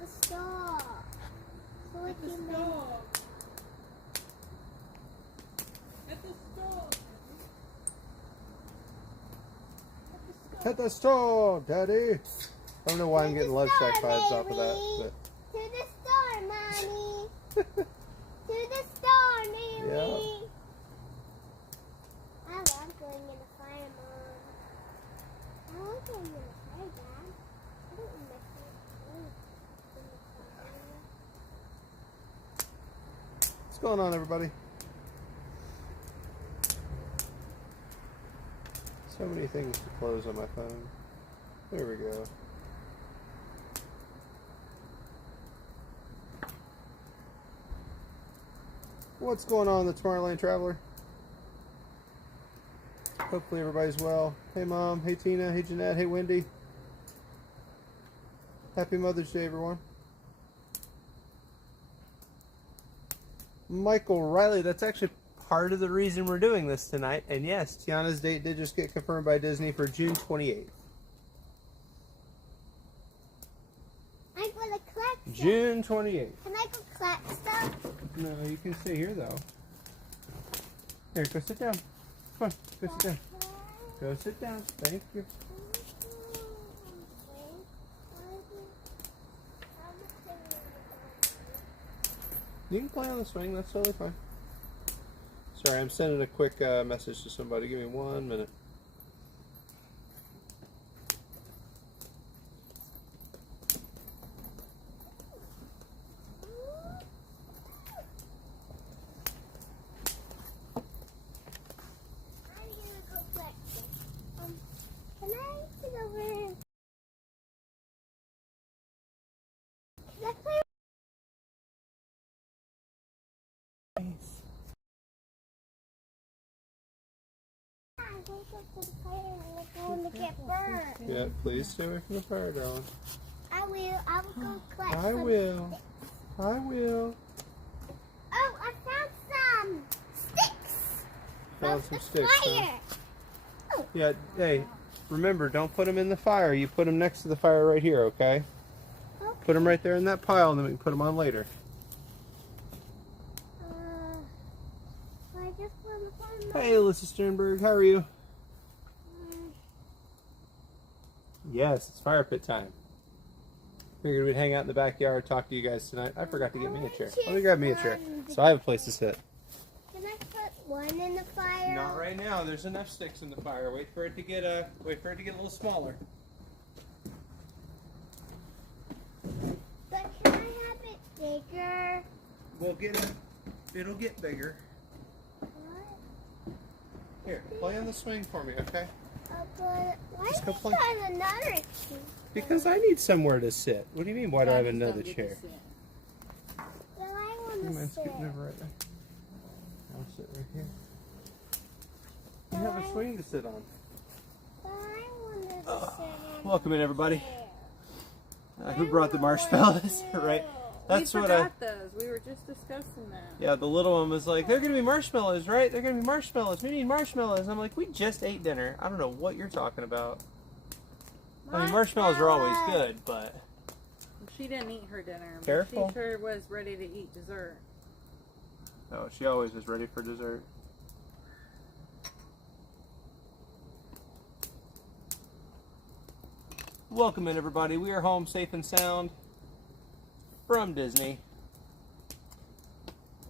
the stove. So we can Hit the stove, Daddy. I don't know why I'm getting love shack vibes off of that. But. To the store, Mommy. To the store, Mary. Yeah. I love going in the fire, Mom. I love going in the fire, Dad. I don't miss it. What's going on, everybody? So many things to close on my phone. There we go. What's going on, the Tomorrowland Traveler? Hopefully everybody's well. Hey Mom, hey Tina, hey Jeanette, hey Wendy. Happy Mother's Day, everyone. Michael Riley, that's actually part of the reason we're doing this tonight. And yes, Tiana's date did just get confirmed by Disney for June 28th. I'm going to collect June 28th. Can I go collect stuff? No, you can stay here though. Here, go sit down. Come on, go sit down. Go sit down. Thank you. You can play on the swing, that's totally fine. Sorry, I'm sending a quick message to somebody. Give me 1 minute. Can I sit over? Can I play? I'm going to go to the fire and I'm going to get burned. Yeah, please stay away from the fire, darling. I will. I will go collect I some will. sticks. I will. Oh, I found some sticks. Found From some the sticks, huh? fire. Oh. Yeah, hey, remember, don't put them in the fire. You put them next to the fire right here, okay? Okay. Put them right there in that pile, and then we can put them on later. I just want to find Hey, Alyssa Sternberg, how are you? Yes, it's fire pit time. Figured we'd hang out in the backyard, talk to you guys tonight. I forgot to get me a chair. Let me grab me a chair, so I have a place to sit. Can I put one in the fire? Not right now. There's enough sticks in the fire. Wait for it to get a little smaller. But can I have it bigger? We'll get it. It'll get bigger. What? Here, play on the swing for me, okay? But why Just do go we play. have another key? Because I need somewhere to sit. What do you mean? Why do I have another chair? Well, I You want to mind sit. scooting over right there? I'll sit right here. You have a swing to sit on. But I want to sit on Welcome in, the everybody. chair. Who brought the marshmallows? Right. That's we what forgot those. We were just discussing that. Yeah, the little one was like, they're going to be marshmallows, right? They're going to be marshmallows. We need marshmallows. I'm like, we just ate dinner. I don't know what you're talking about. I mean, marshmallows are always good, but... She didn't eat her dinner. But Careful. She sure was ready to eat dessert. Oh, she always is ready for dessert. Welcome in, everybody. We are home safe and sound from Disney.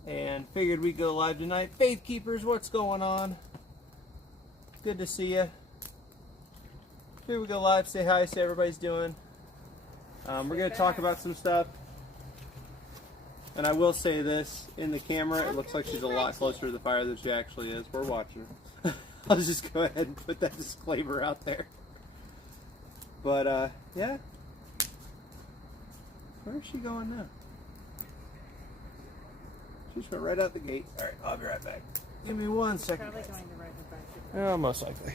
And figured we'd go live tonight. Faith Keepers, what's going on? Good to see you. Here we go live. Say hi. Say everybody's doing. We're going to talk about some stuff. And I will say this, in the camera, it looks like she's a lot closer to the fire than she actually is. We're watching her. I'll just go ahead and put that disclaimer out there. But, yeah. Where is she going now? She just went right out the gate. Alright, I'll be right back. Give me 1 second. Probably going to ride her back. Most likely.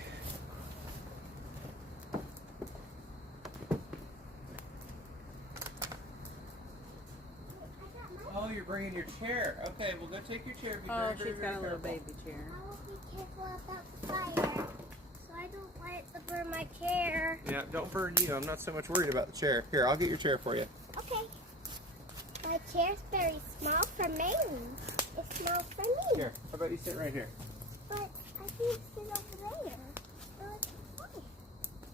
Oh, you're bringing your chair. Okay, well go take your chair. Be Oh, very, she's very, got a very little careful. baby chair. I will be careful about the fire, so I don't want it to burn my chair. Yeah, don't burn you. I'm not so much worried about the chair. Here, I'll get your chair for you. Okay. My chair's very small for me. It's small for me. Here, how about you sit right here? But I can't sit over there.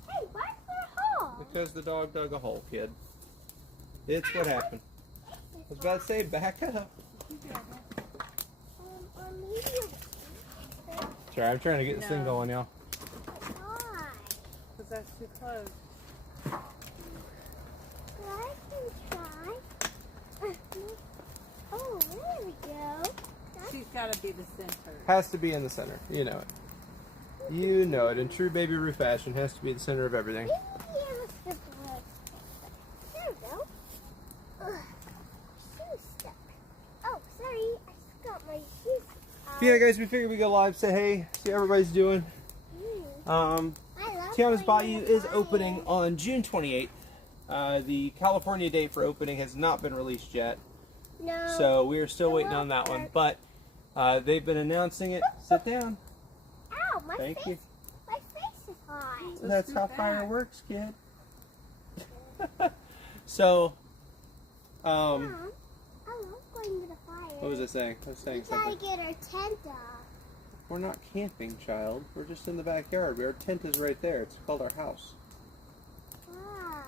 Hey, where's the hole? Because the dog dug a hole, kid. It's what happened. I was about to say, back up. Sorry, I'm trying to get this thing going, y'all. Why? Because that's too close. I can try. Oh, there we go. She's got to be the center. Has to be in the center. You know it. You know it. In true Baby Roo fashion, has to be the center of everything. There we go. Ugh, shoe's stuck. Oh, sorry. I just got my shoes out. Yeah, guys, we figured we'd go live, say hey, see how everybody's doing. I love Tiana's going Bayou to the is opening on June 28th. The California date for opening has not been released yet, No. so we are still waiting on that one. But they've been announcing it. Sit down. Ow, my Thank face. you. My face is hot. That's how too fire bad. works, kid. So, Mom, I love going to the fire. what was I saying? I was saying We gotta something. get our tent up. We're not camping, child. We're just in the backyard. Our tent is right there. It's called our house. Why?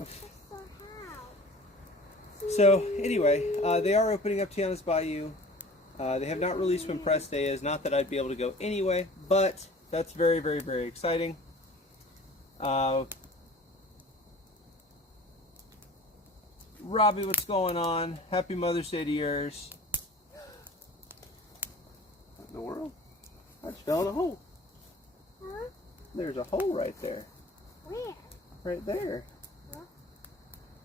It's just our house. So, anyway, they are opening up Tiana's Bayou. They have not released when press day is. Not that I'd be able to go anyway, but that's very, very, very exciting. Robbie, what's going on? Happy Mother's Day to yours. What in the world? I just fell in a hole. Huh? There's a hole right there. Where? Right there. Huh?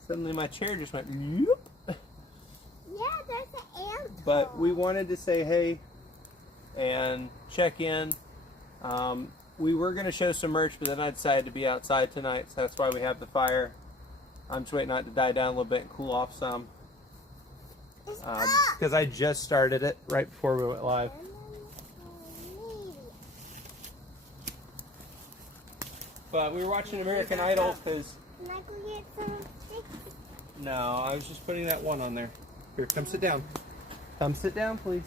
Suddenly my chair just went, "Yoop." Yeah, there's an ant. But we wanted to say hey and check in. We were going to show some merch, but then I decided to be outside tonight, so that's why we have the fire. I'm just waiting on it to die down a little bit and cool off some. It's up. Because I just started it right before we went live. But we were watching American Idol because... Can I go get some sticks? No, I was just putting that one on there. Here, come sit down. Come sit down, please.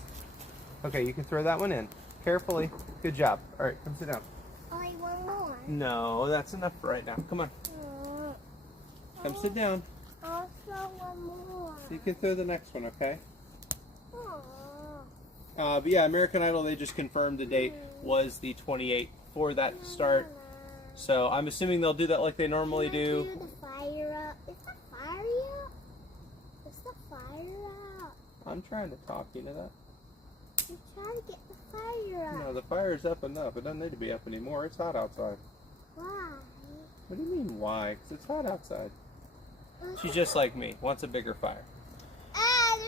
Okay, you can throw that one in. Carefully. Good job. All right, come sit down. Only one more. No, that's enough for right now. Come on. Come sit down. Also one more. So you can throw the next one, okay? Aw. But yeah, American Idol, they just confirmed the date was the 28th for that to start. So I'm assuming they'll do that like they normally do. Can I do the fire up? Is the fire out? Is the fire out? I'm trying to talk you to that. I'm trying to get the fire up. No, the fire's up enough. It doesn't need to be up anymore. It's hot outside. Why? What do you mean why? Because it's hot outside. She's just like me. Wants a bigger fire. Ah,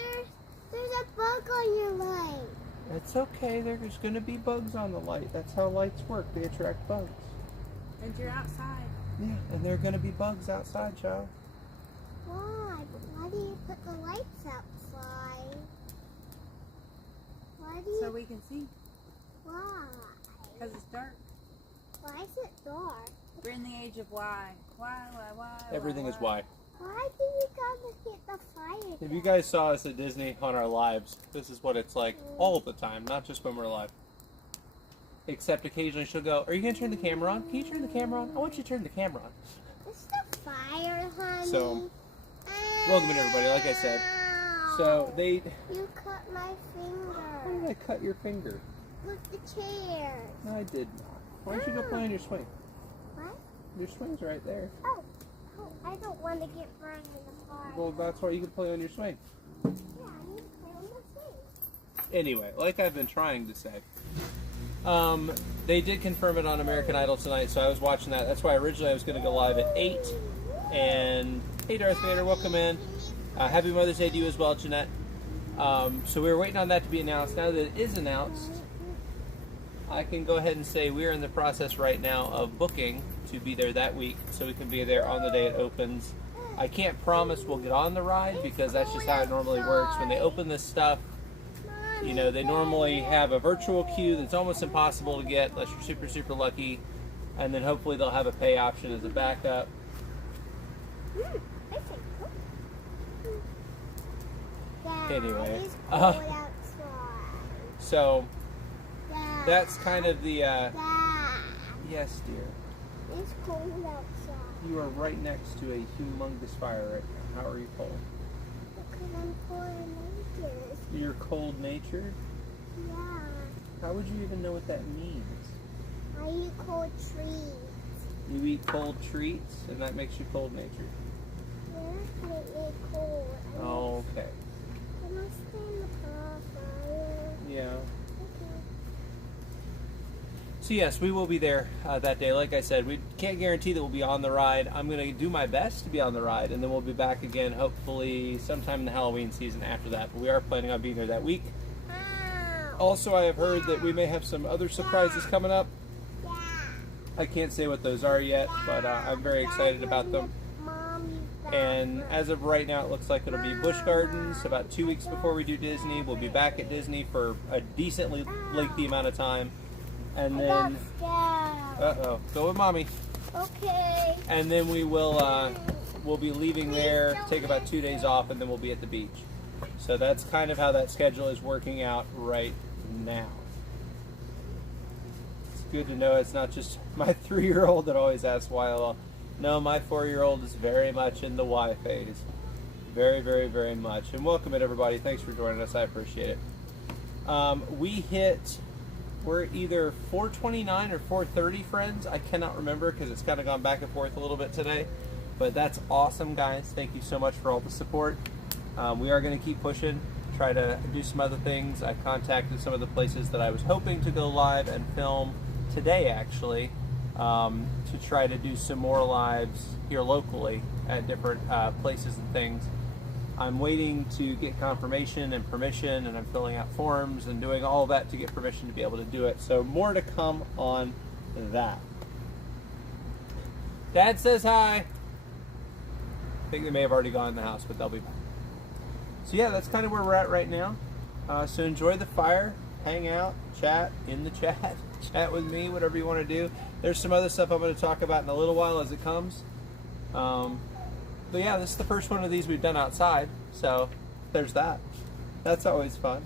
there's a bug on your light. It's okay. There's going to be bugs on the light. That's how lights work. They attract bugs. And you're outside. Yeah, and there are going to be bugs outside, child. Why? Why do you put the lights outside? Why do you? So we can see. Why? Because it's dark. Why is it dark? We're in the age of why. Why? Everything is why. Why do you gotta get the fire? If you guys saw us at Disney on our lives, this is what it's like all the time, not just when we're live. Except occasionally she'll go, "Are you going to turn the camera on? Can you turn the camera on? I want you to turn the camera on." It's the fire, honey. So, welcome in everybody, like I said. So, they... You cut my How did finger. I cut your finger? With the chair. No, I did not. Why don't you go play on your swing? What? Your swing's right there. Oh, I don't want to get burned in the fire. Well, that's why you can play on your swing. Yeah, I need to play on the swing. Anyway, like I've been trying to say, they did confirm it on American Idol tonight, so I was watching that. That's why originally I was going to go live at 8. And hey, Darth Vader, welcome in. Happy Mother's Day to you as well, Jeanette. So we were waiting on that to be announced. Now that it is announced, I can go ahead and say we are in the process right now of booking to be there that week, so we can be there on the day it opens. I can't promise we'll get on the ride because that's just how it normally works. When they open this stuff, you know, they normally have a virtual queue that's almost impossible to get unless you're super, super lucky. And then hopefully they'll have a pay option as a backup. Dad, Anyway, it's cold outside. So Dad, that's kind of the. Dad, Yes, dear. it's cold outside. You are right next to a humongous fire right now. How are you cold? Because I'm cold naked. You're cold natured? Yeah. How would you even know what that means? I eat cold treats. You eat cold treats, and that makes you cold natured. Yeah, I eat cold. Oh, okay. I must stay in the fire. Yeah. Okay. So yes, we will be there that day. Like I said, we can't guarantee that we'll be on the ride. I'm going to do my best to be on the ride, and then we'll be back again hopefully sometime in the Halloween season after that. But we are planning on being there that week. Ow. Also, I have heard that we may have some other surprises coming up. Dad. I can't say what those are yet, but I'm very excited about them. And as of right now, it looks like it'll be Busch Gardens. About 2 weeks before we do Disney, we'll be back at Disney for a decently lengthy amount of time. And then, go with mommy. Okay. And then we'll be leaving there, take about 2 days off, and then we'll be at the beach. So that's kind of how that schedule is working out right now. It's good to know it's not just my 3-year-old that always asks why. No, my 4-year-old is very much in the why phase. Very, very, very much. And welcome it, everybody. Thanks for joining us. I appreciate it. We're either 429 or 430 friends. I cannot remember because it's kind of gone back and forth a little bit today. But that's awesome, guys. Thank you so much for all the support. We are going to keep pushing, try to do some other things. I contacted some of the places that I was hoping to go live and film today, actually, to try to do some more lives here locally at different places and things. I'm waiting to get confirmation and permission, and I'm filling out forms and doing all of that to get permission to be able to do it. So more to come on that. Dad says hi. I think they may have already gone in the house, but they'll be back. So yeah, that's kind of where we're at right now. So enjoy the fire, hang out, chat in the chat, chat with me, whatever you want to do. There's some other stuff I'm going to talk about in a little while as it comes. But yeah, this is the first one of these we've done outside, so there's that. That's always fun.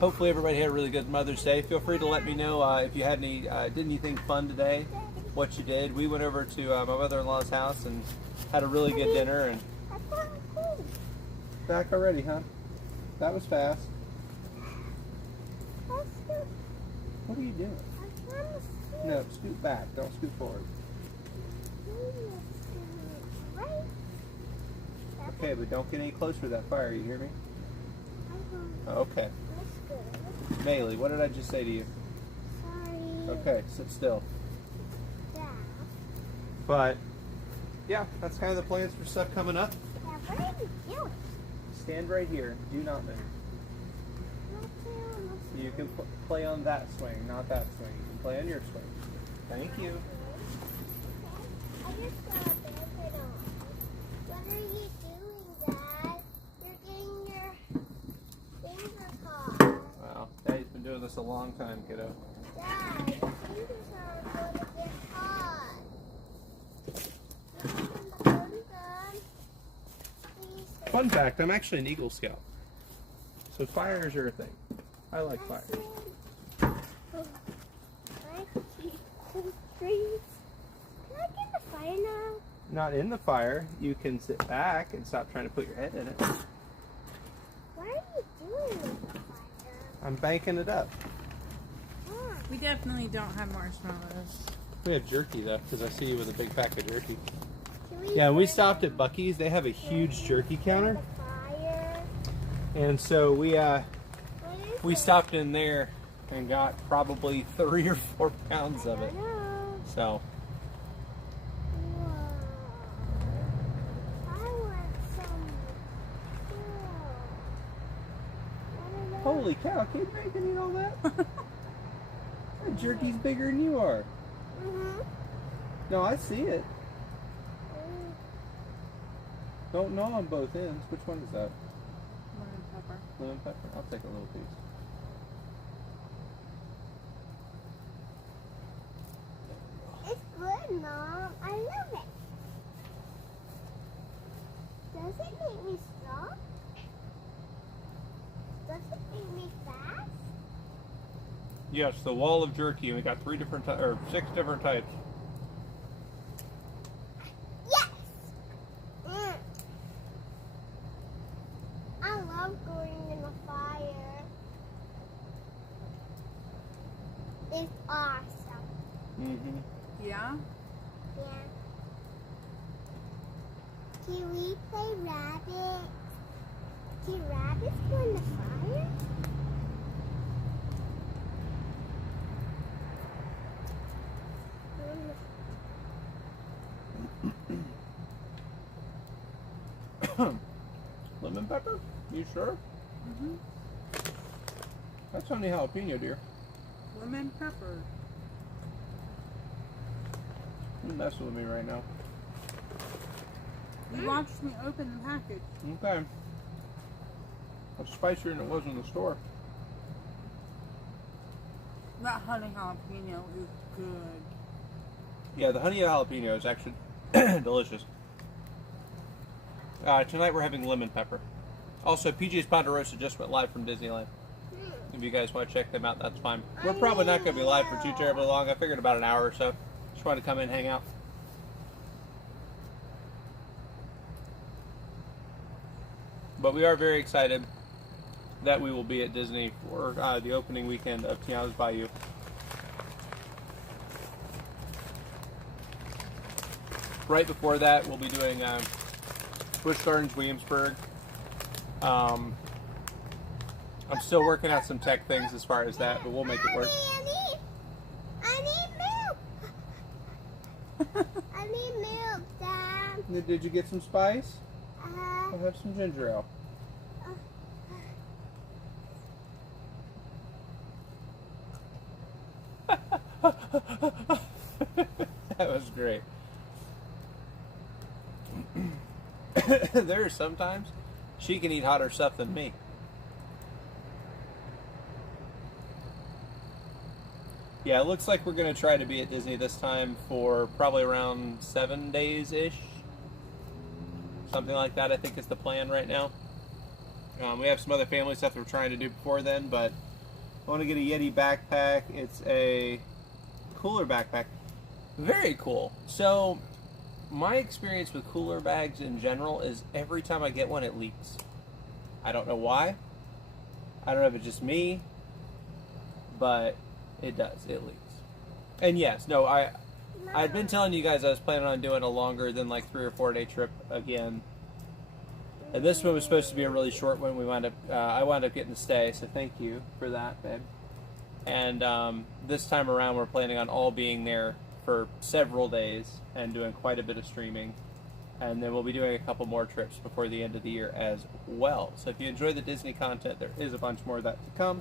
Hopefully everybody had a really good Mother's Day. Feel free to let me know if you had any, did anything fun today, what you did. We went over to my mother-in-law's house and had a really good dinner. And back already, huh? That was fast. What are you doing? No, scoot back. Don't scoot forward. Okay, but don't get any closer to that fire. You hear me? Okay. Maylee, what did I just say to you? Sorry. Okay, sit still. Yeah. But, yeah, that's kind of the plans for stuff coming up. Yeah, what are you doing? Stand right here. Do not move. So you can play on that swing, not that swing. You can play on your swing. Thank you. I just got a blanket on. What are you doing, Dad? You're getting your finger caught. Wow, Daddy's been doing this a long time, kiddo. Dad, your fingers are going to get caught. Please. Fun fact, I'm actually an Eagle Scout. So fires are a thing. I like fires. Can I get the fire now? Not in the fire. You can sit back and stop trying to put your head in it. What are you doing with the fire? I'm banking it up. We definitely don't have marshmallows. We have jerky though, because I see you with a big pack of jerky. Can Yeah, we burn stopped at Buc-ee's. They have a huge jerky counter. the fire? And so we What is it? stopped in there and got probably 3 or 4 pounds of it. I don't know. So Whoa. I want some. Whoa. holy cow, Kid Ray can eat all that? That jerky's bigger than you are. Mm-hmm. No, I see it. Don't gnaw on both ends. Which one is that? Lemon pepper. Lemon pepper? I'll take a little piece. It's good, Mom. I love it. Does it make me slow? Does it make me fast? Yes, the wall of jerky. We got 6 different types. Yes! I love going in the fire. It's awesome. Mm-hmm. Yeah? Yeah. Can we play rabbit? Can rabbits go in the fire? Lemon pepper? You sure? Mm-hmm. That's honey jalapeno, dear. Lemon pepper. You're messing with me right now. You watched me open the package. Okay. It's spicier than it was in the store. That honey jalapeno is good. Yeah, the honey jalapeno is actually delicious. Tonight we're having lemon pepper. Also, PJ's Ponderosa just went live from Disneyland. If you guys want to check them out, that's fine. We're probably not going to be live for too terribly long. I figured about an hour or so. Just wanted to come in and hang out. But we are very excited that we will be at Disney for the opening weekend of Tiana's Bayou. Right before that, we'll be doing Busch Gardens, Williamsburg. I'm still working out some tech things as far as that, but we'll make it work. I need milk. I need milk, Dad. Did you get some spice? I'll have some ginger ale. That was great. There are sometimes she can eat hotter stuff than me. Yeah, it looks like we're going to try to be at Disney this time for probably around 7 days-ish. Something like that, I think, is the plan right now. We have some other family stuff that we're trying to do before then, but I want to get a Yeti backpack. It's a cooler backpack. Very cool. So, my experience with cooler bags in general is every time I get one, it leaks. I don't know why. I don't know if it's just me, but it does. It leaks. And yes, no, I'd been telling you guys I was planning on doing a longer than like 3 or 4 day trip again. And this one was supposed to be a really short one. I wound up getting to stay, so thank you for that, babe. And this time around, we're planning on all being there for several days and doing quite a bit of streaming. And then we'll be doing a couple more trips before the end of the year as well. So if you enjoy the Disney content, there is a bunch more of that to come.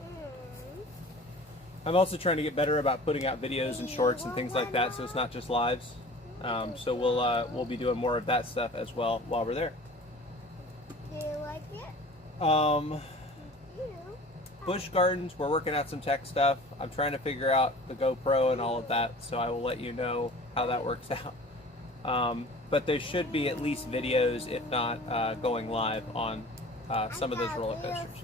I'm also trying to get better about putting out videos and shorts and things like that, so it's not just lives. So we'll be doing more of that stuff as well while we're there. Do you like it? Busch Gardens, we're working out some tech stuff. I'm trying to figure out the GoPro and all of that, so I will let you know how that works out. But there should be at least videos, if not going live on some of those roller coasters.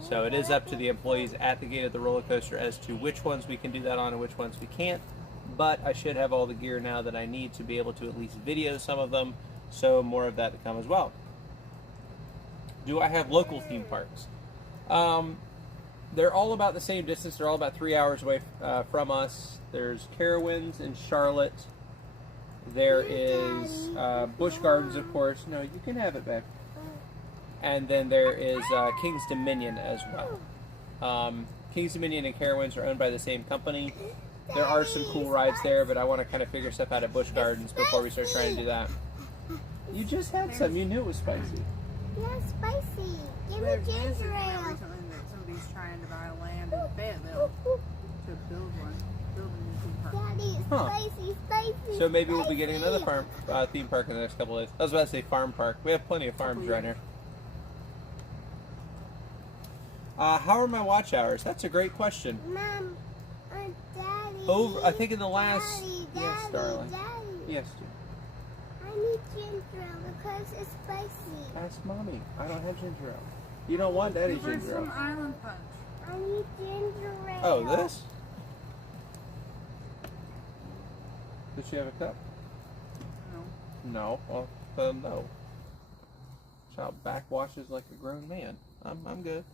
So it is up to the employees at the gate of the roller coaster as to which ones we can do that on and which ones we can't. But I should have all the gear now that I need to be able to at least video some of them, so more of that to come as well. Do I have local theme parks? They're all about the same distance. They're all about 3 hours away from us. There's Carowinds in Charlotte. There is Busch Gardens, of course. No, you can have it, babe. And then there is King's Dominion as well. King's Dominion and Carowinds are owned by the same company. There are some cool rides there, but I want to kind of figure stuff out at Busch Gardens before we start trying to do that. You just had some. You knew it was spicy. Yeah, spicy. Give me There's news ginger right now ale. recently that somebody's trying to buy land in Fayetteville to build a new theme park. Daddy, it's Huh. spicy, spicy. So maybe we'll be getting spicy. another theme park in the next couple of days. I was about to say farm park. We have plenty of farms around here. How are my watch hours? That's a great question. Mom, Daddy. I think in the last... Daddy, Yes, darling. Daddy. Yes, dear. I need ginger ale because it's spicy. Ask Mommy. I don't have ginger ale. You don't want Daddy's Give her ginger ale. some island punch. I need ginger ale. Oh, this? Does she have a cup? No. No. Well, no. Child backwashes like a grown man. I'm good.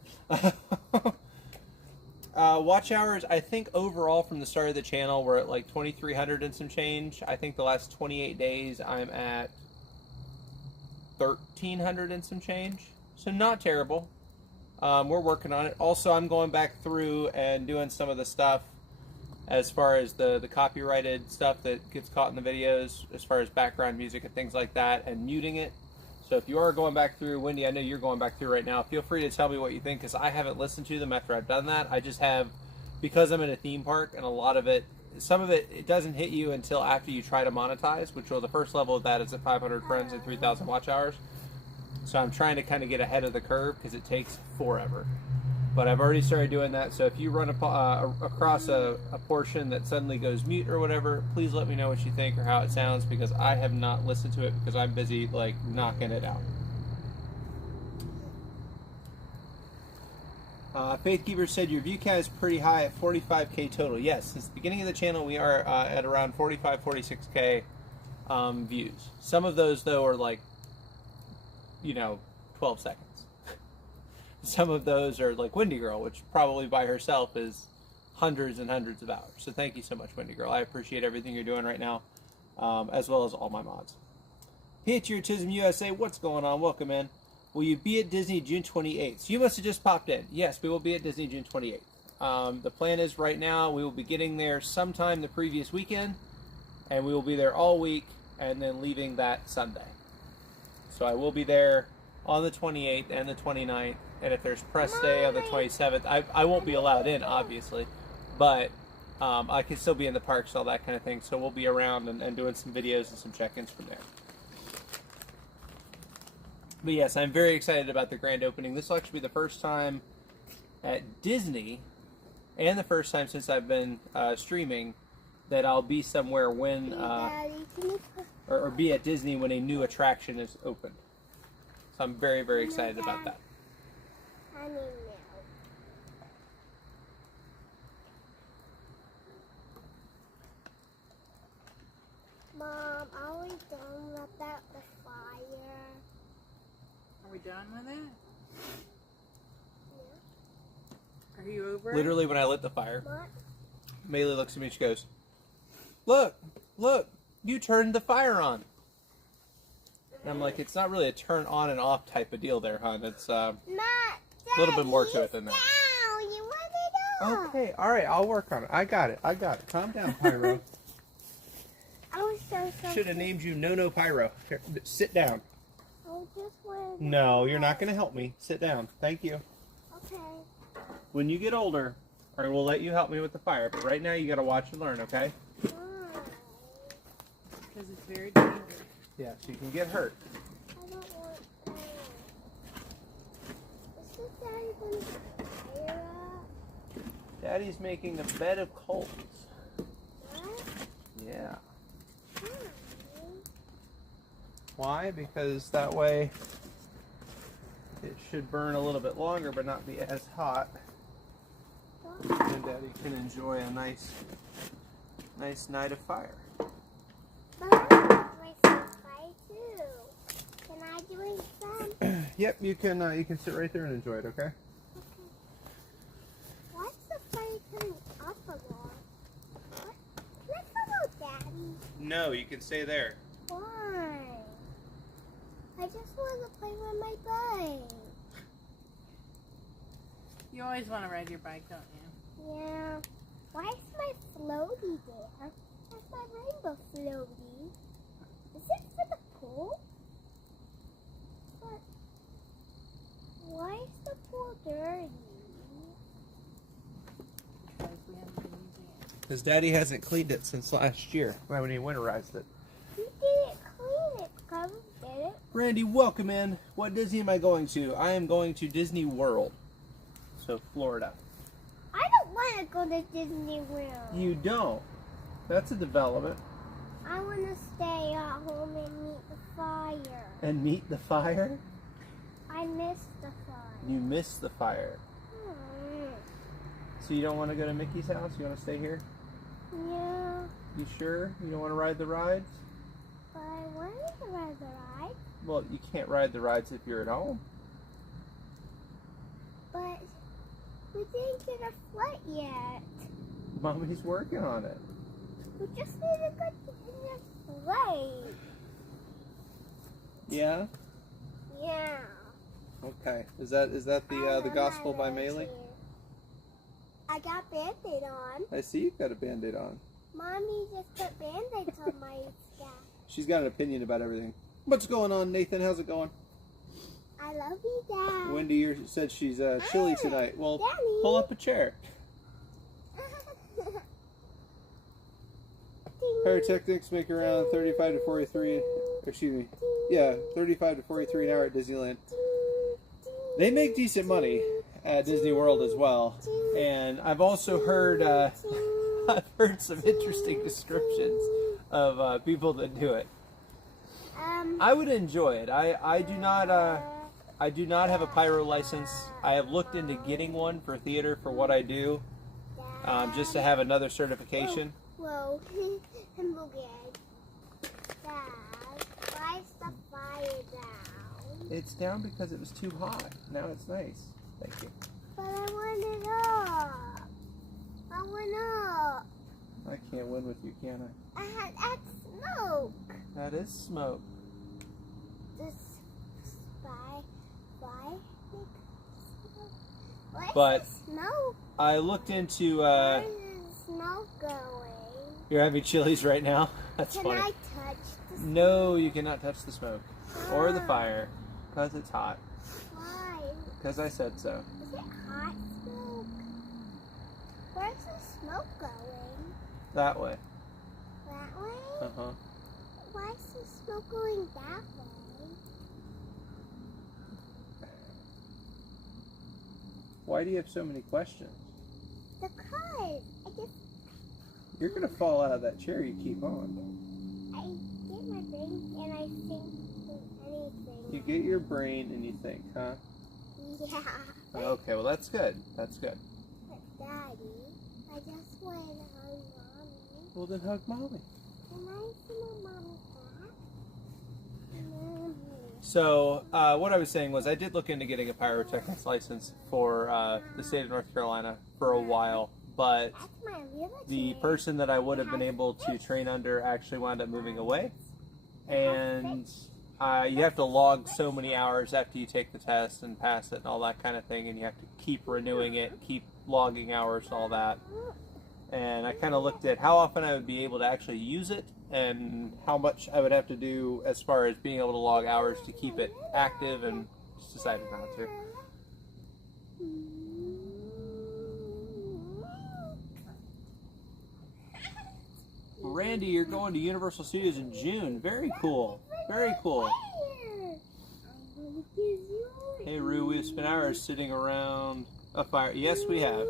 Watch hours, I think overall from the start of the channel, we're at like 2,300 and some change. I think the last 28 days I'm at 1,300 and some change. So not terrible. We're working on it. Also, I'm going back through and doing some of the stuff as far as the copyrighted stuff that gets caught in the videos, as far as background music and things like that, and muting it. So if you are going back through, Wendy, I know you're going back through right now, feel free to tell me what you think, because I haven't listened to them after I've done that. I just have, because I'm in a theme park, and a lot of it, some of it, it doesn't hit you until after you try to monetize, which, well, the first level of that is at 500 friends and 3,000 watch hours. So I'm trying to kind of get ahead of the curve, because it takes forever. But I've already started doing that, so if you run across a portion that suddenly goes mute or whatever, please let me know what you think or how it sounds, because I have not listened to it because I'm busy, like, knocking it out. Faithkeeper said your view count is pretty high at 45K total. Yes, since the beginning of the channel, we are at around 45, 46K views. Some of those, though, are like, 12 seconds. Some of those are like Wendy Girl, which probably by herself is hundreds and hundreds of hours. So thank you so much, Wendy Girl. I appreciate everything you're doing right now, as well as all my mods. Patriotism USA, what's going on? Welcome in. Will you be at Disney June 28th? So you must have just popped in. Yes, we will be at Disney June 28th. The plan is right now we will be getting there sometime the previous weekend, and we will be there all week, and then leaving that Sunday. So I will be there on the 28th and the 29th. And if there's press day on the 27th, I won't be allowed in, obviously. But I can still be in the parks, all that kind of thing. So we'll be around and doing some videos and some check-ins from there. But yes, I'm very excited about the grand opening. This will actually be the first time at Disney, and the first time since I've been streaming, that I'll be somewhere when, or be at Disney when a new attraction is opened. So I'm very, very excited about that. Mom, are we done without the fire? Are we done with it? Yeah. Are you over it? Literally, when I lit the fire, What? Maylee looks at me and she goes, look, you turned the fire on. And I'm like, it's not really a turn on and off type of deal there, hon. It's a little bit more to it than that. Down. You want it up. Okay, all right, I'll work on it. I got it. Calm down, Pyro. I was so Should have named you No Pyro. Here, sit down. I just wanted to No, you're not going to help me. Sit down. Thank you. Okay. When you get older, I will let you help me with the fire. But right now, you got to watch and learn, okay? Why? Because it's very dangerous. Yeah, so you can get hurt. I don't want that. Is this Daddy going to fire up? Daddy's making a bed of coals. What? Yeah. Why? Why? Because that way it should burn a little bit longer but not be as hot. And Daddy can enjoy a nice night of fire. But I want myself fire too. Can I do some? Yep, you can sit right there and enjoy it, okay? Okay. Why's the fire turning up a lot? What? Let's go, Daddy. No, you can stay there. Why? I just want to play with my bike. You always want to ride your bike, don't you? Yeah. Why is my floaty there? That's my rainbow floaty. Is it for the pool? But why is the pool dirty? Because we haven't been using it. Because Daddy hasn't cleaned it since last year, when he winterized it. You didn't clean it, Cover, did it? Randy, welcome in. What Disney am I going to? I am going to Disney World. So, Florida. I don't want to go to Disney World. You don't? That's a development. I I want to stay at home and meet the fire. And meet the fire? I missed the fire. You missed the fire. So you don't want to go to Mickey's house? You want to stay here? Yeah. You sure? You don't want to ride the rides? But I wanted to ride the ride. Well, you can't ride the rides if you're at home. But we didn't get a flight yet. Mommy's working on it. We just need to go in the flight. Yeah? Yeah. Okay. Is that the gospel by Maylee? I got Band-Aid on. I see you've got a Band-Aid on. Mommy just put Band-Aids on my scalp. She's got an opinion about everything. What's going on, Nathan? How's it going? I love you, Dad. Wendy said she's chilly tonight. Well, Daddy. pull up a chair. Pyrotechnics make around 35 to 43, excuse me, yeah, 35 to 43 an hour at Disneyland. They make decent money at Disney World as well. And I've also heard, I've heard some interesting descriptions of people that do it. I would enjoy it. I do not have a pyro license. I have looked into getting one for theater for what I do, just to have another certification. Whoa. I'm okay. Dad, why is the fire down? It's down because it was too hot. Now it's nice. Thank you. But I want it up. I want up. I can't win with you, can I? That's smoke. That is smoke. This fly make smoke? Where's But the smoke? I looked into. Where's the smoke going? You're having chilies right now. That's Can funny. I touch the smoke? No, you cannot touch the smoke or the fire because it's hot. Why? Because I said so. Is it hot smoke? Where's the smoke going? That way. That way? Uh-huh. Why is the smoke going that way? Why do you have so many questions? Because You're going to fall out of that chair you keep on. I get my brain and I think anything. You get your brain and you think, huh? Yeah. Okay, well that's good. That's good. But Daddy, I just want to hug Mommy. Well then hug Mommy. Can I see my Mommy back? Mommy. So, what I was saying was I did look into getting a pyrotechnics license for the state of North Carolina for a while, but That's my wheelchair. the person that I would have been able to train under actually wound up moving away. And you have to log so many hours after you take the test and pass it and all that kind of thing, and you have to keep renewing it, keep logging hours and all that. And I kind of looked at how often I would be able to actually use it and how much I would have to do as far as being able to log hours to keep it active, and just decided not to. Randy, you're going to Universal Studios in June. Very cool. Very cool. Hey, Roo, we've spent hours sitting around a fire. Yes, we have.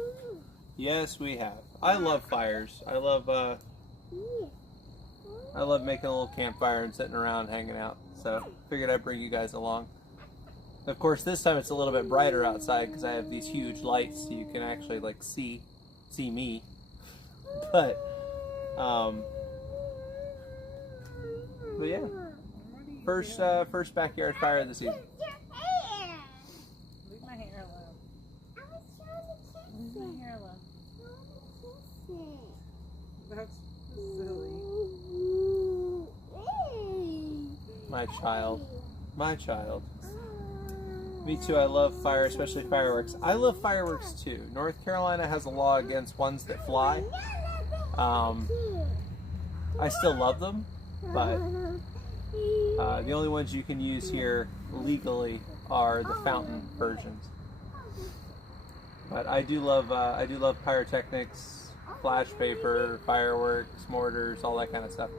Yes, we have. I love fires. I love making a little campfire and sitting around hanging out. So figured I'd bring you guys along. Of course, this time it's a little bit brighter outside because I have these huge lights, so you can actually like see me. But yeah, first backyard fire of the season. Leave my hair alone. I was trying to kiss Leave it. my hair alone. I want to kiss it. That's silly. My child. My child. Me too, I love fire, especially fireworks. I love fireworks too. North Carolina has a law against ones that fly. I still love them, but the only ones you can use here legally are the fountain versions. But I do love pyrotechnics, flash paper, fireworks, mortars, all that kind of stuff.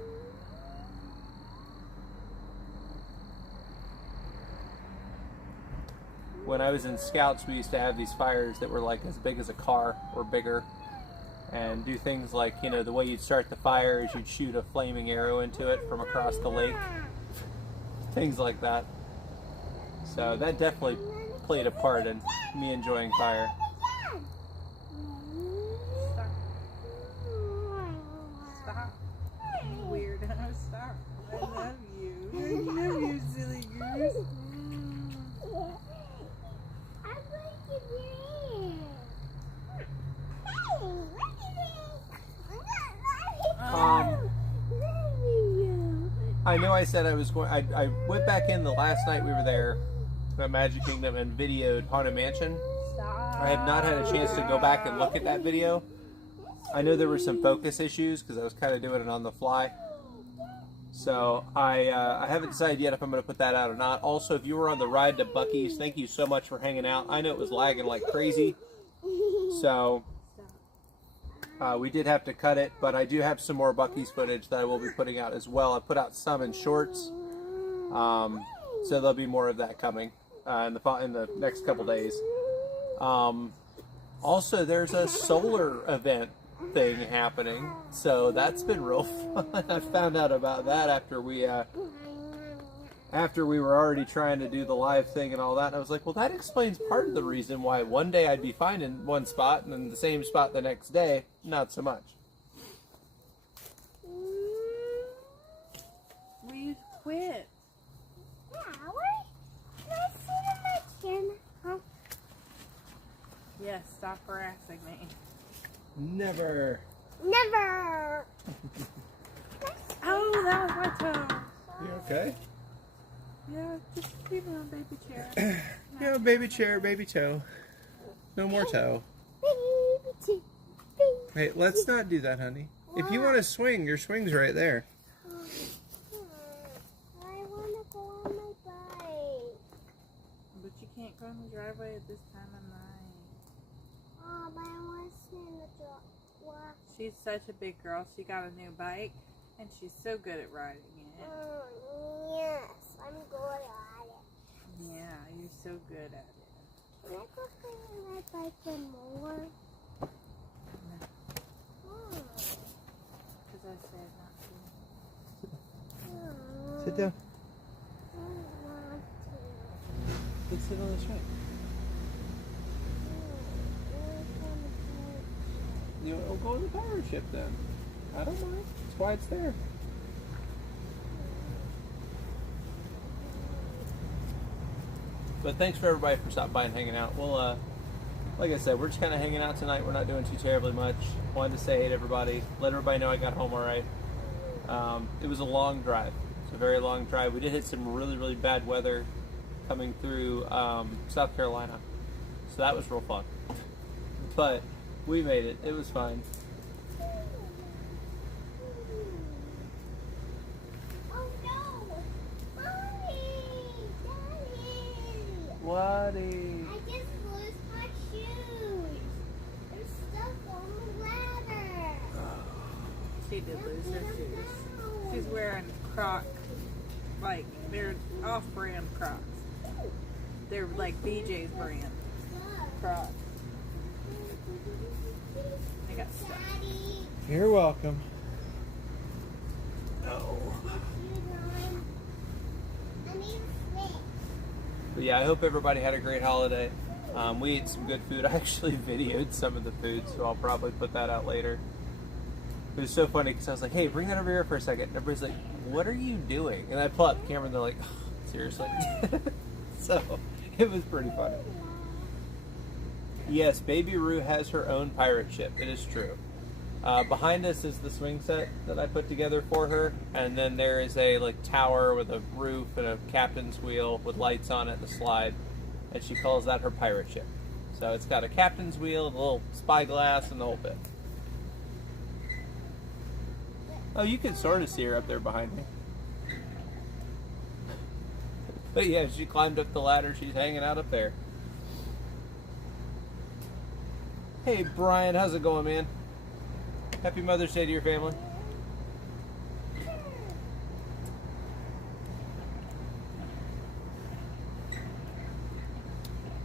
When I was in Scouts, we used to have these fires that were like as big as a car or bigger, and do things like, you know, the way you'd start the fire is you'd shoot a flaming arrow into it from across the lake. Things like that. So that definitely played a part in me enjoying fire. Stop. Weirdo, stop. I love you. I love you, silly goose. I know I said I was going. I went back in the last night we were there at Magic Kingdom and videoed Haunted Mansion. Stop. I have not had a chance to go back and look at that video. I know there were some focus issues because I was kind of doing it on the fly. So I haven't decided yet if I'm going to put that out or not. Also, if you were on the ride to Buc-ee's, thank you so much for hanging out. I know it was lagging like crazy. So we did have to cut it, but I do have some more Buc-ee's footage that I will be putting out as well. I put out some in shorts, so there'll be more of that coming in the next couple days. Also, there's a solar event thing happening, so that's been real fun. I found out about that after we were already trying to do the live thing and all that, and I was like, well, that explains part of the reason why one day I'd be fine in one spot and then the same spot the next day, not so much. Will you quit? Yes, stop harassing me. Never. Never. Oh, that was my toe. You okay? Yeah, just leave it on baby chair. Yeah, baby chair, baby toe. No more toe. Hey, let's not do that, honey. If you want to swing, your swing's right there. I want to go on my bike. But you can't go in the driveway at this time of night. But I want to swing the walk. She's such a big girl. She got a new bike, and she's so good at riding it. Yes, I'm good at it. Yeah, you're so good at it. Can I go swing my bike some more? Because I said not to. Sit down. I want to. Let's sit on the track. We'll go on the pirate ship then. I don't mind. That's why it's there. But thanks for everybody for stopping by and hanging out. Well, like I said, we're just kind of hanging out tonight. We're not doing too terribly much. Wanted to say hey to everybody. Let everybody know I got home all right. It was a long drive. It's a very long drive. We did hit some really, really bad weather coming through South Carolina. So that was real fun. But we made it. It was fine. Oh no! Mommy! Daddy! Waddy. I just lost my shoes. They're stuck on the ladder. She did lose her shoes. She's wearing Crocs, like they're off-brand Crocs. They're like BJ's brand Crocs. They got stuck. Daddy! You're welcome. Oh. I need a snake. But yeah, I hope everybody had a great holiday. We ate some good food. I actually videoed some of the food, so I'll probably put that out later. It was so funny because I was like, hey, bring that over here for a second. And everybody's like, what are you doing? And I pull out the camera and they're like, oh, seriously? So it was pretty funny. Yes, Baby Roo has her own pirate ship. It is true. Behind us is the swing set that I put together for her, and then there is a like tower with a roof and a captain's wheel with lights on it, the slide, and she calls that her pirate ship. So it's got a captain's wheel, a little spyglass, and the whole bit. Oh, you can sort of see her up there behind me. But yeah, she climbed up the ladder. She's hanging out up there. Hey, Brian, how's it going, man? Happy Mother's Day to your family.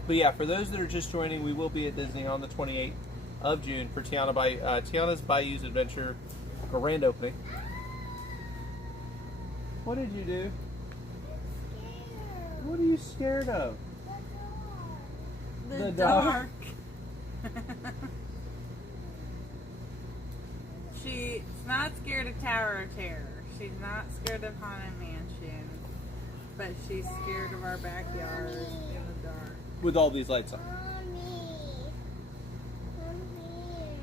But yeah, for those that are just joining, we will be at Disney on the 28th. of June for Tiana's Bayou's Adventure grand opening. What did you do? What are you scared of? The dark. She's not scared of Tower of Terror. She's not scared of Haunted Mansion. But she's scared of our backyard in the dark. With all these lights on. Mommy, come here.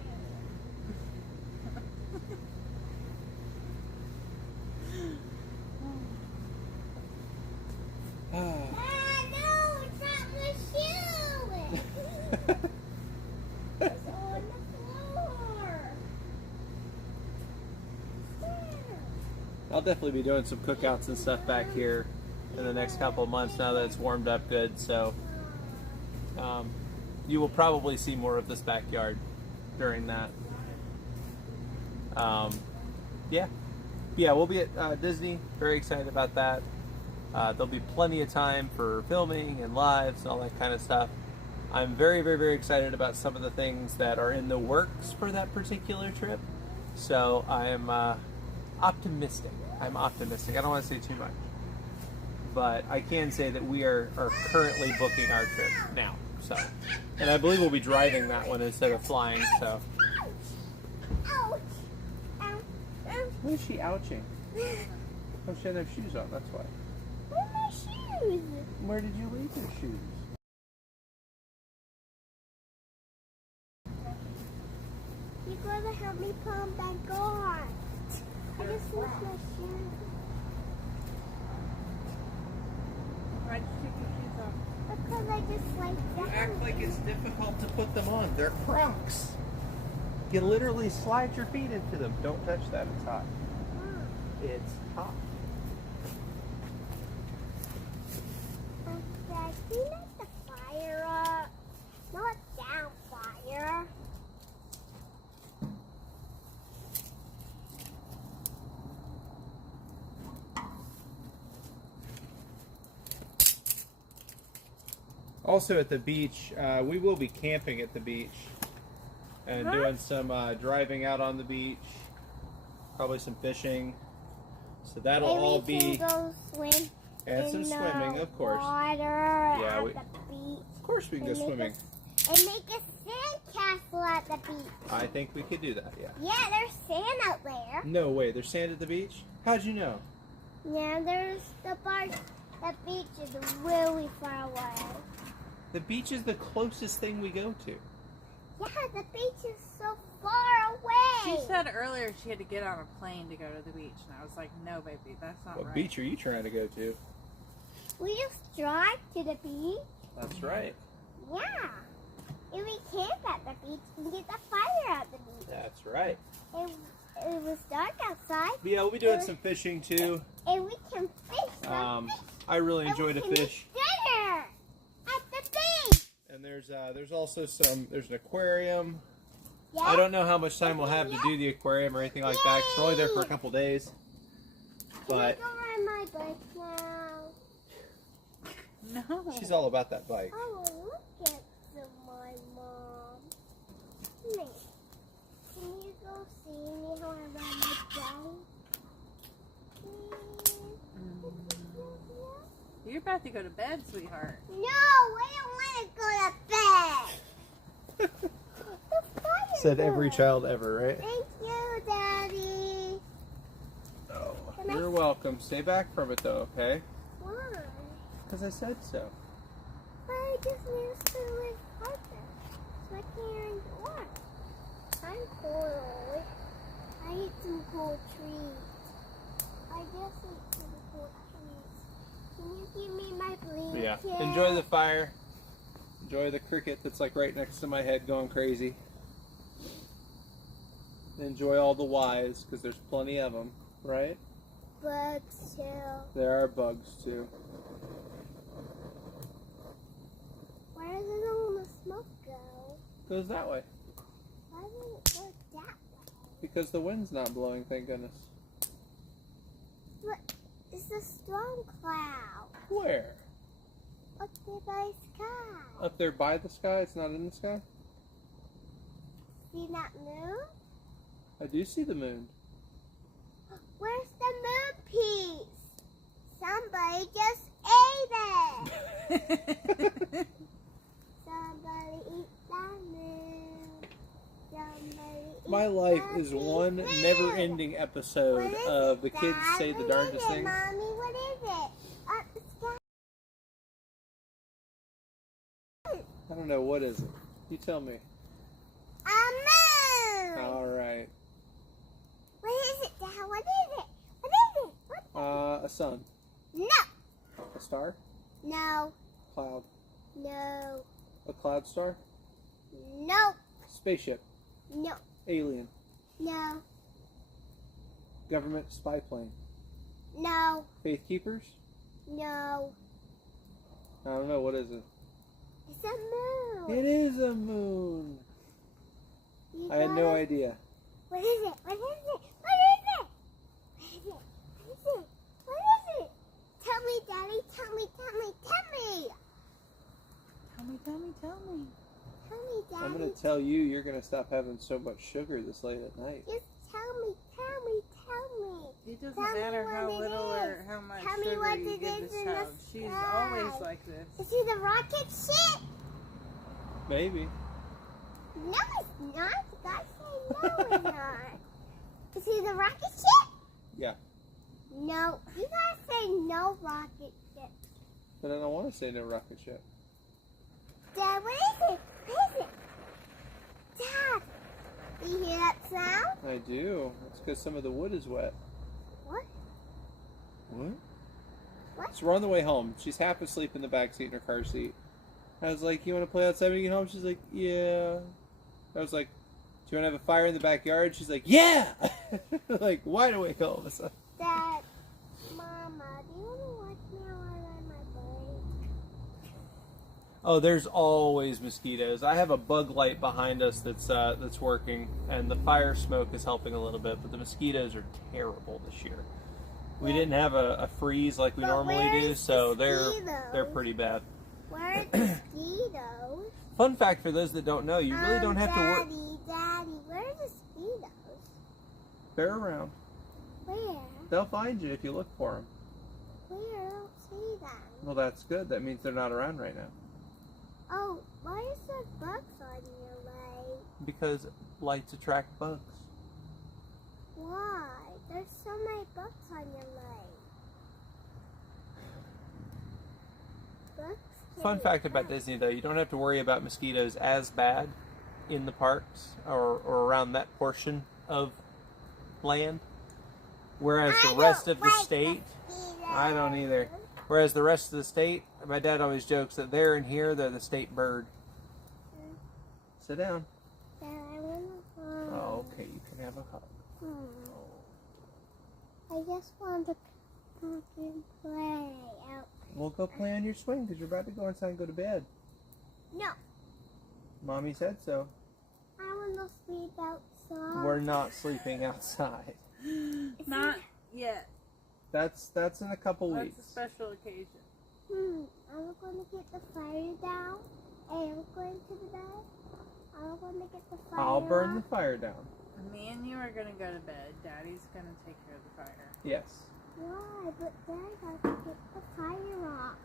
No, it's not my shoe. It's on the floor. I'll definitely be doing some cookouts and stuff back here in the next couple of months now that it's warmed up good. So you will probably see more of this backyard during that. Yeah, we'll be at Disney. Very excited about that. There'll be plenty of time for filming and lives and all that kind of stuff. I'm very, very, very excited about some of the things that are in the works for that particular trip. So I am optimistic. I'm optimistic. I don't want to say too much. But I can say that we are currently booking our trip now. So, and I believe we'll be driving that one instead of flying. So, Ouch. Ow. Ow. what is she ouching? Oh, she doesn't have shoes on. That's why. Where are my shoes? Where did you leave your shoes? You gotta help me put them back on. I just left my shoes. Why'd you take your shoes off? Because I just like You that. act like it's difficult to put them on. They're Crocs. You literally slide your feet into them. Don't touch that. It's hot. It's hot. Dad, can you light the fire up? Not down fire. Also at the beach, we will be camping at the beach and doing some driving out on the beach, probably some fishing. So that'll all We be, can go swim and some in swimming, the of course. water Yeah, at we- the beach. Of course we can go And make swimming. And make a sandcastle at the beach. I think we could do that, yeah. Yeah, there's sand out there. No way, there's sand at the beach? How'd you know? Yeah, there's the part. The beach is really far away. The beach is the closest thing we go to. Yeah, the beach is so far away. She said earlier she had to get on a plane to go to the beach, and I was like, no, baby, that's not What right. beach are you trying to go to? We just drive to the beach. That's right. Yeah. And we camp at the beach and get the fire at the beach. That's right. And it was dark outside. But yeah, we'll be doing some fishing too. And we can fish. I really And enjoy we to can fish. eat dinner at the beach. And there's also there's an aquarium. Yeah. I don't know how much time we'll have to do the aquarium or anything like that, 'cause we're only there for a couple days. But Can I go ride my bike now? No. she's all about that bike. Oh, look at my mom. Hey, can you go see me how I ride my bike? You're about to go to bed, sweetheart. No, I don't want to go to bed. The fire Said every bird. child ever, right? Thank you, Daddy. Oh, Can I- you're welcome. Stay back from it though, okay? Why? Because I said so. But I just need to live harder, so I can't walk. I'm cold. I eat some cold treats. I just eat some cold treats. Can you give me my blanket? Yeah. Enjoy the fire. Enjoy the cricket that's like right next to my head going crazy. Enjoy all the Ys, because there's plenty of them, right? Bugs too. There are bugs too. Where does all the smoke go? Goes that way. Why did it go that way? Because the wind's not blowing, thank goodness. But it's a storm cloud Where? up there by the sky. Up there by the sky? It's not in the sky? See that moon? I do see the moon. Where's the moon piece? Somebody just ate it. Somebody eat that moon. Somebody eat My life that is one moon. never-ending episode What is of it, the kids Dad? say the What darndest is it, thing. Mommy, what is it? The sky. I don't know, what is it? You tell me. A moon. All right. What is it, Dad? What is it? What is it? What? A sun. No. A star? No. Cloud. No. A cloud star? No. Spaceship. No. Alien. No. Government spy plane. No. Faith keepers? No. I don't know, what is it? It's a moon. It is a moon. You I had no gotta- idea. What is it? What is it? What is it? What is it? What is it? What is it? Tell me, Daddy. Tell me. Tell me. Tell me. Tell me, tell me, tell me. Tell me, Daddy. I'm going to tell you, you're going to stop having so much sugar this late at night. Just tell me. Tell me. Tell me. It doesn't Tell me matter what how it little is. or how much Tell me sugar what you it give is this in the child. She's sky. always like this. Is he the rocket ship? Maybe. No, it's not. You gotta say no, it's not. Is he the rocket ship? Yeah. No. You gotta say no rocket ship. But I don't want to say no rocket ship. Dad, what is it? What is it? Dad, do you hear that sound? I do. It's because some of the wood is wet. What? What? What? So we're on the way home. She's half asleep in the back seat in her car seat. I was like, you want to play outside when you get home? She's like, yeah. I was like, do you want to have a fire in the backyard? She's like, yeah! Like, wide awake all of a sudden. Dad, Mama, do you want to watch me while I ride my bike? Oh, there's always mosquitoes. I have a bug light behind us that's working, and the fire smoke is helping a little bit, but the mosquitoes are terrible this year. We didn't have a freeze like we But normally do, where's so mosquitoes? they're pretty bad. Where are the mosquitoes? Fun fact for those that don't know, you really don't have to work. Daddy, where are the mosquitoes? They're around. Where? They'll find you if you look for them. Where? I don't see them. Well, that's good. That means they're not around right now. Oh, why is there bugs on your leg? Because lights attract bugs. Why? There's so many bugs on your leg. Bugs Fun kill fact your about bugs. Disney, though, you don't have to worry about mosquitoes as bad in the parks or around that portion of land. Whereas I the rest don't of the like state, mosquitoes. I don't either. Whereas the rest of the state, my dad always jokes that they're in here, they're the state bird. Sit down. Dad, I wanna hug. Oh, okay, you can have a hug. I just want to come and play out. We'll go play on your swing because you're about to go inside and go to bed. No, Mommy said so. I want to sleep outside. We're not sleeping outside. Not yet. That's in a couple That's weeks. a special occasion. I'm going to get the fire down. And I'm going to the bed. I'm going to get the fire I'll burn the off. fire down. Me and you are going to go to bed. Daddy's going to take care of the fire. Yes. Why? But Dad has to get the fire off.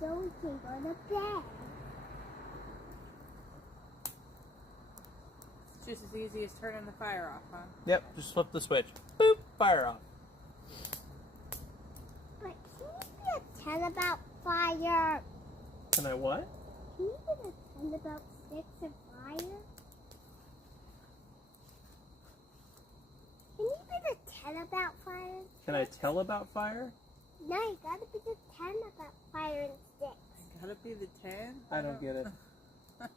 So we can go to bed. It's just as easy as turning the fire off, huh? Yep, just flip the switch. Boop, fire off. But can you be a 10 about fire? Can I what? Can you be a 10 about sticks and fire? Can you be the 10 about fire? Can I tell about fire? No, you gotta be the 10 about fire and sticks. Gotta be the 10? I don't get it.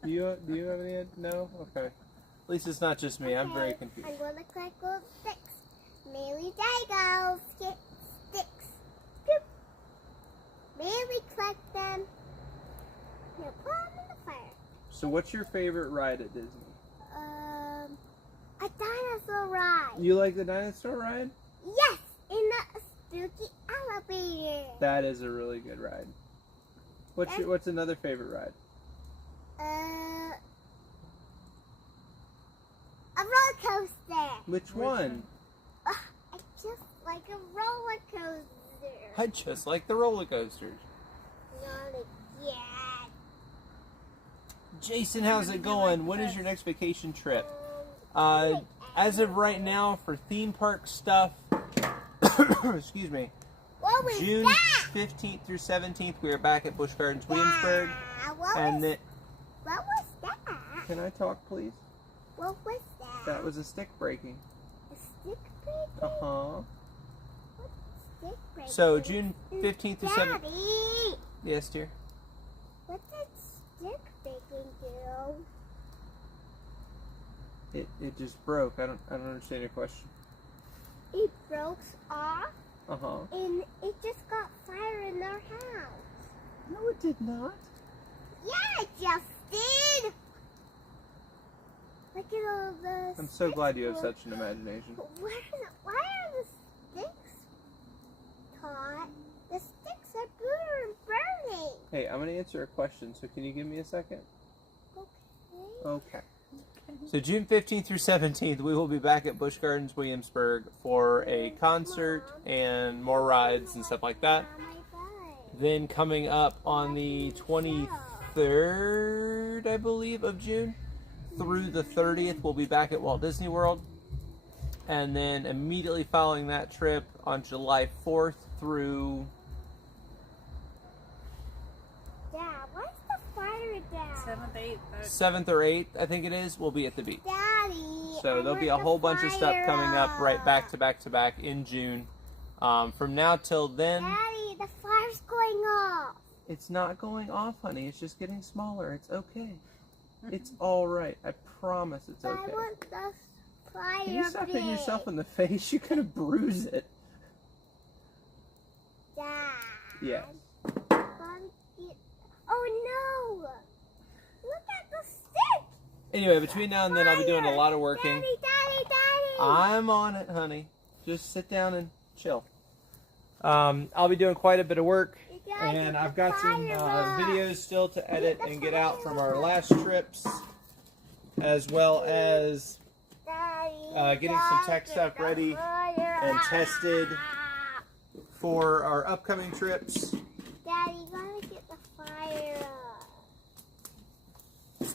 Do you have any? No? Okay. At least it's not just me. I'm very Okay, confused. I'm gonna collect those sticks. Mary Dago, sticks. Scoop. Mary collect them. Now put them in the fire. So what's your favorite ride at Disney? A dinosaur ride. You like the dinosaur ride? Yes, in the spooky elevator. That is a really good ride. What's another favorite ride? A roller coaster. Which one? I just like a roller coaster. I just like the roller coasters. Not yet. Jason, how's it going? When is your next vacation trip? As of right now, for theme park stuff, excuse me, What was June that? 15th through 17th, we are back at Busch Gardens, Williamsburg. What And was, then, what was that? can I talk, please? What was that? That was a stick breaking. A stick breaking? Uh-huh. What stick breaking? So, June 15th through 17th. Daddy, Yes, dear. what did stick breaking do? It just broke. I don't understand your question. It broke off Uh-huh. and it just got fire in our house. No, it did not. Yeah, it just did. Look at all the I'm so glad you have sticks. such an imagination. Why are the sticks caught? The sticks are burning. Hey, I'm going to answer a question, so can you give me a second? Okay. Okay. So June 15th through 17th, we will be back at Busch Gardens, Williamsburg for a concert and more rides and stuff like that. Then coming up on the 23rd, I believe, of June, through the 30th, we'll be back at Walt Disney World. And then immediately following that trip on July 4th through... Dad, what's the fire down? 7th, 8th. 7th or 8th, I think it is, we'll be at the beach. Daddy. So there'll be a whole bunch of stuff coming up right back to back to back in June. From now till then, Daddy, the fire's going off. it's not going off, honey. It's just getting smaller. It's okay. It's all right. I promise it's I okay. want the fire. Can you stop hitting yourself in the face? You're gonna bruise it. Dad. Yes. Oh no! Look at the stick. Anyway, between now and then, I'll be doing a lot of working. Daddy. I'm on it, honey. Just sit down and chill. I'll be doing quite a bit of work, You gotta and get I've the got some fire up. videos still to edit the and get out from our fire last trips, as well as Daddy, getting some tech gotta stuff get the ready fire and up. tested for our upcoming trips. Daddy, you gotta get the fire up.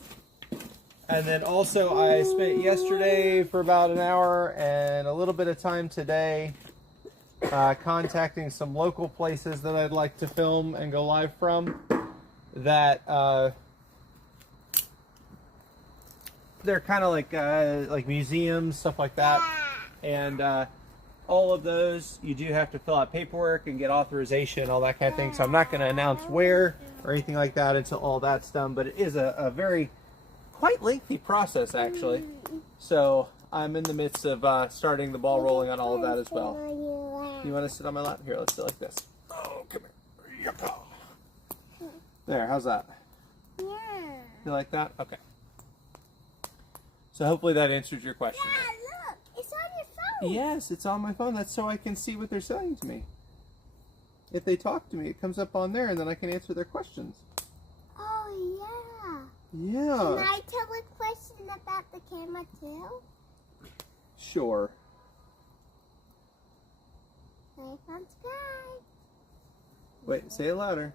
And then also, I spent yesterday for about an hour and a little bit of time today contacting some local places that I'd like to film and go live from. That they're kind of like museums, stuff like that. And all of those, you do have to fill out paperwork and get authorization, all that kind of thing. So I'm not going to announce where or anything like that until all that's done. But it is a very quite lengthy process, actually. So I'm in the midst of starting the ball rolling on all of that as well. You want to sit on my lap? Here, let's do it like this. Oh, come here. Yuppa. There, how's that? Yeah. You like that? Okay. So hopefully that answers your question. Dad, look, it's on your phone. Yes, it's on my phone. That's so I can see what they're saying to me. If they talk to me, it comes up on there, and then I can answer their questions. Oh yeah. Yeah. Can I tell a question about the camera too? Sure. Like and subscribe. Wait, say it louder.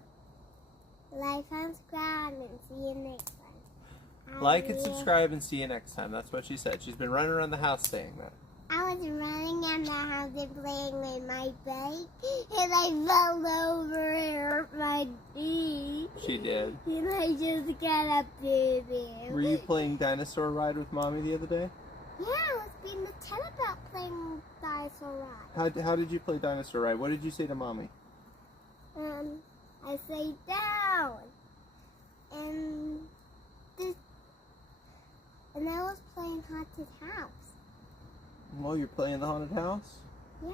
Like and subscribe and see you next time. Like and subscribe and see you next time. That's what she said. She's been running around the house saying that. I was running around the house and playing with my bike, and I fell over and hurt my knee. She did. And I just got up there. Were you playing Dinosaur Ride with Mommy the other day? Yeah, I was being the 10 about playing dinosaur ride. How did you play Dinosaur Ride? What did you say to Mommy? I say down. And I was playing haunted house. Well, you're playing the haunted house? Yeah.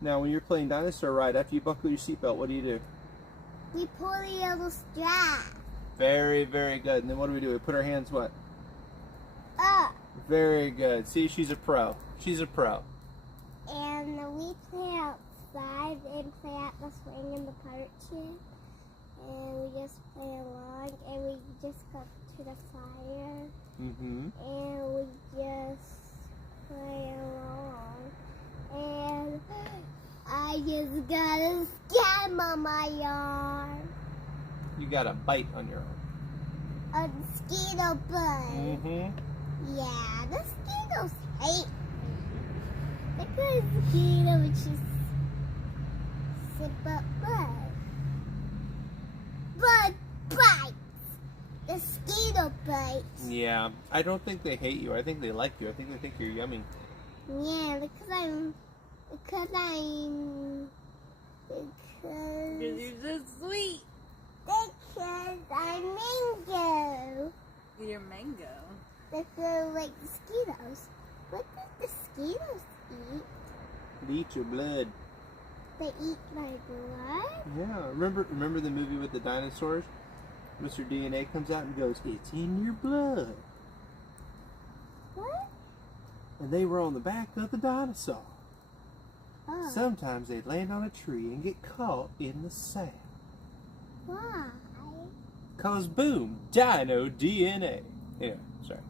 Now, when you're playing Dinosaur Ride, after you buckle your seatbelt, what do? We pull the little strap. Very, very good. And then what do? We put our hands what? Up. Very good. See, she's a pro. She's a pro. And we play outside and play at the swing and the pirate ship. and we just play along, and we just go to the fire, Mm-hmm. and we just play along, and I just got a scab on my arm. You got a bite on your arm. A mosquito bite. Mm-hmm. Yeah, the mosquitoes hate me. Because mosquito would just sip up blood. Blood bites. The mosquito bites. Yeah, I don't think they hate you. I think they like you. I think they think you're yummy. Yeah, because You're so sweet. Because I'm mango. You're mango. Because like mosquitoes. What do mosquitoes eat? They eat your blood. They eat my blood? Yeah, remember the movie with the dinosaurs? Mr. DNA comes out and goes, "It's in your blood." What? And they were on the back of the dinosaur. Oh. Sometimes they'd land on a tree and get caught in the sand. Why? 'Cause boom, dino DNA. Yeah, sorry.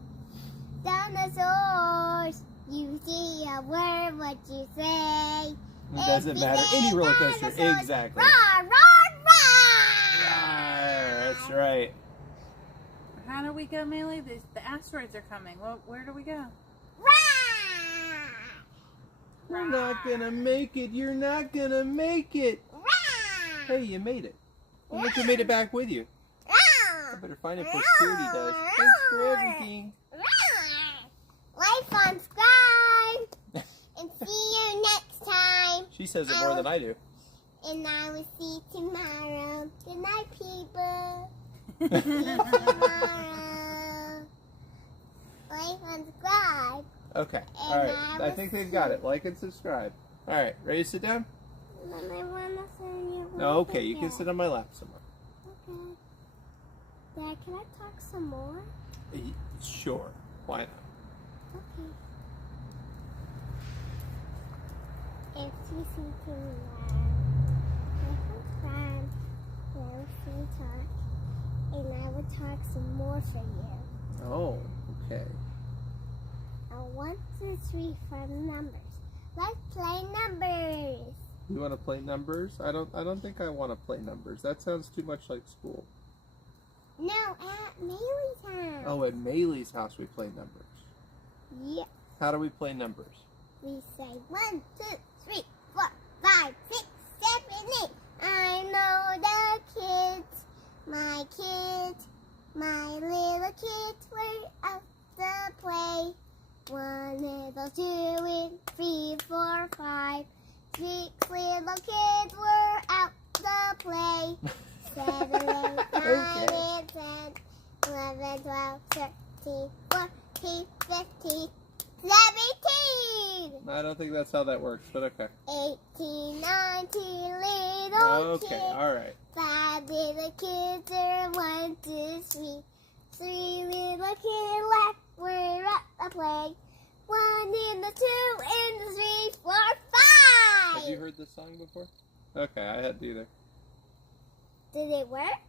Dinosaurs! You see a word, what you say? It doesn't matter. Any roller coaster. Dinosaurs. Exactly. Roar, roar, roar! That's right. How do we go, Millie? The asteroids are coming. Well, where do we go? Roar! You're not gonna make it. You're not gonna make it. Roar! Hey, you made it. I think you made it back with you. I better find it before security does. Thanks for everything. Like, subscribe, and see you next time. She says it more than I do. And I will see you tomorrow. Good night, people. See you tomorrow. Like and subscribe. Okay. And All right. I think they've got it. Like and subscribe. All right. Ready to sit down? Mom, I want to see you. No. Okay. You can sit on my lap somewhere. Okay. Dad, can I talk some more? Sure. Why not? Okay. If you see to I will cry, and I will see talk, and I will talk some more for you. Oh. Okay. 1, 2, 3, 4 numbers. Let's play numbers. You want to play numbers? I don't think I want to play numbers. That sounds too much like school. No, at Maylee's house. Oh, at Maylee's house we play numbers. Yeah. How do we play numbers? We say 1, 2, 3, 4, 5, 6, 7, 8. I know the kids, my little kids were out to play. 1 little, 2 and 3, 4, 5. 6 little kids were out to play. 7, 8, 9, and 10, 11, 12, 13, 14, 15, 17. I don't think that's how that works, but okay. 18, 19 little kids. Okay, all right. 5 little kids are 1, 2, 3. 3 little kids left were up to play. 1 in the 2 in the 3, 4, 5. Have you heard this song before? Okay, I hadn't either. Did it work?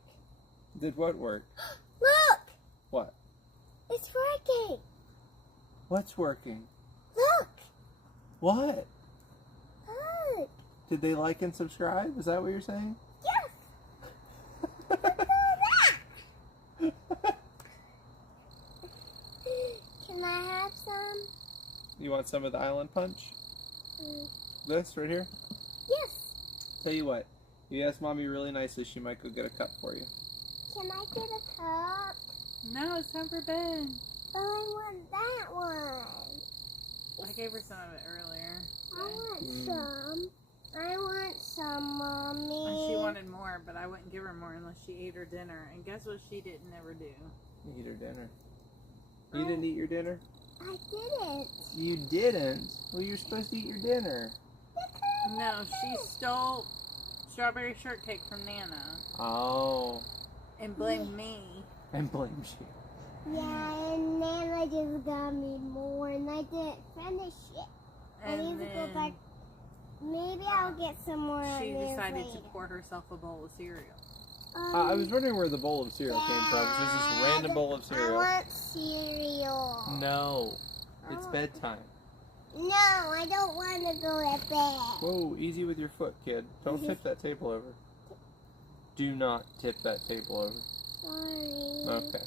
Did what work? Look! What? It's working. What's working? Look! What? Look! Did they like and subscribe? Is that what you're saying? Yes! Look at that! Can I have some? You want some of the Island Punch? This right here? Yes. Tell you what, you ask Mommy really nicely, she might go get a cup for you. Can I get a cup? No, it's time for bed. Oh, I want that one. I gave her some of it earlier. I want some. I want some, Mommy. And she wanted more, but I wouldn't give her more unless she ate her dinner. And guess what she didn't ever do? Eat her dinner. You didn't eat your dinner? I didn't. You didn't? Well, you're supposed to eat your dinner. No, she stole strawberry shortcake from Nana Oh. and blamed me. And blames you. Yeah, and Nana just got me more, and I didn't finish it. I And need to go then back. Maybe I'll get some more. she on this decided to later. pour herself a bowl of cereal. I was wondering where the bowl of cereal came from. There's this random bowl of cereal. I want cereal. No, it's bedtime. No, I don't want to go to bed. Whoa, easy with your foot, kid. Don't tip that table over. Do not tip that table over. Sorry. Okay.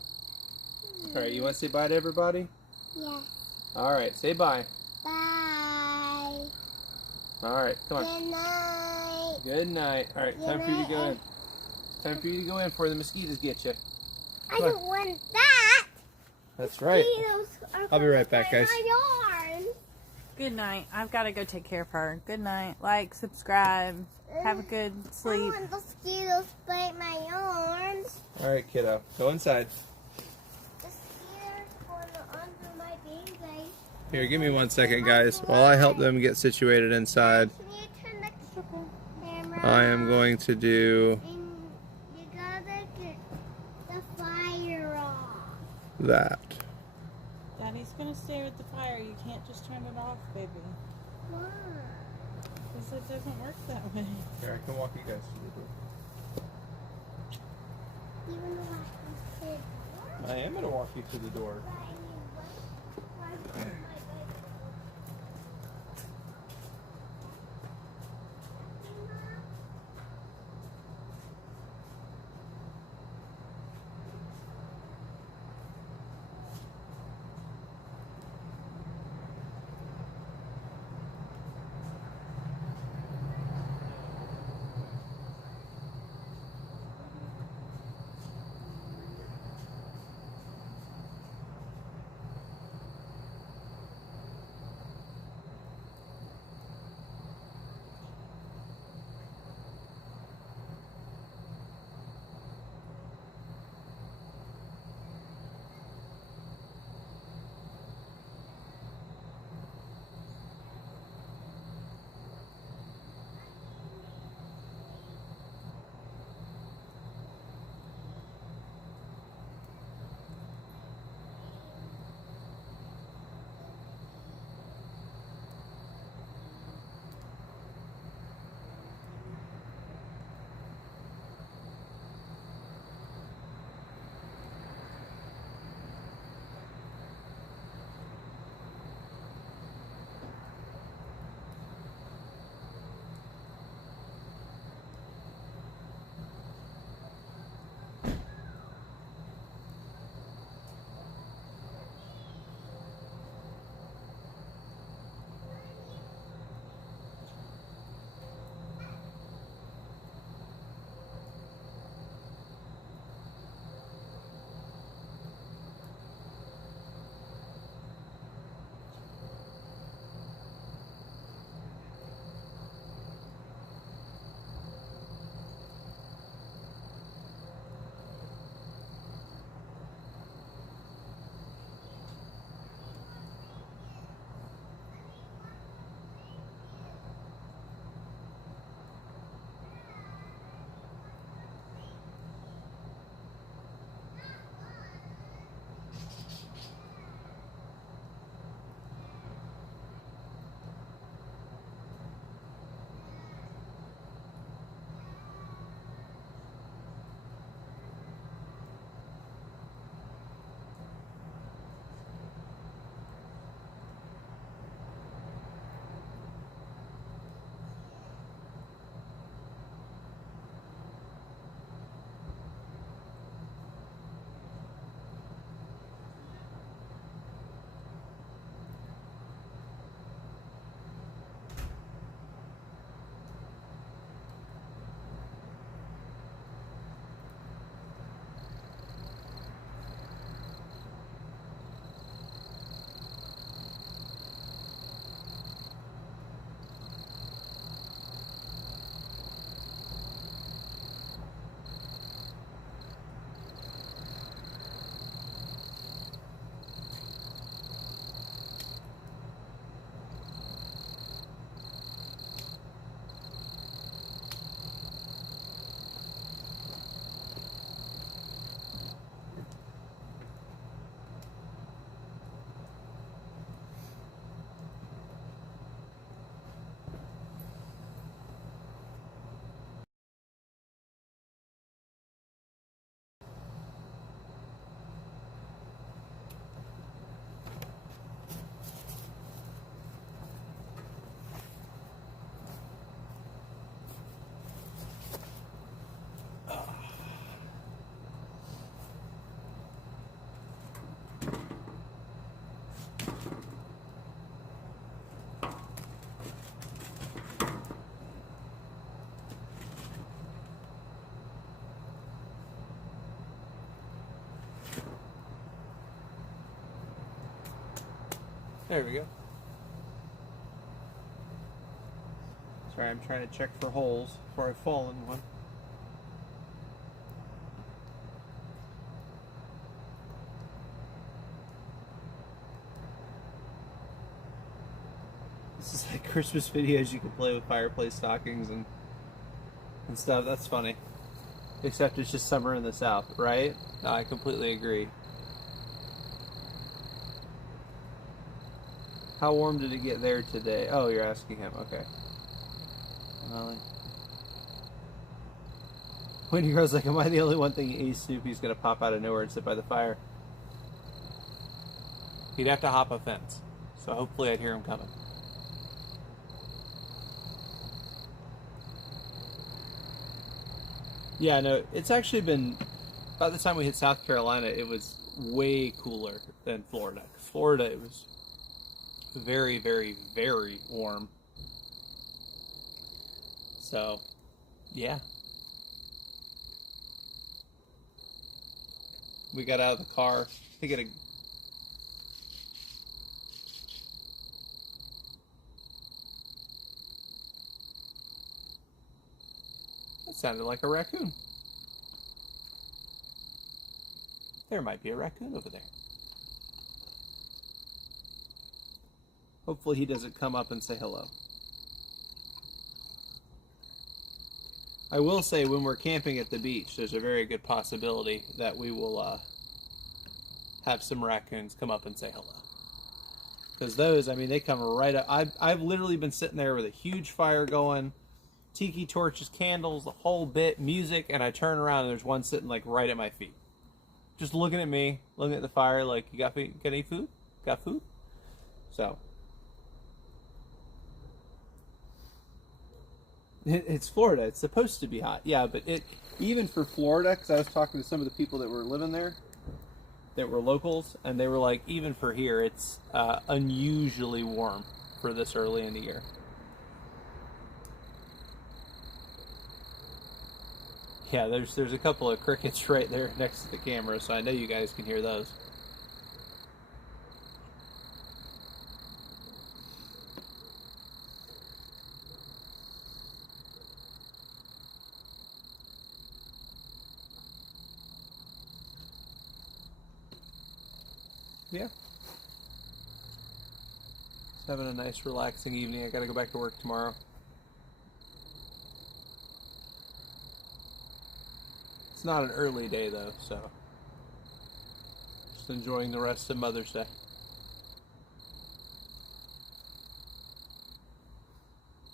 Alright, you want to say bye to everybody? Yes. Alright, say bye. Bye. Alright, come on. Good night. Good night. Alright, time for you to go in. Time for you to go in before the mosquitoes get you. I don't want that. That's right. Mosquitoes are I'll be right back, coming guys. in my yard. Good night. I've got to go take care of her. Good night. Like, subscribe. Have a good I sleep. want mosquitoes bite my arms. Alright, kiddo. Go inside. The mosquitoes going under my baby. Here, give me 1 second, guys. While I help them get situated inside, Can you turn the camera? I am going to do And you gotta get the fire off. that. Daddy's going to stay with the fire. You can't just turn it off, baby. Why? Because it doesn't work that way. Here, I can walk you guys to Even though I can sit the door. I am going to walk you to the door. There we go. Sorry, I'm trying to check for holes before I fall in one. This is like Christmas videos you can play with fireplace stockings and stuff. That's funny. Except it's just summer in the South, right? No, I completely agree. How warm did it get there today? Oh, you're asking him. Okay. When he grows like, am I the only one thinking Ace Snoopy's gonna pop out of nowhere and sit by the fire? He'd have to hop a fence. So hopefully I'd hear him coming. Yeah, no, it's actually been, by the time we hit South Carolina, it was way cooler than Florida. Florida, it was very, very, very warm. So, yeah. We got out of the car. I think that sounded like a raccoon. There might be a raccoon over there. Hopefully he doesn't come up and say hello. I will say when we're camping at the beach, there's a very good possibility that we will have some raccoons come up and say hello. Because those, I mean, they come right up. I've literally been sitting there with a huge fire going, tiki torches, candles, the whole bit, music, and I turn around and there's one sitting like right at my feet. Just looking at me, looking at the fire like, you got any food? Got food? So. It's Florida. It's supposed to be hot. Yeah, but even for Florida, because I was talking to some of the people that were living there, that were locals, and they were like, even for here, it's unusually warm for this early in the year. Yeah, there's a couple of crickets right there next to the camera, so I know you guys can hear those. Yeah. Just having a nice relaxing evening. I gotta go back to work tomorrow. It's not an early day though, so just enjoying the rest of Mother's Day.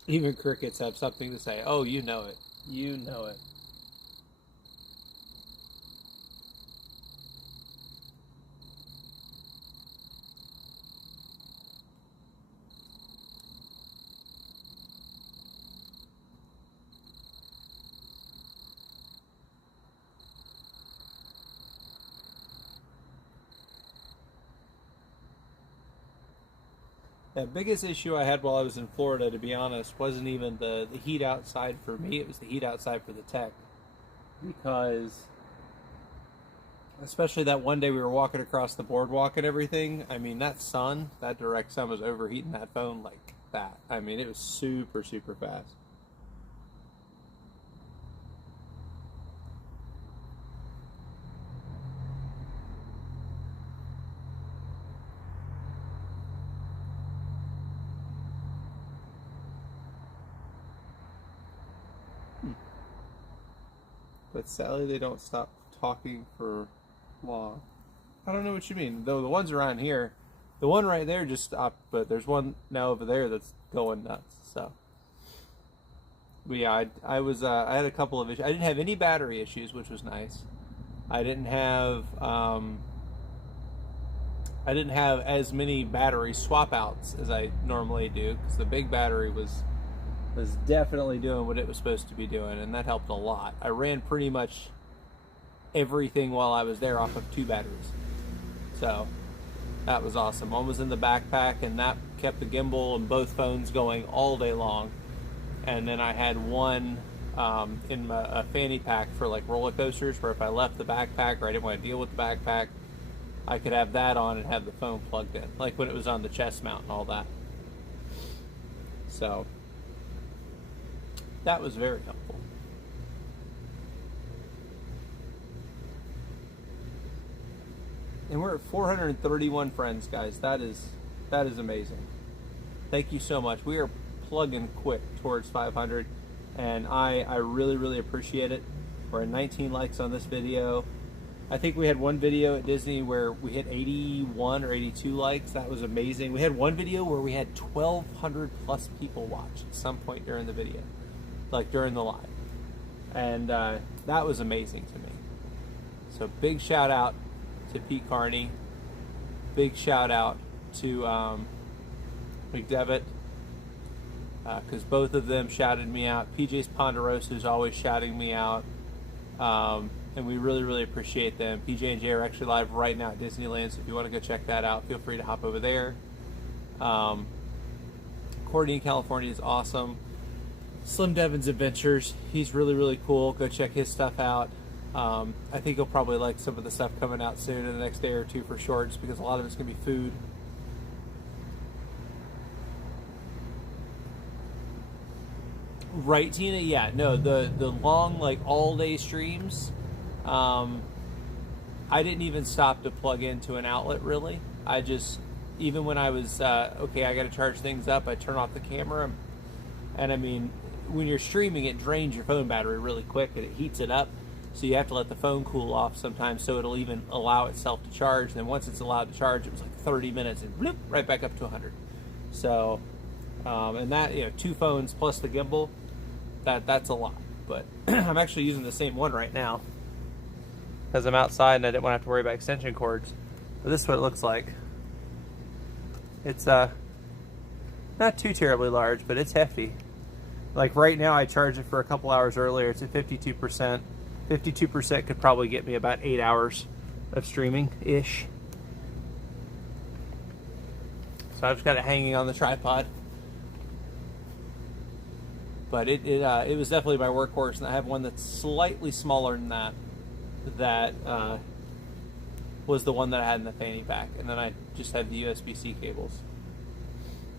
Even crickets have something to say. Oh, you know it. You know it. The biggest issue I had while I was in Florida, to be honest, wasn't even the heat outside for me. It was the heat outside for the tech. Because, especially that one day we were walking across the boardwalk and everything, I mean, that sun, that direct sun was overheating that phone like that. I mean, it was super, super fast. But sadly, they don't stop talking for long. I don't know what you mean. Though the ones around here, the one right there just stopped, but there's one now over there that's going nuts. So, but yeah, I had a couple of issues. I didn't have any battery issues, which was nice. I didn't have as many battery swap outs as I normally do, because the big battery was definitely doing what it was supposed to be doing, and that helped a lot. I ran pretty much everything while I was there off of 2 batteries, so that was awesome. One was in the backpack, and that kept the gimbal and both phones going all day long. And then I had one in a fanny pack for like roller coasters, where if I left the backpack or I didn't want to deal with the backpack, I could have that on and have the phone plugged in, like when it was on the chest mount and all that. So that was very helpful. And we're at 431 friends, guys. That is amazing. Thank you so much. We are plugging quick towards 500, and I really, really appreciate it. We're at 19 likes on this video. I think we had one video at Disney where we hit 81 or 82 likes. That was amazing. We had one video where we had 1,200 plus people watch at some point during the video, like during the live. And that was amazing to me. So big shout out to Pete Carney. Big shout out to McDevitt, because both of them shouted me out. PJ's Ponderosa is always shouting me out. And we really, really appreciate them. PJ and Jay are actually live right now at Disneyland, so if you want to go check that out, feel free to hop over there. Courtney in California is awesome. Slim Devin's Adventures, he's really, really cool. Go check his stuff out. I think you'll probably like some of the stuff coming out soon in the next day or two for shorts, because a lot of it's going to be food. Right, Tina? Yeah, no, the long, like, all-day streams, I didn't even stop to plug into an outlet, really. I just, even when I was, okay, I got to charge things up, I turn off the camera, and I mean, when you're streaming, it drains your phone battery really quick, and it heats it up, so you have to let the phone cool off sometimes, so it'll even allow itself to charge. And then once it's allowed to charge, it was like 30 minutes, and bloop, right back up to 100. So, and that, you know, 2 phones plus the gimbal, that's a lot. But I'm actually using the same one right now because I'm outside and I didn't want to have to worry about extension cords. But this is what it looks like. It's not too terribly large, but it's hefty. Like right now, I charged it for a couple hours earlier. It's at 52%. 52% could probably get me about 8 hours of streaming-ish. So I've just got it hanging on the tripod. But it was definitely my workhorse, and I have one that's slightly smaller than that. That was the one that I had in the fanny pack, and then I just had the USB-C cables.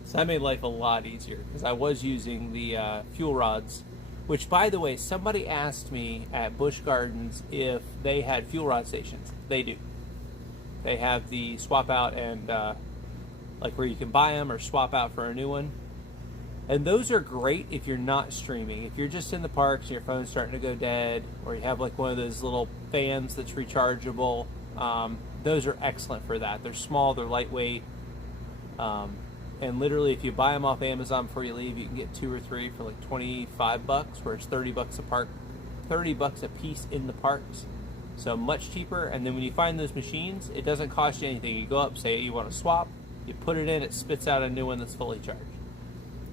So that made life a lot easier, because I was using the fuel rods, which, by the way, somebody asked me at Busch Gardens if they had fuel rod stations. They do. They have the swap out and like where you can buy them or swap out for a new one. And those are great if you're not streaming. If you're just in the parks and your phone's starting to go dead, or you have like one of those little fans that's rechargeable, those are excellent for that. They're small, they're lightweight, and literally if you buy them off Amazon before you leave, you can get 2 or 3 for like $25, where it's $30 a park, $30 a piece in the parks. So much cheaper. And then when you find those machines, it doesn't cost you anything. You go up, say you want to swap, you put it in, it spits out a new one that's fully charged.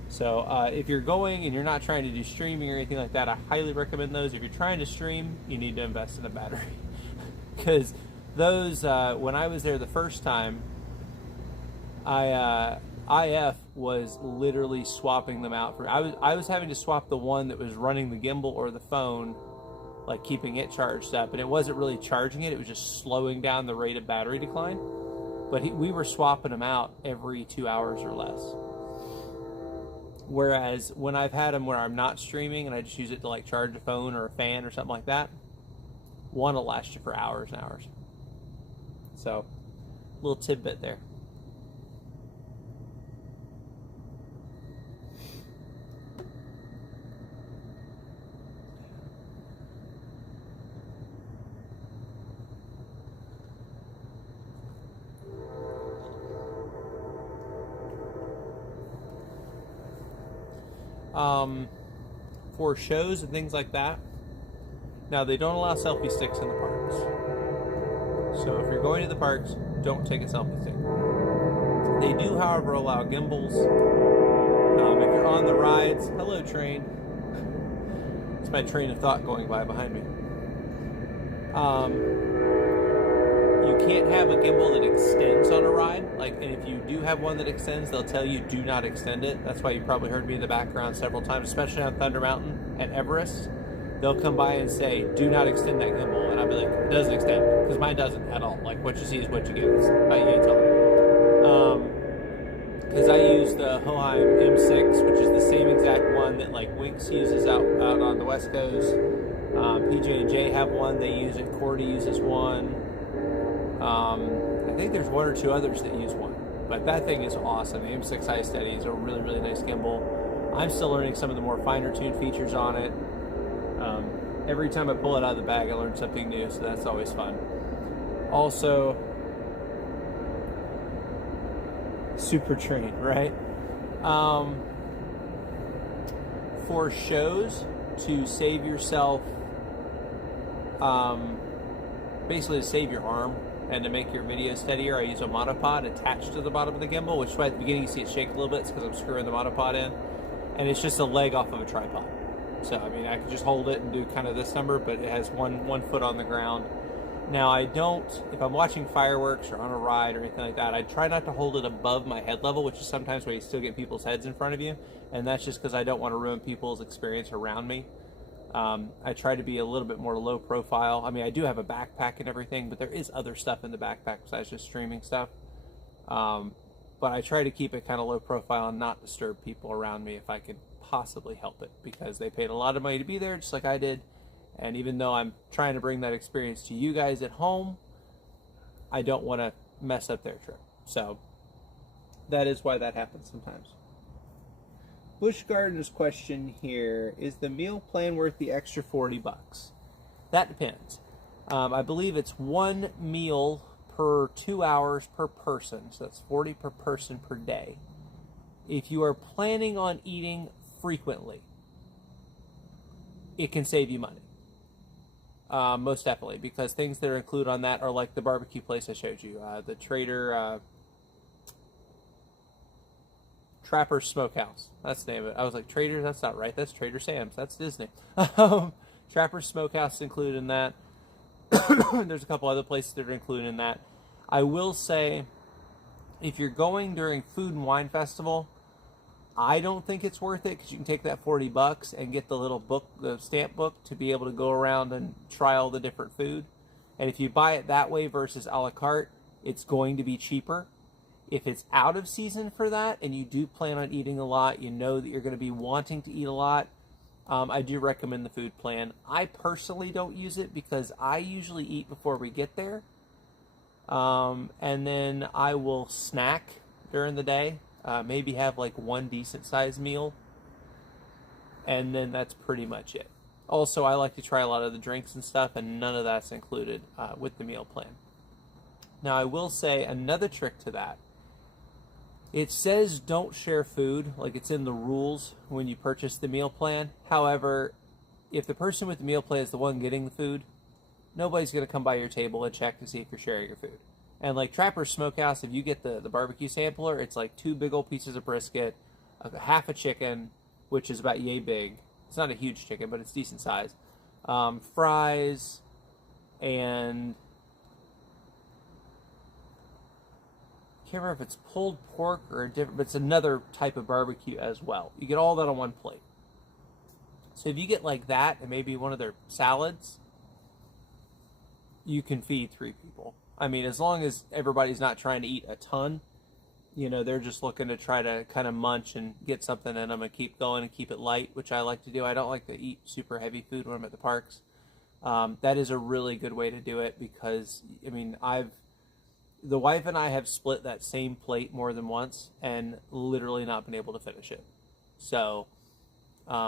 So if you're going and you're not trying to do streaming or anything like that, I highly recommend those. If you're trying to stream, you need to invest in a battery. Because those, when I was there the first time, IF was literally swapping them out. I was having to swap the one that was running the gimbal or the phone, like keeping it charged up. And it wasn't really charging it, it was just slowing down the rate of battery decline. But we were swapping them out every 2 hours or less. Whereas when I've had them where I'm not streaming and I just use it to like charge a phone or a fan or something like that, one will last you for hours and hours. So, little tidbit there. For shows and things like that, now they don't allow selfie sticks in the parks. So if you're going to the parks, don't take a selfie stick. They do, however, allow gimbals. If you're on the rides, hello train. It's my train of thought going by behind me. You can't have a gimbal that extends on a ride. And if you do have one that extends, they'll tell you do not extend it. That's why you probably heard me in the background several times, especially on Thunder Mountain at Everest. they'll come by and say, do not extend that gimbal. And I'll be like, it doesn't extend. Because mine doesn't at all. Like, what you see is what you get. It's because I use the Hoheim M6, which is the same exact one that like Winx uses out on the West Coast. PJ&J have one. They use it. Cordy uses one. I think there's one or two others that use one. But that thing is awesome. The M6 High Steady is a really, really nice gimbal. I'm still learning some of the more finer tuned features on it. Every time I pull it out of the bag, I learn something new, so that's always fun. Also, super train, right? For shows, to save yourself, basically to save your arm and to make your video steadier, I use a monopod attached to the bottom of the gimbal, which at the beginning you see it shake a little bit. It's because I'm screwing the monopod in, and it's just a leg off of a tripod. So, I mean, I could just hold it and do kind of this number, but it has one foot on the ground. Now, I don't, if I'm watching fireworks or on a ride or anything like that, I try not to hold it above my head level, which is sometimes where you still get people's heads in front of you, and that's just because I don't want to ruin people's experience around me. I try to be a little bit more low profile. I mean, I do have a backpack and everything, but there is other stuff in the backpack besides just streaming stuff. But I try to keep it kind of low profile and not disturb people around me if I can possibly help it, because they paid a lot of money to be there, just like I did. And even though I'm trying to bring that experience to you guys at home, I don't want to mess up their trip. So that is why that happens sometimes. Bush Gardener's question here, is the meal plan worth the extra $40? That depends. I believe it's one meal per 2 hours per person, so that's 40 per person per day. If you are planning on eating frequently, it can save you money. Most definitely, because things that are included on that are like the barbecue place I showed you, the Trader Trapper's Smokehouse. That's the name of it. I was like, Trader? That's not right. That's Trader Sam's. That's Disney. Trapper's Smokehouse is included in that. There's a couple other places that are included in that. I will say, if you're going during Food and Wine Festival, I don't think it's worth it, because you can take that $40 and get the little book, the stamp book, to be able to go around and try all the different food. And if you buy it that way versus a la carte, it's going to be cheaper. If it's out of season for that and you do plan on eating a lot, you know that you're going to be wanting to eat a lot, I do recommend the food plan. I personally don't use it because I usually eat before we get there. And then I will snack during the day. Maybe have like one decent sized meal, and then that's pretty much it. Also, I like to try a lot of the drinks and stuff, and none of that's included with the meal plan. Now, I will say another trick to that. It says don't share food, like it's in the rules when you purchase the meal plan. However, if the person with the meal plan is the one getting the food, nobody's going to come by your table and check to see if you're sharing your food. And like Trapper's Smokehouse, if you get the barbecue sampler, it's like 2 big old pieces of brisket, half a chicken, which is about yay big. It's not a huge chicken, but it's decent size. Fries, and I can't remember if it's pulled pork or a different, but it's another type of barbecue as well. You get all that on one plate. So if you get like that and maybe one of their salads, you can feed 3 people. I mean, as long as everybody's not trying to eat a ton, you know, they're just looking to try to kind of munch and get something in them and keep going and keep it light, which I like to do. I don't like to eat super heavy food when I'm at the parks. That is a really good way to do it because, I mean, the wife and I have split that same plate more than once and literally not been able to finish it. So,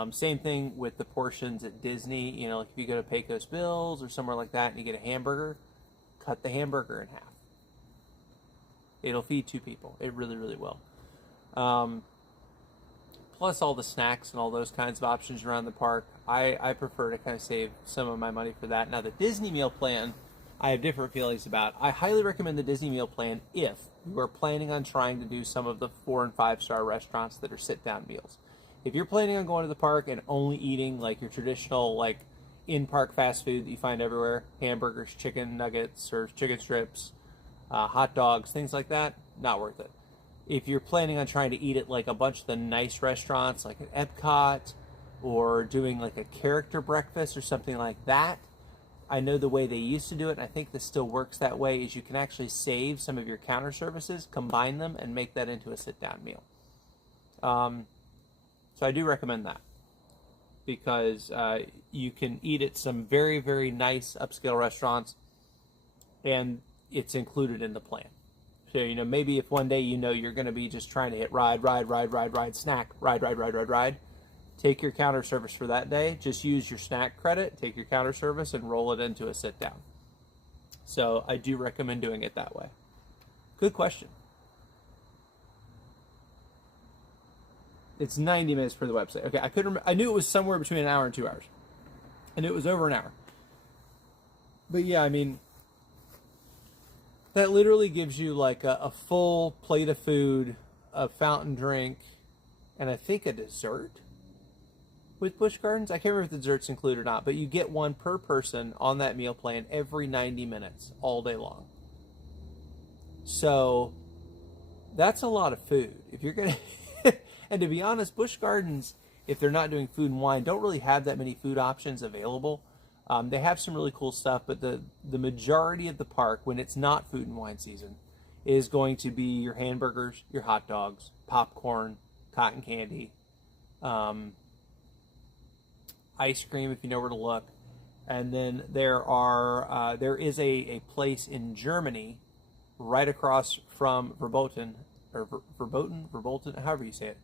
same thing with the portions at Disney. You know, like if you go to Pecos Bills or somewhere like that and you get a hamburger, cut the hamburger in half. It'll feed 2 people. It really, really will. Plus all the snacks and all those kinds of options around the park. I prefer to kind of save some of my money for that. Now the Disney meal plan, I have different feelings about. I highly recommend the Disney meal plan if you are planning on trying to do some of the 4- and 5-star restaurants that are sit-down meals. If you're planning on going to the park and only eating like your traditional like in-park fast food that you find everywhere, hamburgers, chicken nuggets, or chicken strips, hot dogs, things like that, not worth it. If you're planning on trying to eat at like a bunch of the nice restaurants, like at Epcot, or doing like a character breakfast or something like that. I know the way they used to do it, and I think this still works that way, is you can actually save some of your counter services, combine them, and make that into a sit-down meal. So I do recommend that, because you can eat at some very, very nice upscale restaurants, and it's included in the plan. So, you know, maybe if one day you know you're going to be just trying to hit ride, snack, ride, take your counter service for that day. Just use your snack credit, take your counter service, and roll it into a sit-down. So I do recommend doing it that way. Good question. It's 90 minutes per the website. Okay, I couldn't remember. I knew it was somewhere between an hour and 2 hours. I knew it was over an hour. But yeah, I mean, that literally gives you like a full plate of food, a fountain drink, and I think a dessert with Busch Gardens. I can't remember if the dessert's included or not, but you get one per person on that meal plan every 90 minutes all day long. So that's a lot of food. If you're going to, and to be honest, Busch Gardens, if they're not doing food and wine, don't really have that many food options available. They have some really cool stuff, but the majority of the park, when it's not food and wine season, is going to be your hamburgers, your hot dogs, popcorn, cotton candy, ice cream if you know where to look. And then there is a place in Germany right across from Verboten, however you say it,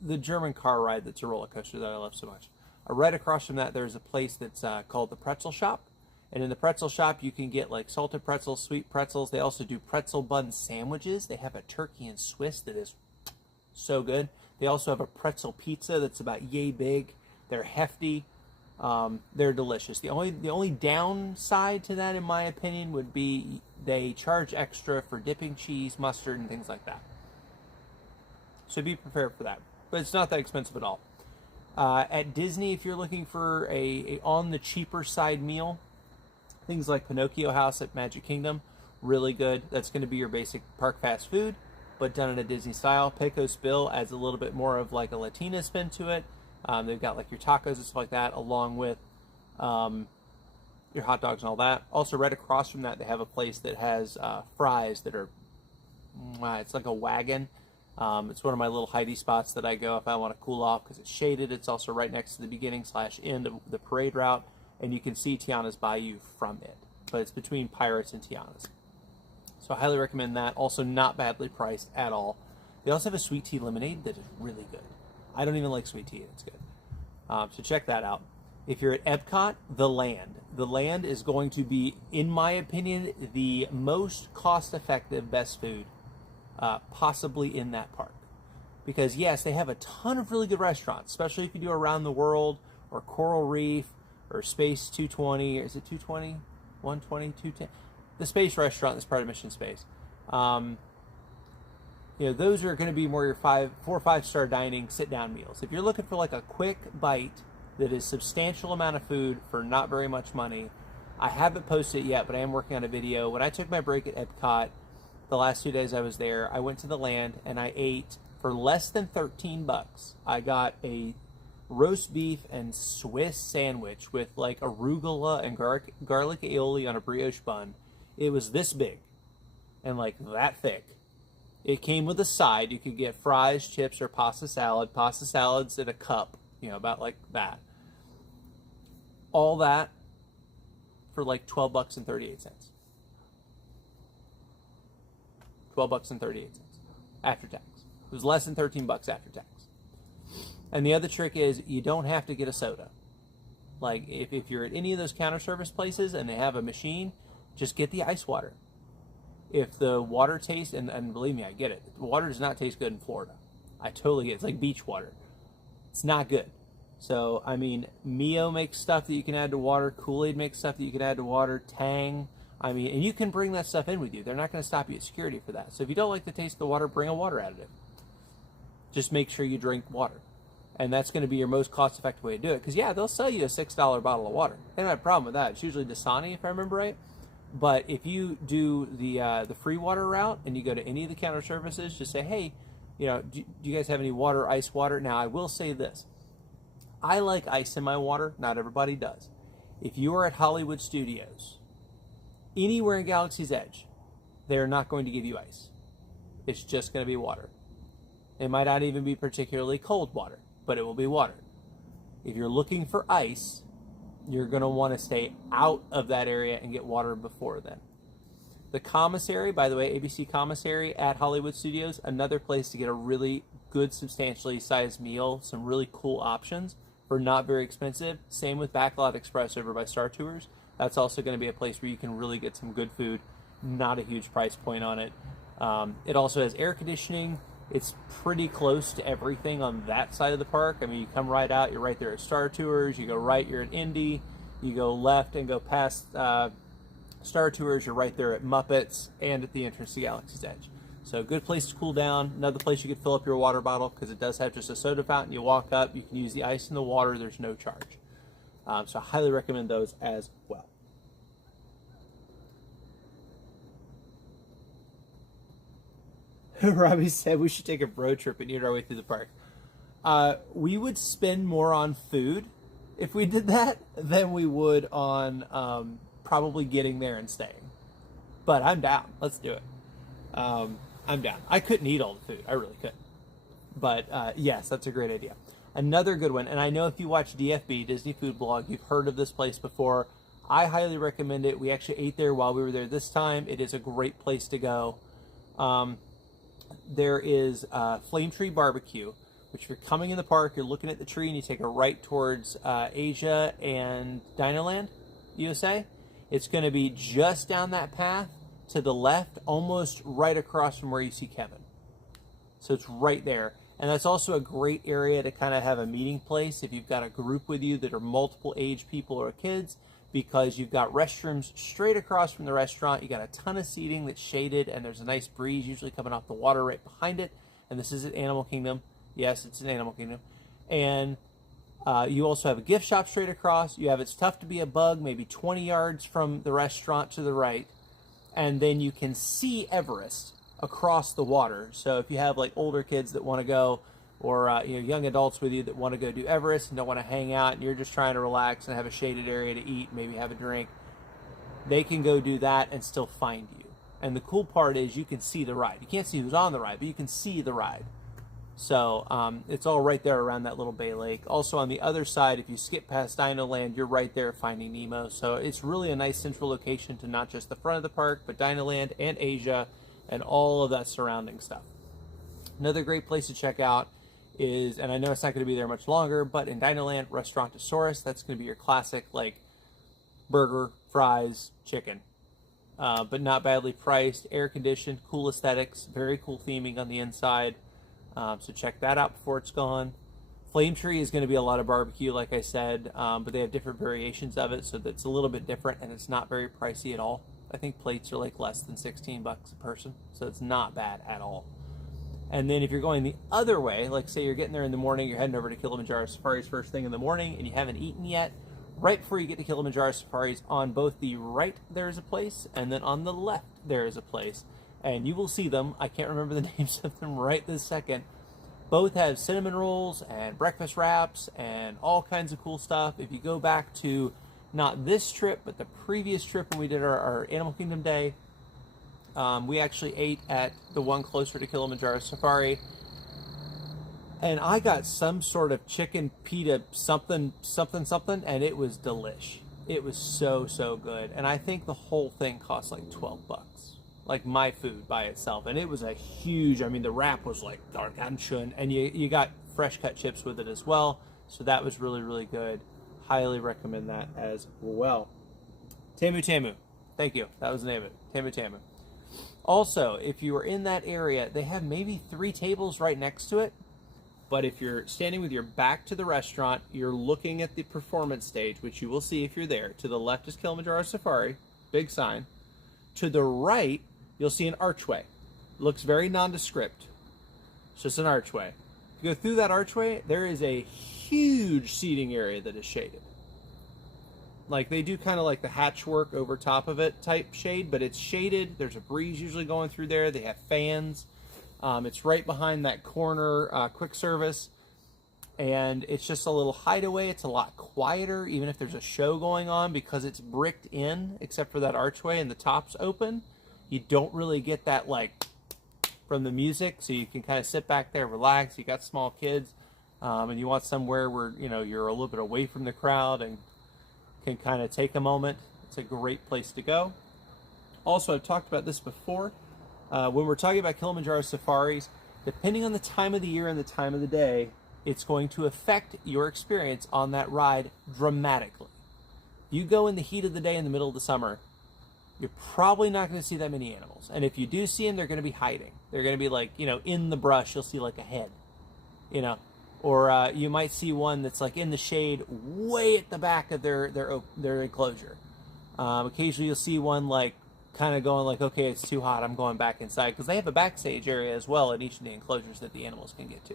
the German car ride that's a roller coaster that I love so much. Right across from that, there's a place that's called the Pretzel Shop. And in the Pretzel Shop, you can get like salted pretzels, sweet pretzels. They also do pretzel bun sandwiches. They have a turkey and Swiss that is so good. They also have a pretzel pizza that's about yay big. They're hefty. They're delicious. The only downside to that, in my opinion, would be they charge extra for dipping cheese, mustard, and things like that. So be prepared for that. But it's not that expensive at all. At Disney, if you're looking for a on the cheaper side meal, things like Pinocchio House at Magic Kingdom, really good. That's going to be your basic park fast food, but done in a Disney style. Pecos Bill adds a little bit more of like a Latina spin to it. They've got like your tacos and stuff like that, along with your hot dogs and all that. Also, right across from that, they have a place that has fries that are, it's like a wagon. It's one of my little hidey spots that I go if I want to cool off because it's shaded. It's also right next to the beginning/end of the parade route, and you can see Tiana's Bayou from it. But it's between Pirates and Tiana's. So I highly recommend that. Also not badly priced at all. They also have a sweet tea lemonade that is really good. I don't even like sweet tea, and it's good. So check that out. If you're at Epcot, The Land. The Land is going to be, in my opinion, the most cost-effective, best food possibly in that park. Because yes, they have a ton of really good restaurants, especially if you do Around the World or Coral Reef or Space 220. Is it 220? 120? 210? The Space restaurant that's part of Mission Space. Those are going to be more your 4 or 5 star dining sit-down meals. If you're looking for like a quick bite that is substantial amount of food for not very much money, I haven't posted it yet, but I am working on a video. When I took my break at Epcot, the last 2 days I was there, I went to the Land and I ate for less than $13. I got a roast beef and Swiss sandwich with like arugula and garlic aioli on a brioche bun. It was this big and like that thick. It came with a side. You could get fries, chips, or pasta salad. Pasta salad's in a cup, about like that. All that for like $12.38. $12.38 after tax. It was less than $13 after tax. And the other trick is you don't have to get a soda. Like if you're at any of those counter service places and they have a machine, just get the ice water. If the water tastes, and believe me, I get it. The water does not taste good in Florida. I totally get it. It's like beach water. It's not good. So, I mean, Mio makes stuff that you can add to water. Kool-Aid makes stuff that you can add to water. Tang. And you can bring that stuff in with you. They're not going to stop you at security for that. So if you don't like the taste of the water, bring a water additive. Just make sure you drink water. And that's going to be your most cost-effective way to do it. Because, yeah, they'll sell you a $6 bottle of water. They don't have a problem with that. It's usually Dasani, if I remember right. But if you do the free water route and you go to any of the counter services, just say, hey, do you guys have any water, ice water? Now, I will say this. I like ice in my water. Not everybody does. If you are at Hollywood Studios, anywhere in Galaxy's Edge, they're not going to give you ice. It's just going to be water. It might not even be particularly cold water, but it will be water. If you're looking for ice, you're going to want to stay out of that area and get water before then. The commissary, by the way, ABC Commissary at Hollywood Studios, another place to get a really good, substantially sized meal, some really cool options for not very expensive. Same with Backlot Express over by Star Tours. That's also going to be a place where you can really get some good food, not a huge price point on it. It also has air conditioning. It's pretty close to everything on that side of the park. I mean, you come right out, you're right there at Star Tours. You go right, you're at Indy. You go left and go past Star Tours, you're right there at Muppets and at the entrance to Galaxy's Edge. So good place to cool down. Another place you could fill up your water bottle because it does have just a soda fountain. You walk up, you can use the ice in the water. There's no charge. So I highly recommend those as well. Robbie said we should take a road trip and eat our way through the park. We would spend more on food if we did that than we would on probably getting there and staying. But I'm down. Let's do it. I'm down. I couldn't eat all the food. I really couldn't. But yes, that's a great idea. Another good one, and I know if you watch DFB, Disney Food Blog, you've heard of this place before. I highly recommend it. We actually ate there while we were there this time. It is a great place to go. There is Flame Tree Barbecue, which if you're coming in the park, you're looking at the tree and you take a right towards Asia and Dinoland, USA. It's going to be just down that path to the left, almost right across from where you see Kevin. So it's right there. And that's also a great area to kind of have a meeting place if you've got a group with you that are multiple age people or kids, because you've got restrooms straight across from the restaurant. You got a ton of seating that's shaded, and there's a nice breeze usually coming off the water right behind it. And this is at Animal Kingdom. Yes, it's an Animal Kingdom. And you also have a gift shop straight across. You have It's Tough to Be a Bug, maybe 20 yards from the restaurant to the right. And then you can see Everest across the water. So if you have like older kids that want to go, or young adults with you that want to go do Everest and don't want to hang out, and you're just trying to relax and have a shaded area to eat, maybe have a drink, they can go do that and still find you. And the cool part is you can see the ride. You can't see who's on the ride, but you can see the ride. So it's all right there around that little bay lake. Also on the other side, if you skip past Dinoland, you're right there Finding Nemo. So it's really a nice central location to not just the front of the park, but Dinoland and Asia and all of that surrounding stuff. Another great place to check out is, and I know it's not going to be there much longer, but in Dinoland, Restaurantosaurus, that's going to be your classic, like, burger, fries, chicken. But not badly priced, air-conditioned, cool aesthetics, very cool theming on the inside. So check that out before it's gone. Flame Tree is going to be a lot of barbecue, like I said, but they have different variations of it, so that's a little bit different, and it's not very pricey at all. I think plates are like less than $16 a person, so it's not bad at all. And then if you're going the other way, like say you're getting there in the morning, you're heading over to Kilimanjaro Safaris first thing in the morning, and you haven't eaten yet, right before you get to Kilimanjaro Safaris, on both the right there is a place, and then on the left there is a place. And you will see them. I can't remember the names of them right this second. Both have cinnamon rolls and breakfast wraps and all kinds of cool stuff. If you go back to not this trip, but the previous trip when we did our Animal Kingdom Day, we actually ate at the one closer to Kilimanjaro Safari. And I got some sort of chicken pita something, and it was delish. It was so, so good. And I think the whole thing cost like $12. Like my food by itself. And it was a huge, I mean, the wrap was like gargantuan. And you got fresh cut chips with it as well. So that was really, really good. Highly recommend that as well. Tamu Tamu. Thank you. That was the name of it. Tamu Tamu. Also, if you are in that area, they have maybe 3 tables right next to it. But if you're standing with your back to the restaurant, you're looking at the performance stage, which you will see if you're there. To the left is Kilimanjaro Safari. Big sign. To the right, you'll see an archway. It looks very nondescript. It's just an archway. If you go through that archway, there is a huge seating area that is shaded. Like they do kind of like the hatchwork over top of it type shade, but it's shaded. There's a breeze usually going through there. They have fans. It's right behind that corner quick service. And it's just a little hideaway. It's a lot quieter, even if there's a show going on, because it's bricked in, except for that archway and the top's open. You don't really get that, like, from the music, so you can kind of sit back there, relax. You got small kids, and you want somewhere where, you know, you're a little bit away from the crowd and can kind of take a moment. It's a great place to go. Also, I've talked about this before. When we're talking about Kilimanjaro safaris, depending on the time of the year and the time of the day, it's going to affect your experience on that ride dramatically. You go in the heat of the day in the middle of the summer, you're probably not going to see that many animals. And if you do see them, they're going to be hiding. They're going to be like, you know, in the brush, you'll see like a head, you know. Or you might see one that's like in the shade way at the back of their enclosure. Occasionally you'll see one like kind of going like, okay, it's too hot, I'm going back inside. Because they have a backstage area as well in each of the enclosures that the animals can get to.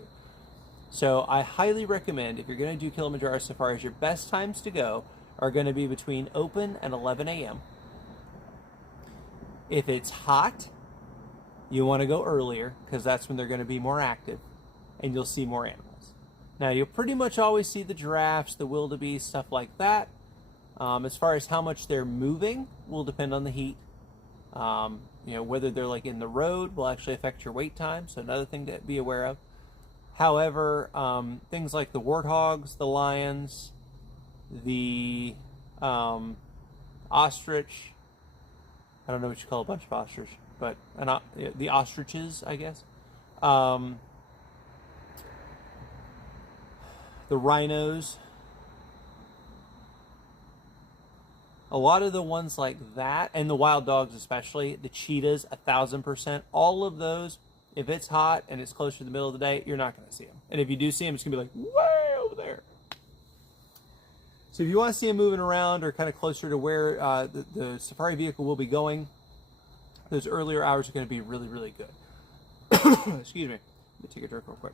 So I highly recommend, if you're going to do Kilimanjaro safaris, your best times to go are going to be between open and 11 a.m. If it's hot, you want to go earlier, because that's when they're going to be more active and you'll see more animals. Now, you'll pretty much always see the giraffes, the wildebeest, stuff like that. As far as how much they're moving will depend on the heat. You know, whether they're like in the road will actually affect your wait time, so another thing to be aware of. However, things like the warthogs, the lions, the ostrich, I don't know what you call a bunch of ostrich, but the ostriches, I guess. The rhinos. A lot of the ones like that, and the wild dogs especially, the cheetahs, 1000%, all of those, if it's hot and it's close to the middle of the day, you're not going to see them. And if you do see them, it's going to be like, way over there. So if you want to see them moving around or kind of closer to where the safari vehicle will be going, those earlier hours are going to be really, really good. Excuse me. Let me take a drink real quick.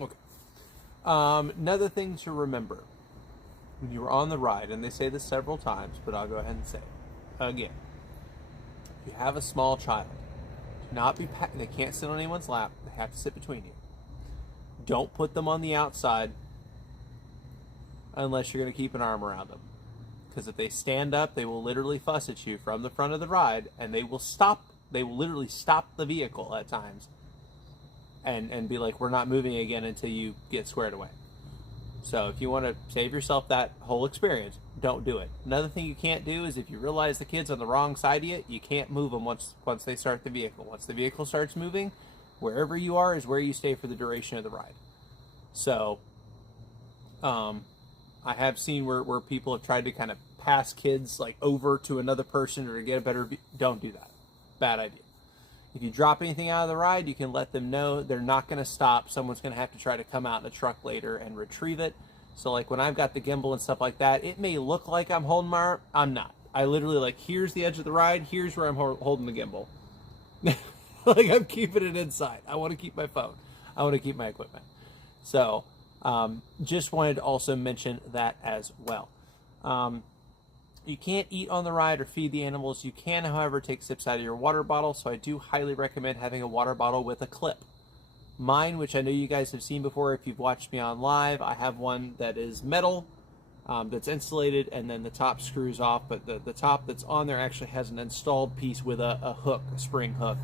Okay. Another thing to remember when you're on the ride, and they say this several times, but I'll go ahead and say it again. If you have a small child, do not be they can't sit on anyone's lap. They have to sit between you. Don't put them on the outside unless you're going to keep an arm around them. Because if they stand up, they will literally fuss at you from the front of the ride, and they will stop. They will literally stop the vehicle at times and be like, we're not moving again until you get squared away. So if you want to save yourself that whole experience, don't do it. Another thing you can't do is if you realize the kid's on the wrong side of you can't move them once they start the vehicle. Once the vehicle starts moving, wherever you are is where you stay for the duration of the ride. So I have seen where people have tried to kind of pass kids like over to another person or to get a better view. Don't do that. Bad idea. If you drop anything out of the ride, you can let them know they're not going to stop. Someone's going to have to try to come out in a truck later and retrieve it. So like when I've got the gimbal and stuff like that, it may look like I'm holding my arm. I'm not. I literally like, here's the edge of the ride. Here's where I'm holding the gimbal. Like I'm keeping it inside. I want to keep my phone. I want to keep my equipment. So just wanted to also mention that as well. You can't eat on the ride or feed the animals. You can, however, take sips out of your water bottle, so I do highly recommend having a water bottle with a clip. Mine, which I know you guys have seen before if you've watched me on live, I have one that is metal, that's insulated, and then the top screws off, but the top that's on there actually has an installed piece with a hook, a spring hook.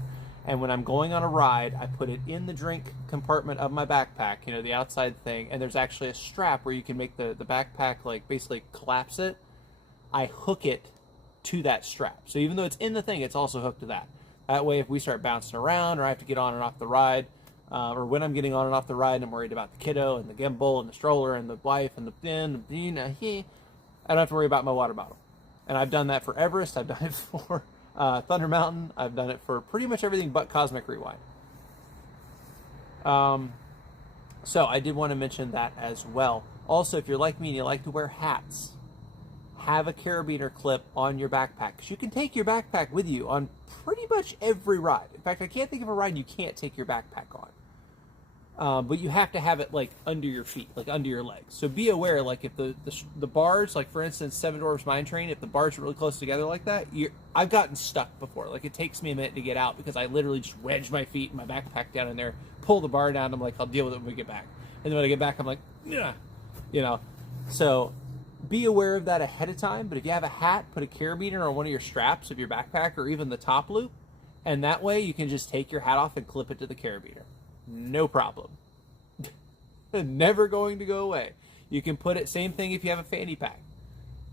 And when I'm going on a ride, I put it in the drink compartment of my backpack, you know, the outside thing, and there's actually a strap where you can make the backpack, like, basically collapse it. I hook it to that strap. So even though it's in the thing, it's also hooked to that. That way, if we start bouncing around or I have to get on and off the ride, or when I'm getting on and off the ride and I'm worried about the kiddo and the gimbal and the stroller and the wife and the bin, I don't have to worry about my water bottle. And I've done that for Everest. I've done it for Thunder Mountain. I've done it for pretty much everything but Cosmic Rewind. So I did want to mention that as well. Also, if you're like me and you like to wear hats, have a carabiner clip on your backpack. Because you can take your backpack with you on pretty much every ride. In fact, I can't think of a ride you can't take your backpack on. But you have to have it like under your feet, like under your legs. So be aware, like if the bars, like for instance, Seven Dwarfs Mine Train, if the bars are really close together like that, I've gotten stuck before. Like it takes me a minute to get out because I literally just wedge my feet and my backpack down in there, pull the bar down. I'm like, I'll deal with it when we get back. And then when I get back, I'm like, yeah, you know. So be aware of that ahead of time. But if you have a hat, put a carabiner on one of your straps of your backpack or even the top loop, and that way you can just take your hat off and clip it to the carabiner. No problem. Never going to go away. You can put it, same thing if you have a fanny pack.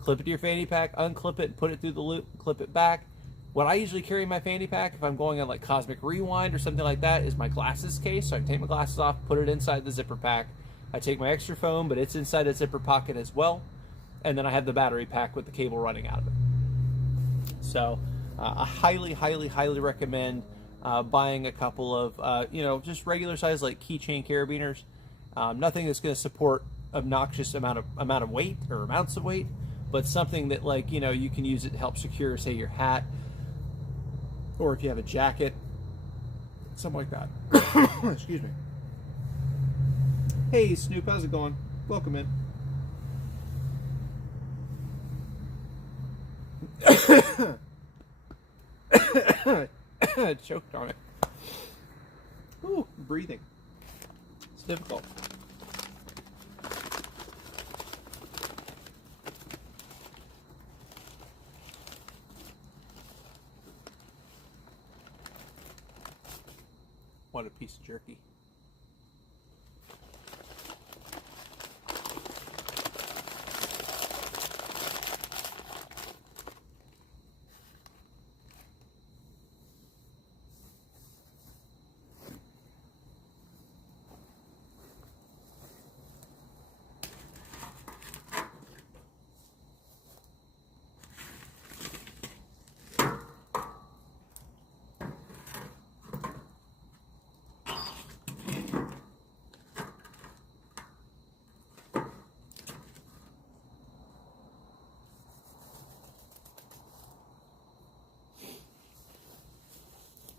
Clip it to your fanny pack, unclip it, put it through the loop, clip it back. What I usually carry in my fanny pack, if I'm going on like Cosmic Rewind or something like that, is my glasses case. So I can take my glasses off, put it inside the zipper pack. I take my extra phone, but it's inside a zipper pocket as well. And then I have the battery pack with the cable running out of it. So I highly, highly, highly recommend buying a couple of, just regular size like keychain carabiners. Nothing that's going to support obnoxious amount of weight or amounts of weight, but something that you can use it to help secure, say, your hat, or if you have a jacket, something like that. Excuse me. Hey Snoop, how's it going? Welcome in. Choked on it. Ooh, breathing. It's difficult. What a piece of jerky.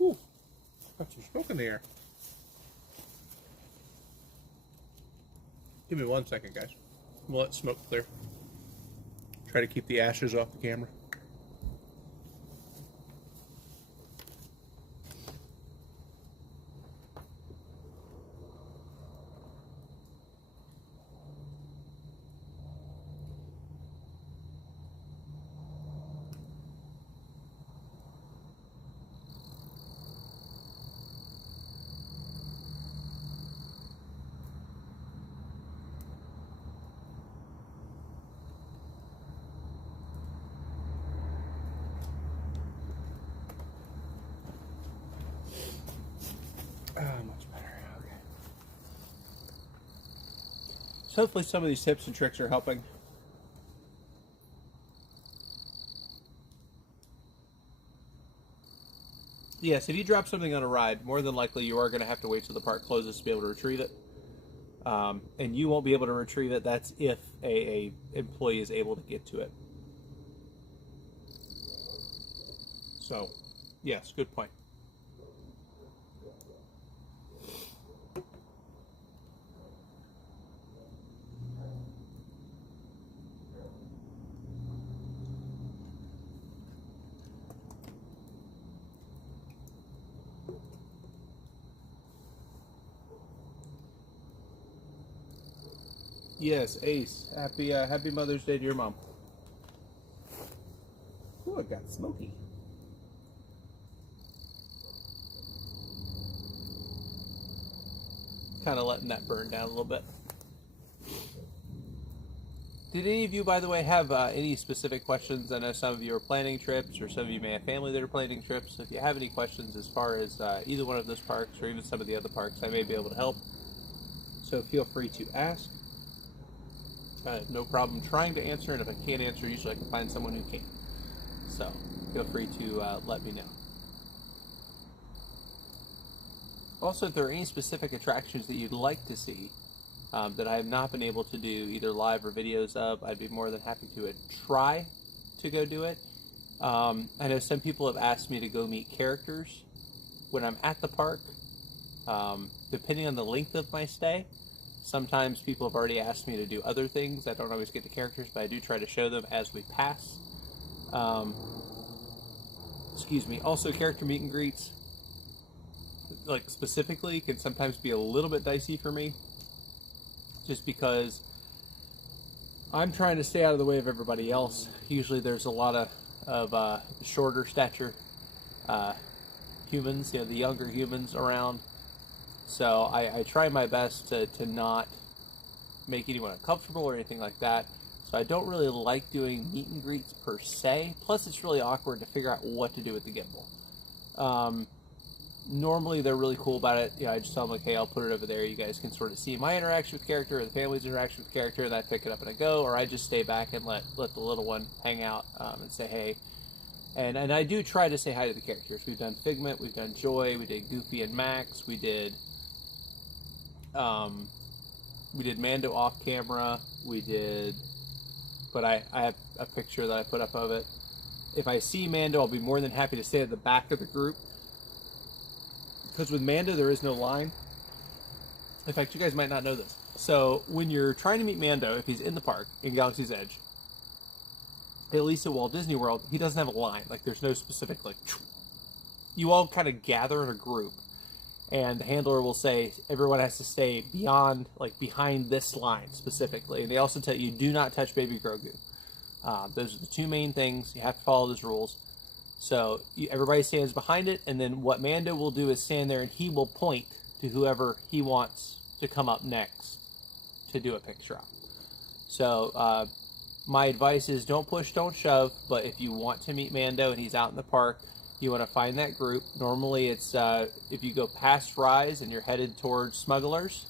Ooh, got some smoke in the air. Give me 1 second, guys. We'll let smoke clear. Try to keep the ashes off the camera. Much better. Okay. So hopefully some of these tips and tricks are helping. Yes, if you drop something on a ride, more than likely you are going to have to wait till the park closes to be able to retrieve it. And you won't be able to retrieve it. That's if a employee is able to get to it. So, yes, good point. Yes, Ace. Happy Mother's Day to your mom. Ooh, it got smoky. Kind of letting that burn down a little bit. Did any of you, by the way, have any specific questions? I know some of you are planning trips, or some of you may have family that are planning trips. If you have any questions as far as either one of those parks, or even some of the other parks, I may be able to help. So feel free to ask. No problem trying to answer, and if I can't answer, usually I can find someone who can. So feel free to let me know. Also, if there are any specific attractions that you'd like to see, that I have not been able to do either live or videos of, I'd be more than happy to try to go do it. I know some people have asked me to go meet characters when I'm at the park. Depending on the length of my stay, sometimes people have already asked me to do other things. I don't always get the characters, but I do try to show them as we pass. Excuse me. Also, character meet and greets, like specifically, can sometimes be a little bit dicey for me, just because I'm trying to stay out of the way of everybody else. Usually there's a lot of shorter stature humans, the younger humans around. So I try my best to not make anyone uncomfortable or anything like that. So I don't really like doing meet and greets per se. Plus it's really awkward to figure out what to do with the gimbal. Normally they're really cool about it. I just tell them, like, hey, I'll put it over there. You guys can sort of see my interaction with character or the family's interaction with character, and I pick it up and I go, or I just stay back and let the little one hang out and say hey. And I do try to say hi to the characters. We've done Figment, we've done Joy, we did Goofy and Max, we did Mando off camera, but I have a picture that I put up of it. If I see Mando, I'll be more than happy to stay at the back of the group, because with Mando there is no line. In fact, you guys might not know this. So when you're trying to meet Mando, if he's in the park in Galaxy's Edge, at least at Walt Disney World, he doesn't have a line. Like, there's no specific, like, you all kind of gather in a group, and the handler will say everyone has to stay beyond, like, behind this line specifically. And they also tell you, do not touch Baby Grogu. Those are the two main things. You have to follow those rules. So everybody stands behind it, and then what Mando will do is stand there, and he will point to whoever he wants to come up next to do a picture op. So my advice is don't push, don't shove, but if you want to meet Mando and he's out in the park, you want to find that group. Normally it's if you go past Rise and you're headed towards Smugglers,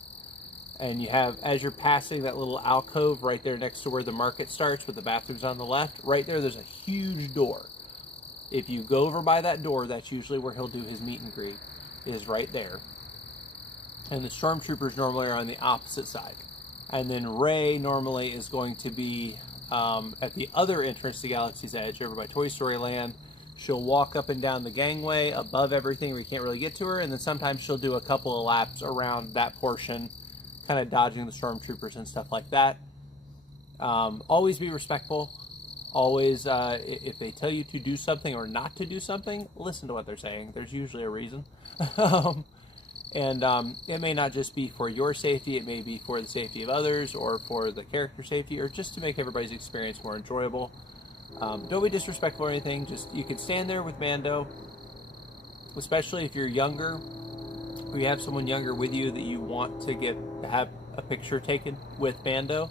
and you have, as you're passing that little alcove right there next to where the market starts with the bathrooms on the left, right there's a huge door. If you go over by that door, that's usually where he'll do his meet and greet, is right there. And the Stormtroopers normally are on the opposite side. And then Rey normally is going to be at the other entrance to Galaxy's Edge, over by Toy Story Land. She'll walk up and down the gangway above everything where you can't really get to her, and then sometimes she'll do a couple of laps around that portion, kind of dodging the Stormtroopers and stuff like that. Always be respectful. Always, if they tell you to do something or not to do something, listen to what they're saying. There's usually a reason. And it may not just be for your safety, it may be for the safety of others, or for the character safety, or just to make everybody's experience more enjoyable. Don't be disrespectful or anything. Just, you can stand there with Mando, especially if you're younger, or you have someone younger with you that you want to have a picture taken with Mando.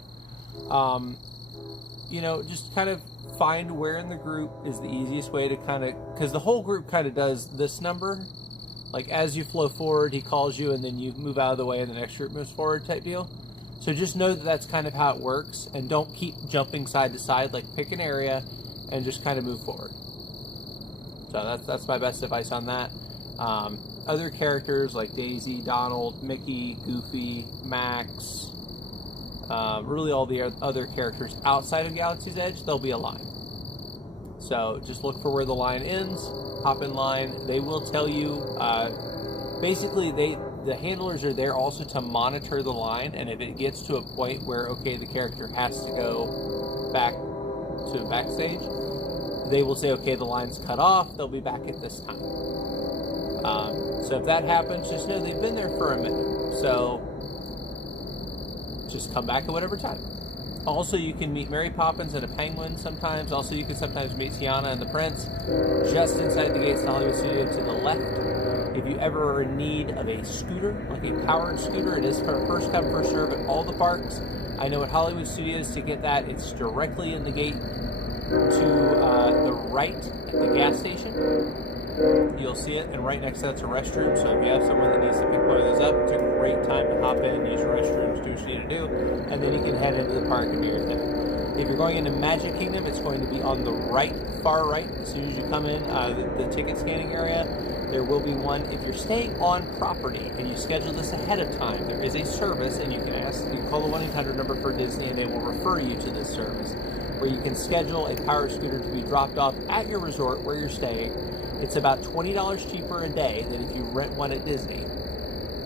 Just kind of find where in the group is the easiest way to kind of, because the whole group kind of does this number. Like, as you flow forward, he calls you, and then you move out of the way, and the next group moves forward type deal. So just know that that's kind of how it works, and don't keep jumping side to side. Like, pick an area and just kind of move forward. So that's my best advice on that. Other characters like Daisy, Donald, Mickey, Goofy, Max, really all the other characters outside of Galaxy's Edge, there'll be a line. So just look for where the line ends, hop in line. They will tell you, basically the handlers are there also to monitor the line, and if it gets to a point where, okay, the character has to go back to backstage, they will say, okay, the line's cut off, they'll be back at this time. So if that happens, just know they've been there for a minute. So just come back at whatever time. Also, you can meet Mary Poppins and a penguin sometimes. Also, you can sometimes meet Tiana and the Prince just inside the gates to Hollywood Studio to the left. If you ever are in need of a scooter, like a powered scooter, it is for first come, first serve at all the parks. I know at Hollywood Studios, to get that, it's directly in the gate to the right at the gas station. You'll see it, and right next to that's a restroom, so if you have someone that needs to pick one of those up, it's a great time to hop in, use your restrooms, do what you need to do, and then you can head into the park and do your thing. If you're going into Magic Kingdom, it's going to be on the right, far right. As soon as you come in the ticket scanning area, there will be one. If you're staying on property and you schedule this ahead of time, there is a service, and you can call the 1-800 number for Disney, and they will refer you to this service, where you can schedule a power scooter to be dropped off at your resort where you're staying. It's about $20 cheaper a day than if you rent one at Disney.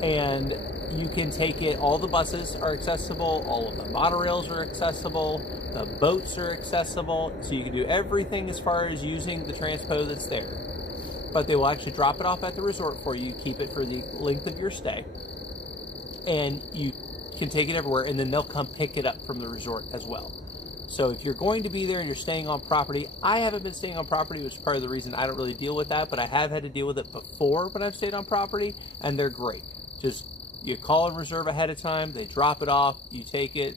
And you can take it, all the buses are accessible, all of the monorails are accessible, the boats are accessible, so you can do everything as far as using the transpo that's there. But they will actually drop it off at the resort for you, keep it for the length of your stay, and you can take it everywhere, and then they'll come pick it up from the resort as well. So if you're going to be there and you're staying on property, I haven't been staying on property, which is part of the reason I don't really deal with that, but I have had to deal with it before when I've stayed on property, and they're great. Just, you call and reserve ahead of time, they drop it off, you take it,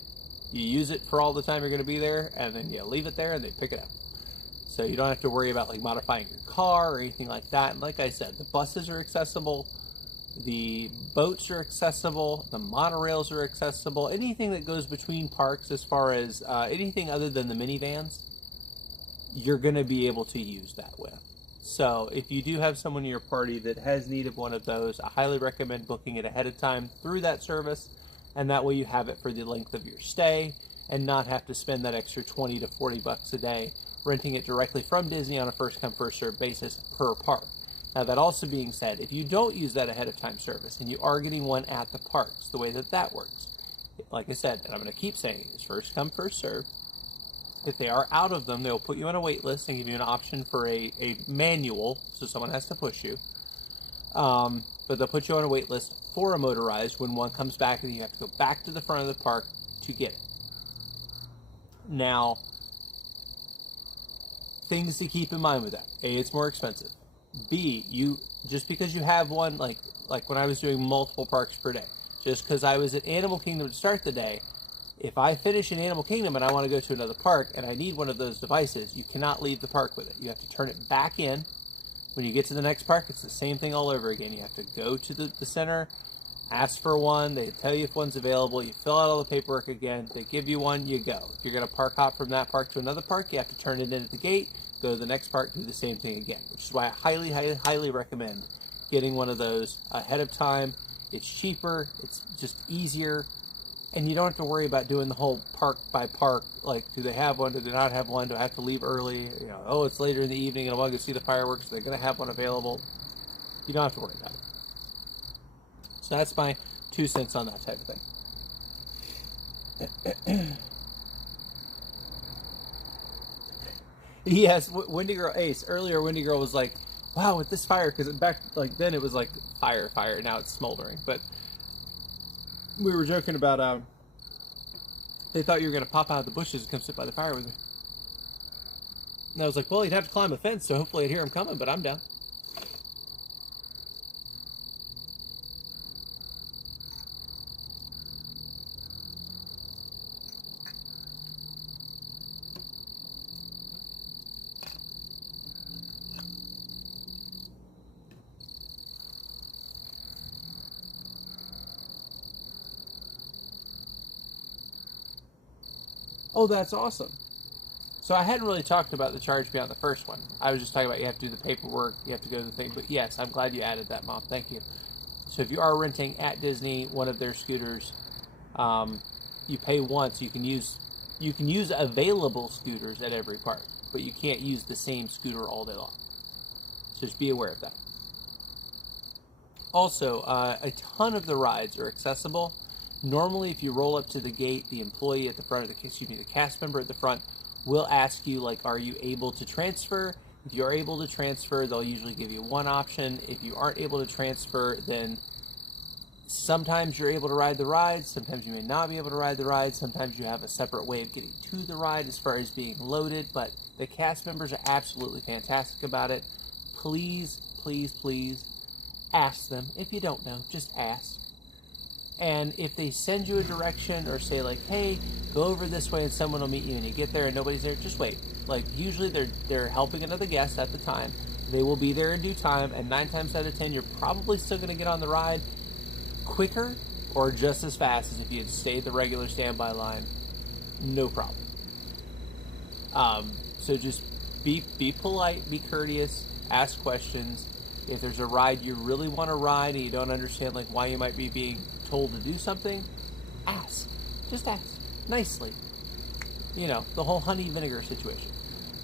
you use it for all the time you're going to be there, and then you leave it there and they pick it up. So you don't have to worry about like modifying your car or anything like that. And like I said, the buses are accessible, the boats are accessible, the monorails are accessible, anything that goes between parks as far as anything other than the minivans, you're going to be able to use that with. So if you do have someone in your party that has need of one of those, I highly recommend booking it ahead of time through that service, and that way you have it for the length of your stay and not have to spend that extra 20 to 40 bucks a day renting it directly from Disney on a first come first served basis per park. Now, that also being said, if you don't use that ahead of time service and you are getting one at the parks, the way that that works, like I said, and I'm going to keep saying it, is first come first served. If they are out of them, they'll put you on a wait list and give you an option for a manual, so someone has to push you. But they'll put you on a wait list for a motorized when one comes back, and you have to go back to the front of the park to get it. Now, things to keep in mind with that. A, it's more expensive. B, just because you have one, like when I was doing multiple parks per day, just because I was at Animal Kingdom to start the day, if I finish in Animal Kingdom and I want to go to another park and I need one of those devices, you cannot leave the park with it. You have to turn it back in. When you get to the next park, it's the same thing all over again. You have to go to the center, ask for one, they tell you if one's available, you fill out all the paperwork again, they give you one, you go. If you're going to park hop from that park to another park, you have to turn it in at the gate, go to the next park, do the same thing again, which is why I highly, highly, highly recommend getting one of those ahead of time. It's cheaper, it's just easier, and you don't have to worry about doing the whole park by park, like, do they have one, do they not have one, do I have to leave early, oh, it's later in the evening and I want to go see the fireworks, so they're going to have one available. You don't have to worry about it. So that's my 2 cents on that type of thing. Yes, Windy Girl Ace. Earlier, Windy Girl was like, wow, with this fire, because back, like, then it was like fire, now it's smoldering. But we were joking about, they thought you were going to pop out of the bushes and come sit by the fire with me. And I was like, well, you'd have to climb a fence, so hopefully I'd hear him coming, but I'm down. Oh, that's awesome. So I hadn't really talked about the charge beyond the first one. I was just talking about you have to do the paperwork, you have to go to the thing. But yes, I'm glad you added that, Mom. Thank you. So if you are renting at Disney one of their scooters, you pay once. You can use available scooters at every park, but you can't use the same scooter all day long. So just be aware of that. Also, a ton of the rides are accessible. Normally, if you roll up to the gate, the employee at the front, the cast member at the front will ask you, like, are you able to transfer? If you're able to transfer, they'll usually give you one option. If you aren't able to transfer, then sometimes you're able to ride the ride, sometimes you may not be able to ride the ride, sometimes you have a separate way of getting to the ride as far as being loaded, but the cast members are absolutely fantastic about it. Please, please, please ask them. If you don't know, just ask. And if they send you a direction or say, like, hey, go over this way and someone will meet you, and you get there and nobody's there, just wait. Like, usually they're helping another guest at the time. They will be there in due time, and 9 times out of 10, you're probably still going to get on the ride quicker or just as fast as if you had stayed the regular standby line. No problem. So just be polite, be courteous, ask questions. If there's a ride you really want to ride and you don't understand like why you might be being told to do something, ask. Just ask nicely. You know, the whole honey vinegar situation.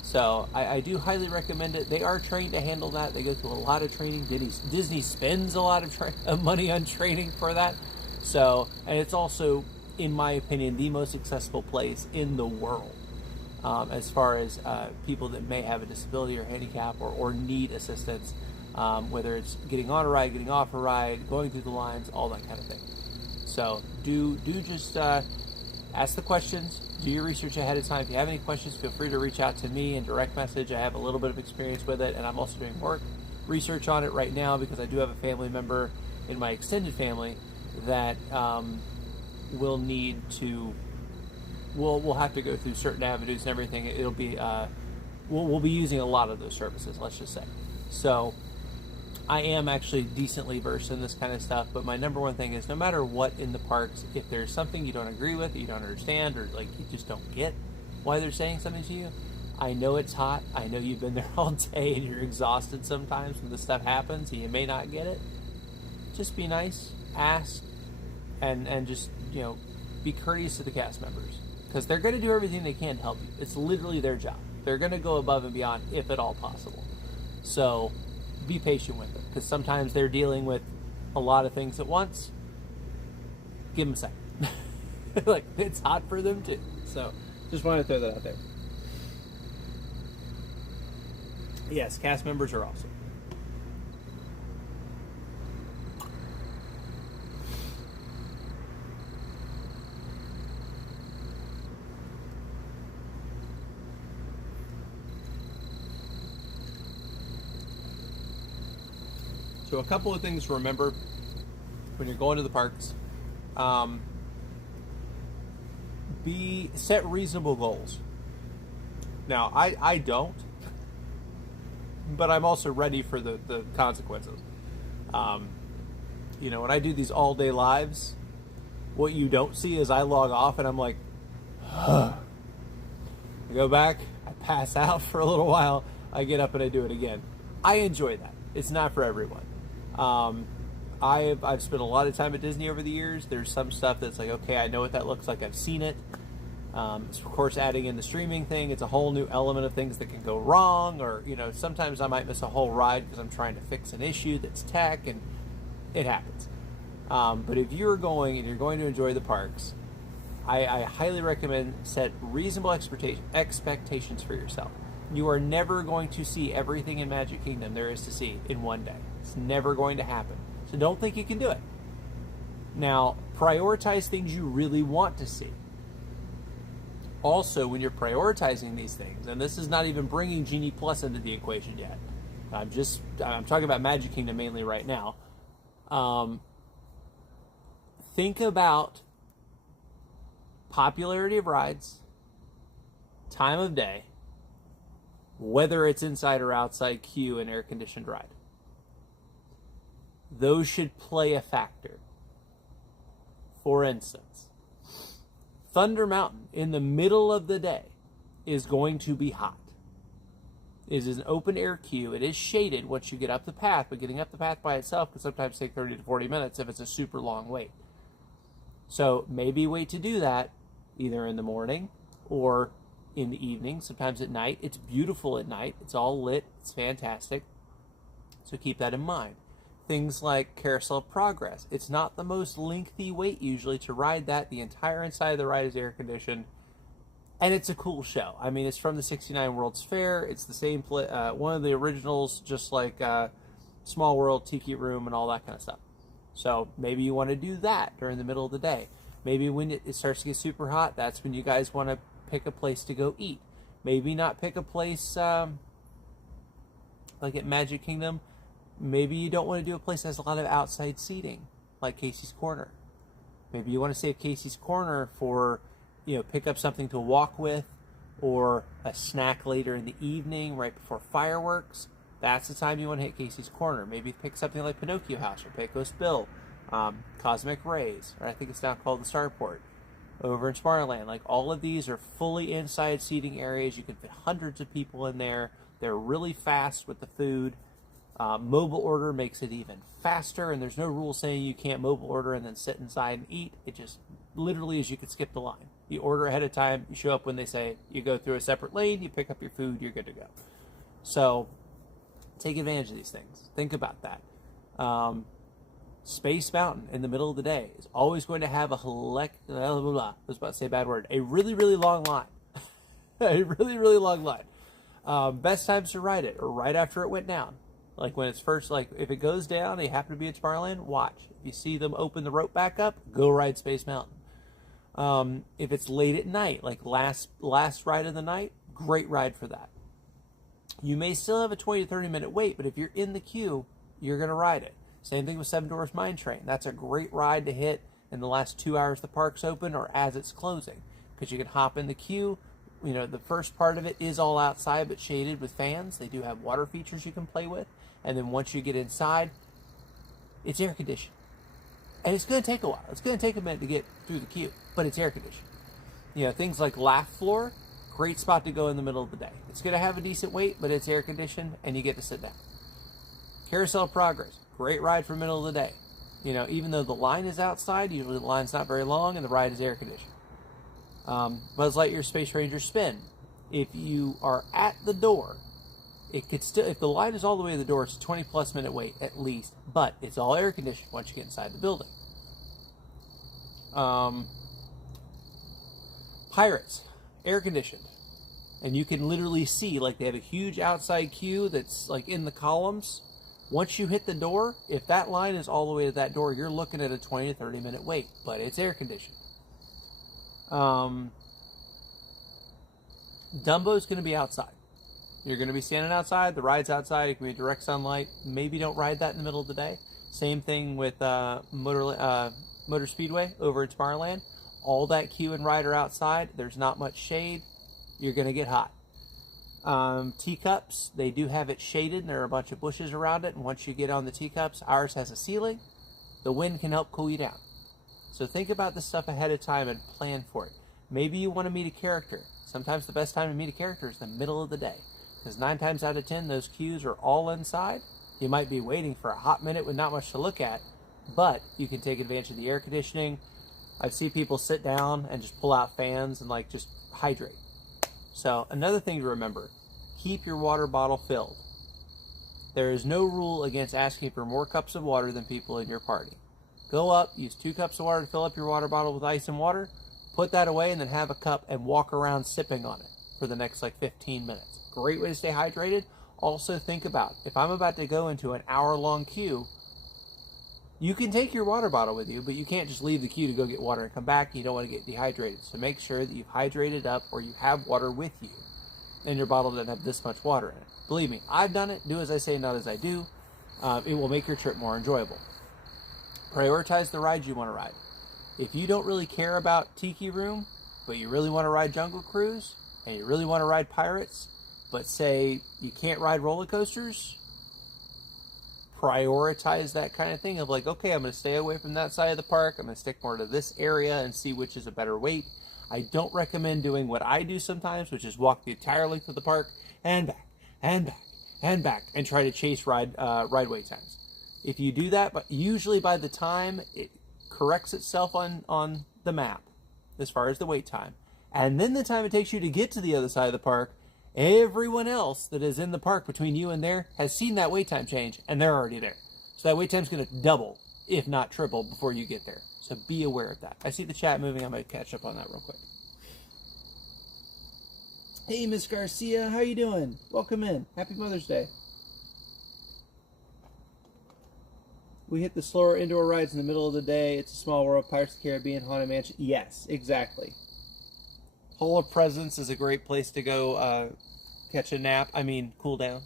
So I do highly recommend it. They are trained to handle that. They go through a lot of training. Disney spends a lot of money on training for that. So, and it's also, in my opinion, the most accessible place in the world as far as people that may have a disability or handicap or need assistance, whether it's getting on a ride, getting off a ride, going through the lines, all that kind of thing. So do just ask the questions. Do your research ahead of time. If you have any questions, feel free to reach out to me in direct message. I have a little bit of experience with it, and I'm also doing research on it right now because I do have a family member in my extended family that will need to. We'll have to go through certain avenues and everything. It'll be we'll be using a lot of those services. Let's just say. So I am actually decently versed in this kind of stuff, but my number one thing is no matter what in the parks, if there's something you don't agree with, that you don't understand, or like you just don't get why they're saying something to you, I know it's hot. I know you've been there all day and you're exhausted sometimes when this stuff happens and you may not get it. Just be nice, ask, and just, you know, be courteous to the cast members because they're going to do everything they can to help you. It's literally their job. They're going to go above and beyond if at all possible. So be patient with them because sometimes they're dealing with a lot of things at once. Give them a second. Like, it's hot for them too. So just wanted to throw that out there. Yes, cast members are awesome. So a couple of things to remember when you're going to the parks. Set reasonable goals. Now, I don't, but I'm also ready for the consequences. You know, when I do these all-day lives, what you don't see is I log off and I'm like, I go back, I pass out for a little while, I get up and I do it again. I enjoy that. It's not for everyone. I've spent a lot of time at Disney over the years. There's some stuff that's like, okay, I know what that looks like. I've seen it. It's of course adding in the streaming thing. It's a whole new element of things that can go wrong, or, you know, sometimes I might miss a whole ride because I'm trying to fix an issue that's tech, and it happens. But if you're going and you're going to enjoy the parks, I highly recommend set reasonable expectations for yourself. You are never going to see everything in Magic Kingdom there is to see in one day. It's never going to happen. So don't think you can do it. Now, prioritize things you really want to see. Also, when you're prioritizing these things, and this is not even bringing Genie Plus into the equation yet. I'm talking about Magic Kingdom mainly right now. Think about popularity of rides, time of day, whether it's inside or outside queue and air-conditioned ride. Those should play a factor. For instance, Thunder Mountain in the middle of the day is going to be hot. It is an open air queue. It is shaded once you get up the path, but getting up the path by itself can sometimes take 30 to 40 minutes if it's a super long wait. So maybe wait to do that either in the morning or in the evening, sometimes at night. It's beautiful at night. It's all lit. It's fantastic. So keep that in mind. Things like Carousel of Progress. It's not the most lengthy wait usually to ride that. The entire inside of the ride is air conditioned. And it's a cool show. I mean, it's from the 69 World's Fair. It's the same, one of the originals, just like Small World, Tiki Room, and all that kind of stuff. So maybe you want to do that during the middle of the day. Maybe when it starts to get super hot, that's when you guys want to pick a place to go eat. Maybe not pick a place like at Magic Kingdom. Maybe you don't want to do a place that has a lot of outside seating, like Casey's Corner. Maybe you want to save Casey's Corner for, you know, pick up something to walk with, or a snack later in the evening, right before fireworks. That's the time you want to hit Casey's Corner. Maybe pick something like Pinocchio House or Pecos Bill, Cosmic Rays, or I think it's now called the Starport. over in Tomorrowland. Like, all of these are fully inside seating areas. You can fit hundreds of people in there. They're really fast with the food. Mobile order makes it even faster, and there's no rule saying you can't mobile order and then sit inside and eat. It just literally is, you can skip the line. You order ahead of time, you show up when they say, you go through a separate lane, you pick up your food, you're good to go. So take advantage of these things. Think about that. Space Mountain in the middle of the day is always going to have a I was about to say a bad word. A really, really long line. A really, really long line. Best times to ride it are right after it went down. Like when it's first, like if it goes down, they happen to be at Tomorrowland, watch. If you see them open the rope back up, go ride Space Mountain. If it's late at night, like last ride of the night, great ride for that. You may still have a 20 to 30 minute wait, but if you're in the queue, you're going to ride it. Same thing with Seven Dwarfs Mine Train. That's a great ride to hit in the last 2 hours the park's open or as it's closing, because you can hop in the queue. You know, the first part of it is all outside but shaded with fans. They do have water features you can play with. And then once you get inside, it's air conditioned. And it's going to take a while. It's going to take a minute to get through the queue, but it's air conditioned. You know, things like Laugh Floor, great spot to go in the middle of the day. It's going to have a decent wait, but it's air conditioned and you get to sit down. Carousel Progress, great ride for middle of the day. You know, even though the line is outside, usually the line's not very long and the ride is air conditioned. Buzz Lightyear Space Ranger Spin. If you are at the door, it could still, if the line is all the way to the door, it's a 20+ minute wait at least, but it's all air conditioned once you get inside the building. Pirates, air conditioned. And you can literally see, like, they have a huge outside queue that's like in the columns. Once you hit the door, if that line is all the way to that door, you're looking at a 20 to 30 minute wait, but it's air conditioned. Dumbo's going to be outside. You're going to be standing outside. The ride's outside. It can be direct sunlight. Maybe don't ride that in the middle of the day. Same thing with Motor Speedway over at Tomorrowland. All that queue and ride are outside. There's not much shade. You're going to get hot. Teacups, they do have it shaded, and there are a bunch of bushes around it. And once you get on the teacups, ours has a ceiling. The wind can help cool you down. So think about this stuff ahead of time and plan for it. Maybe you want to meet a character. Sometimes the best time to meet a character is the middle of the day. Because 9 times out of 10, those queues are all inside. You might be waiting for a hot minute with not much to look at, but you can take advantage of the air conditioning. I've seen people sit down and just pull out fans and like just hydrate. So another thing to remember, keep your water bottle filled. There is no rule against asking for more cups of water than people in your party. Go up, use 2 cups of water to fill up your water bottle with ice and water, put that away, and then have a cup and walk around sipping on it for the next like 15 minutes. Great way to stay hydrated. Also think about, if I'm about to go into an hour-long queue, you can take your water bottle with you, but you can't just leave the queue to go get water and come back. You don't want to get dehydrated. So make sure that you've hydrated up or you have water with you and your bottle doesn't have this much water in it. Believe me, I've done it. Do as I say, not as I do. It will make your trip more enjoyable. Prioritize the rides you want to ride. If you don't really care about Tiki Room, but you really want to ride Jungle Cruise, and you really want to ride Pirates, but say you can't ride roller coasters, prioritize that kind of thing of like, okay, I'm going to stay away from that side of the park. I'm going to stick more to this area and see which is a better wait. I don't recommend doing what I do sometimes, which is walk the entire length of the park and back and back and back and try to chase ride wait times. If you do that, but usually by the time it corrects itself on the map as far as the wait time, and then the time it takes you to get to the other side of the park, everyone else that is in the park between you and there has seen that wait time change, and they're already there. So that wait time's going to double, if not triple, before you get there. So be aware of that. I see the chat moving. I'm going to catch up on that real quick. Hey, Miss Garcia. How you doing? Welcome in. Happy Mother's Day. We hit the slower indoor rides in the middle of the day. It's a Small World, Pirates of the Caribbean, Haunted Mansion. Yes, exactly. Hall of Presence is a great place to go catch a nap. I mean, cool down.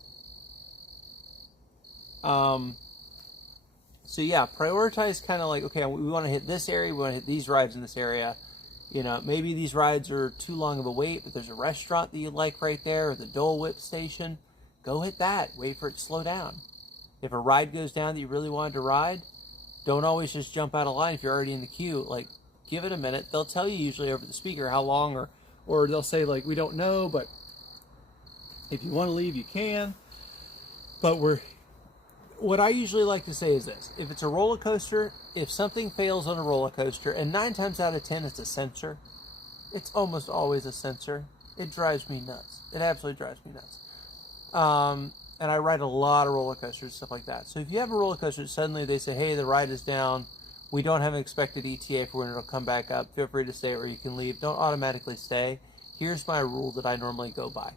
So yeah, prioritize kind of like, okay, we want to hit this area. We want to hit these rides in this area. You know, maybe these rides are too long of a wait, but there's a restaurant that you like right there, or the Dole Whip station. Go hit that. Wait for it to slow down. If a ride goes down that you really wanted to ride, don't always just jump out of line if you're already in the queue. Like, give it a minute. They'll tell you usually over the speaker how long, or they'll say like, we don't know, but if you want to leave, you can. But what I usually like to say is this: if it's a roller coaster, if something fails on a roller coaster, and 9 times out of 10 it's a sensor, it's almost always a sensor. It drives me nuts. It absolutely drives me nuts. And I ride a lot of roller coasters and stuff like that. So if you have a roller coaster, suddenly they say, hey, the ride is down. We don't have an expected ETA for when it'll come back up. Feel free to stay or you can leave. Don't automatically stay. Here's my rule that I normally go by.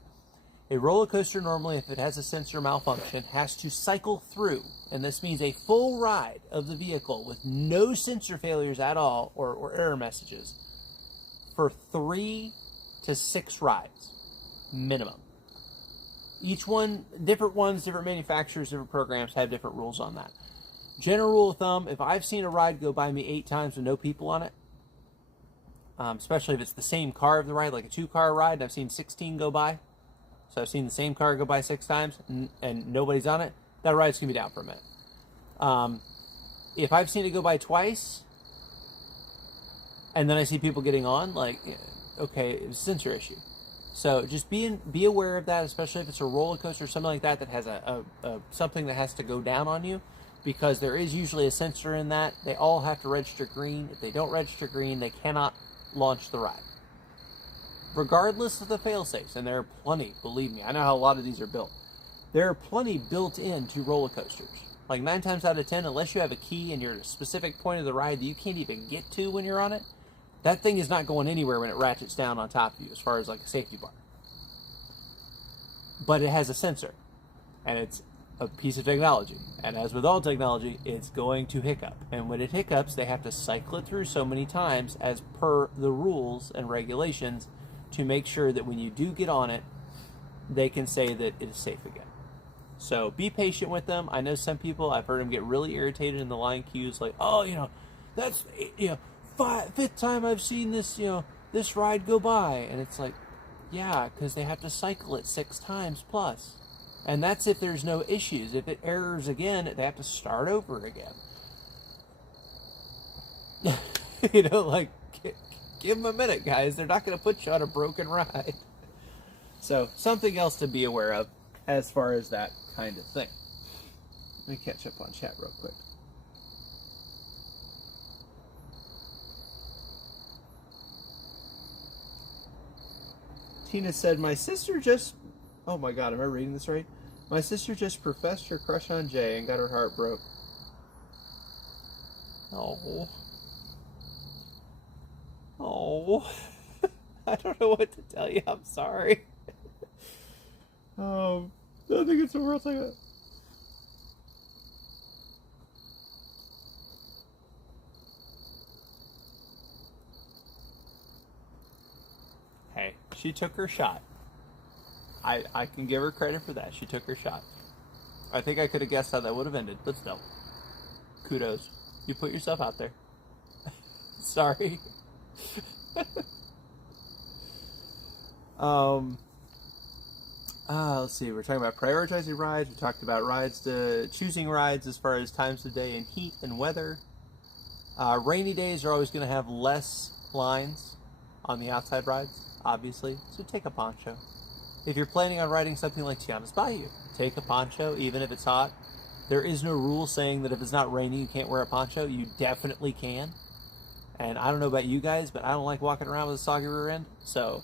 A roller coaster normally, if it has a sensor malfunction, has to cycle through. And this means a full ride of the vehicle with no sensor failures at all or error messages for 3 to 6 rides minimum. Each one, different ones, different manufacturers, different programs have different rules on that. General rule of thumb, if I've seen a ride go by me 8 times with no people on it, especially if it's the same car of the ride, like a 2-car ride, and I've seen 16 go by, so I've seen the same car go by 6 times and nobody's on it, that ride's going to be down for a minute. If I've seen it go by twice, and then I see people getting on, like, okay, it's a sensor issue. So just be aware of that, especially if it's a roller coaster or something like that that has something that has to go down on you, because there is usually a sensor in that. They all have to register green. If they don't register green, they cannot launch the ride. Regardless of the fail-safes, and there are plenty, believe me, I know how a lot of these are built. There are plenty built into roller coasters. Like 9 times out of 10, unless you have a key and you're at a specific point of the ride that you can't even get to when you're on it, that thing is not going anywhere when it ratchets down on top of you as far as like a safety bar. But it has a sensor, and it's a piece of technology. And as with all technology, it's going to hiccup. And when it hiccups, they have to cycle it through so many times as per the rules and regulations to make sure that when you do get on it, they can say that it is safe again. So be patient with them. I know some people, I've heard them get really irritated in the line queues, like, oh, that's, 5th time I've seen this, this ride go by. And it's like, yeah, because they have to cycle it 6 times plus. And that's if there's no issues. If it errors again, they have to start over again. Give them a minute, guys. They're not going to put you on a broken ride. So, something else to be aware of as far as that kind of thing. Let me catch up on chat real quick. Tina said, my sister just... Oh my god, am I reading this right? My sister just professed her crush on Jay and got her heart broke. Oh. Oh. I don't know what to tell you. I'm sorry. I think it's somewhere else like that. Hey, she took her shot. I can give her credit for that. She took her shot. I think I could have guessed how that would have ended, but still. Kudos. You put yourself out there. Sorry. Let's see. We're talking about prioritizing rides. We talked about choosing rides as far as times of day and heat and weather. Rainy days are always going to have less lines on the outside rides, obviously. So take a poncho. If you're planning on riding something like Tiana's Bayou, take a poncho, even if it's hot. There is no rule saying that if it's not raining, you can't wear a poncho. You definitely can. And I don't know about you guys, but I don't like walking around with a soggy rear end. So,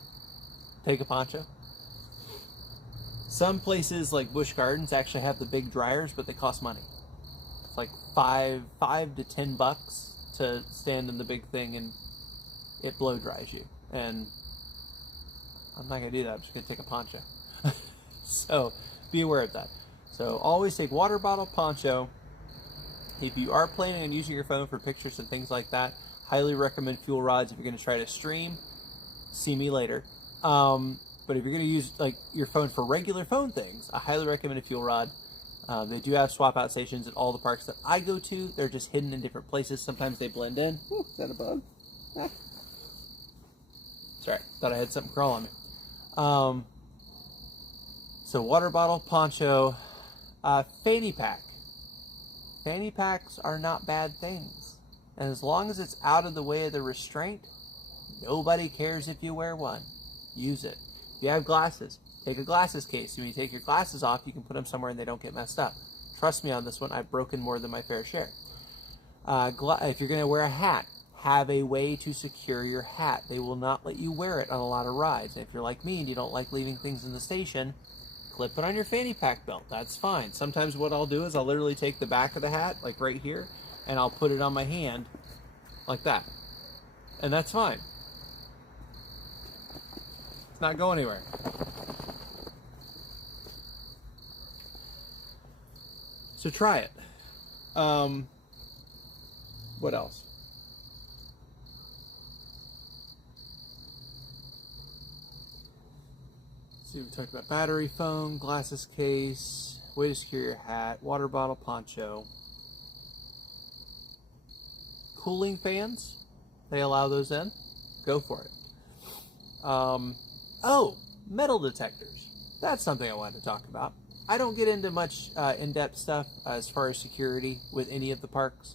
take a poncho. Some places like Busch Gardens actually have the big dryers, but they cost money. It's like $5 to $10 to stand in the big thing and it blow dries you. And I'm not going to do that. I'm just going to take a poncho. So, be aware of that. So, always take water bottle, poncho. If you are planning on using your phone for pictures and things like that, highly recommend fuel rods. If you're going to try to stream, see me later. But if you're going to use your phone for regular phone things, I highly recommend a fuel rod. They do have swap out stations at all the parks that I go to. They're just hidden in different places. Sometimes they blend in. Ooh, is that a bug? Ah. Sorry, thought I had something crawl on me. So water bottle, poncho, fanny pack. Fanny packs are not bad things. And as long as it's out of the way of the restraint, nobody cares if you wear one. Use it. If you have glasses, take a glasses case. When you take your glasses off, you can put them somewhere and they don't get messed up. Trust me on this one, I've broken more than my fair share. If you're going to wear a hat, have a way to secure your hat. They will not let you wear it on a lot of rides. And if you're like me and you don't like leaving things in the station, clip it on your fanny pack belt. That's fine. Sometimes what I'll do is I'll literally take the back of the hat, like right here, and I'll put it on my hand like that. And that's fine. It's not going anywhere. So try it. What else? Let's see, we talked about battery phone, glasses case, way to secure your hat, water bottle, poncho. Cooling fans, they allow those in. Go for it. Oh, metal detectors. That's something I wanted to talk about. I don't get into much in-depth stuff as far as security with any of the parks.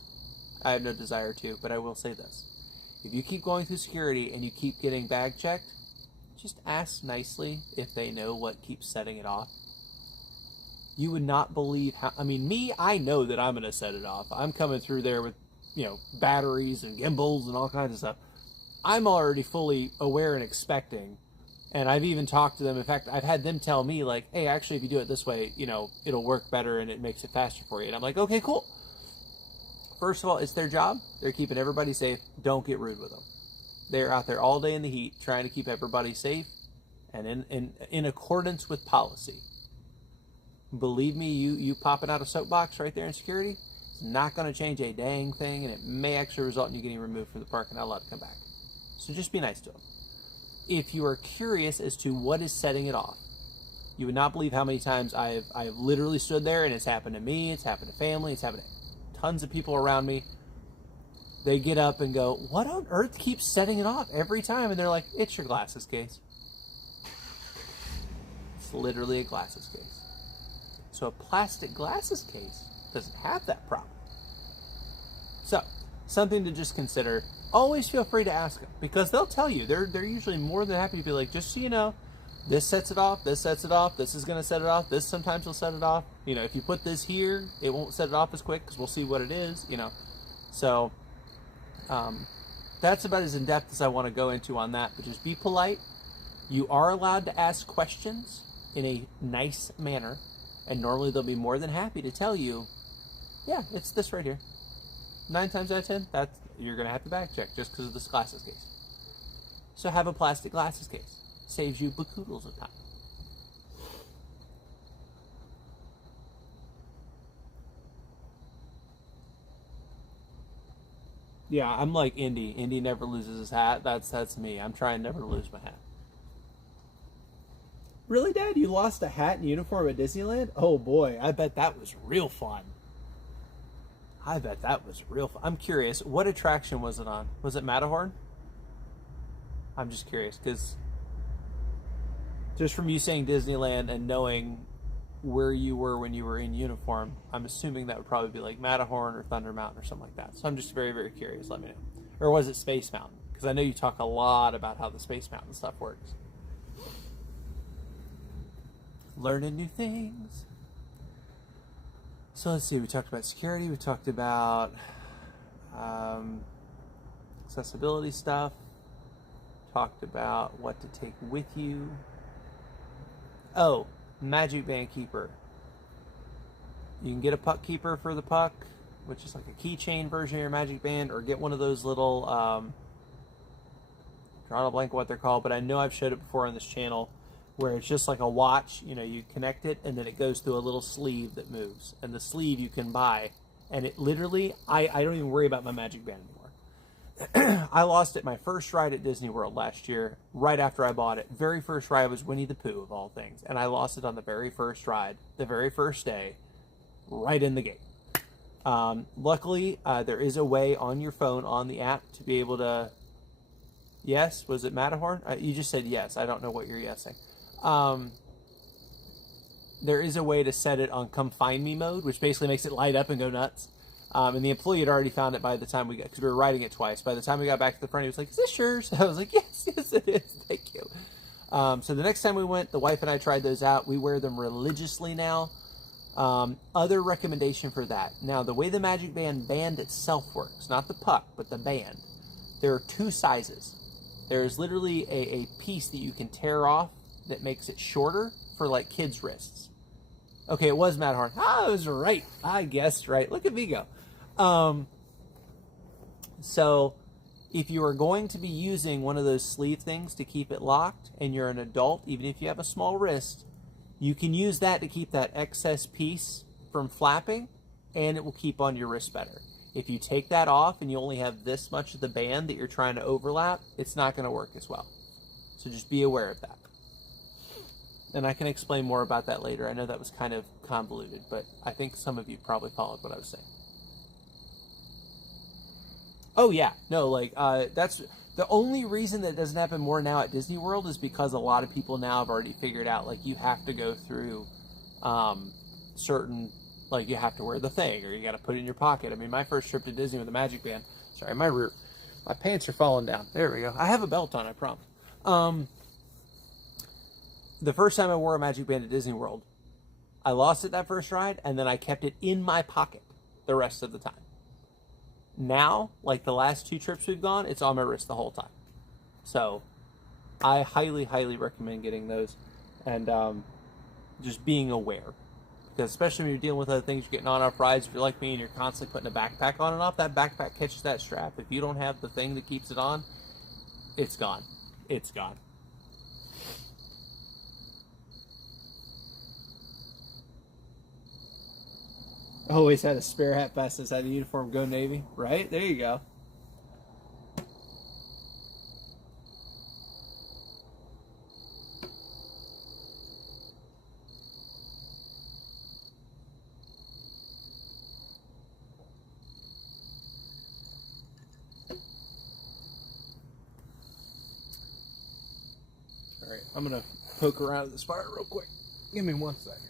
I have no desire to, but I will say this. If you keep going through security and you keep getting bag checked, just ask nicely if they know what keeps setting it off. You would not believe how, I know that I'm going to set it off. I'm coming through there with, batteries and gimbals and all kinds of stuff. I'm already fully aware and expecting. And I've even talked to them. In fact, I've had them tell me, like, hey, actually, if you do it this way, it'll work better and it makes it faster for you. And I'm like, okay, cool. First of all, it's their job. They're keeping everybody safe. Don't get rude with them. They're out there all day in the heat trying to keep everybody safe and in accordance with policy. Believe me, you popping out a soapbox right there in security, it's not going to change a dang thing, and it may actually result in you getting removed from the park and not allowed to come back. So just be nice to them. If you are curious as to what is setting it off, you would not believe how many times I've literally stood there, and it's happened to me, it's happened to family, it's happened to tons of people around me. They get up and go, what on earth keeps setting it off every time? And they're like, it's your glasses case. It's literally a glasses case. So a plastic glasses case doesn't have that problem. So, something to just consider. Always feel free to ask them, because they'll tell you. They're usually more than happy to be like, just so you know, this sets it off, this sets it off, this is going to set it off, this sometimes will set it off. If you put this here, it won't set it off as quick because we'll see what it is, So, that's about as in-depth as I want to go into on that, but just be polite. You are allowed to ask questions in a nice manner, and normally they'll be more than happy to tell you, yeah, it's this right here. 9 times out of 10, you're going to have to back check just because of this glasses case. So have a plastic glasses case. Saves you bakoodles of time. Yeah, I'm like Indy. Indy never loses his hat. That's me. I'm trying never to lose my hat. Really, Dad? You lost a hat and uniform at Disneyland? Oh boy, I bet that was real fun. I'm curious, what attraction was it on? Was it Matterhorn? I'm just curious, because just from you saying Disneyland and knowing where you were when you were in uniform, I'm assuming that would probably be like Matterhorn or Thunder Mountain or something like that. So I'm just very, very curious. Let me know. Or was it Space Mountain? Because I know you talk a lot about how the Space Mountain stuff works. Learning new things. So let's see, we talked about security, we talked about accessibility stuff, talked about what to take with you. Oh, Magic Band Keeper. You can get a puck keeper for the puck, which is like a keychain version of your Magic Band, or get one of those little, drawing a blank what they're called, but I know I've showed it before on this channel, where it's just like a watch, you connect it, and then it goes through a little sleeve that moves. And the sleeve you can buy. And it literally, I don't even worry about my Magic Band anymore. I lost it my first ride at Disney World last year, right after I bought it. Very first ride was Winnie the Pooh, of all things. And I lost it on the very first ride, the very first day, right in the gate. Luckily, there is a way on your phone, on the app, to be able to... Yes? Was it Matterhorn? You just said yes. I don't know what you're yesing. There is a way to set it on Come Find Me mode, which basically makes it light up and go nuts. And the employee had already found it by the time we got, because we were riding it twice. By the time we got back to the front, he was like, "Is this yours?" I was like, "Yes, yes, it is. Thank you." So the next time we went, the wife and I tried those out. We wear them religiously now. Other recommendation for that. Now, the way the Magic band itself works, not the puck, but the band, there are two sizes. There's literally a piece that you can tear off that makes it shorter for like kids' wrists. Okay, it was Matt Horn. I was right. I guessed right. Look at me go. So if you are going to be using one of those sleeve things to keep it locked and you're an adult, even if you have a small wrist, you can use that to keep that excess piece from flapping, and it will keep on your wrist better. If you take that off and you only have this much of the band that you're trying to overlap, it's not going to work as well. So just be aware of that. And I can explain more about that later. I know that was kind of convoluted, but I think some of you probably followed what I was saying. Oh yeah, no, like that's the only reason that doesn't happen more now at Disney World is because a lot of people now have already figured out, like, you have to go through certain, like, you have to wear the thing, or you got to put it in your pocket. I mean, my first trip to Disney with the Magic Band, sorry, my pants are falling down. There we go. I have a belt on, I promise. The first time I wore a Magic Band at Disney World, I lost it that first ride, and then I kept it in my pocket the rest of the time. Now, like the last 2 trips we've gone, it's on my wrist the whole time. So I highly, highly recommend getting those, and just being aware. Because especially when you're dealing with other things, you're getting on off rides, if you're like me and you're constantly putting a backpack on and off, that backpack catches that strap. If you don't have the thing that keeps it on, it's gone. It's gone. Always had a spare hat vest inside the uniform, go Navy. Right? There you go. Alright, I'm going to poke around at this fire real quick. Give me 1 second.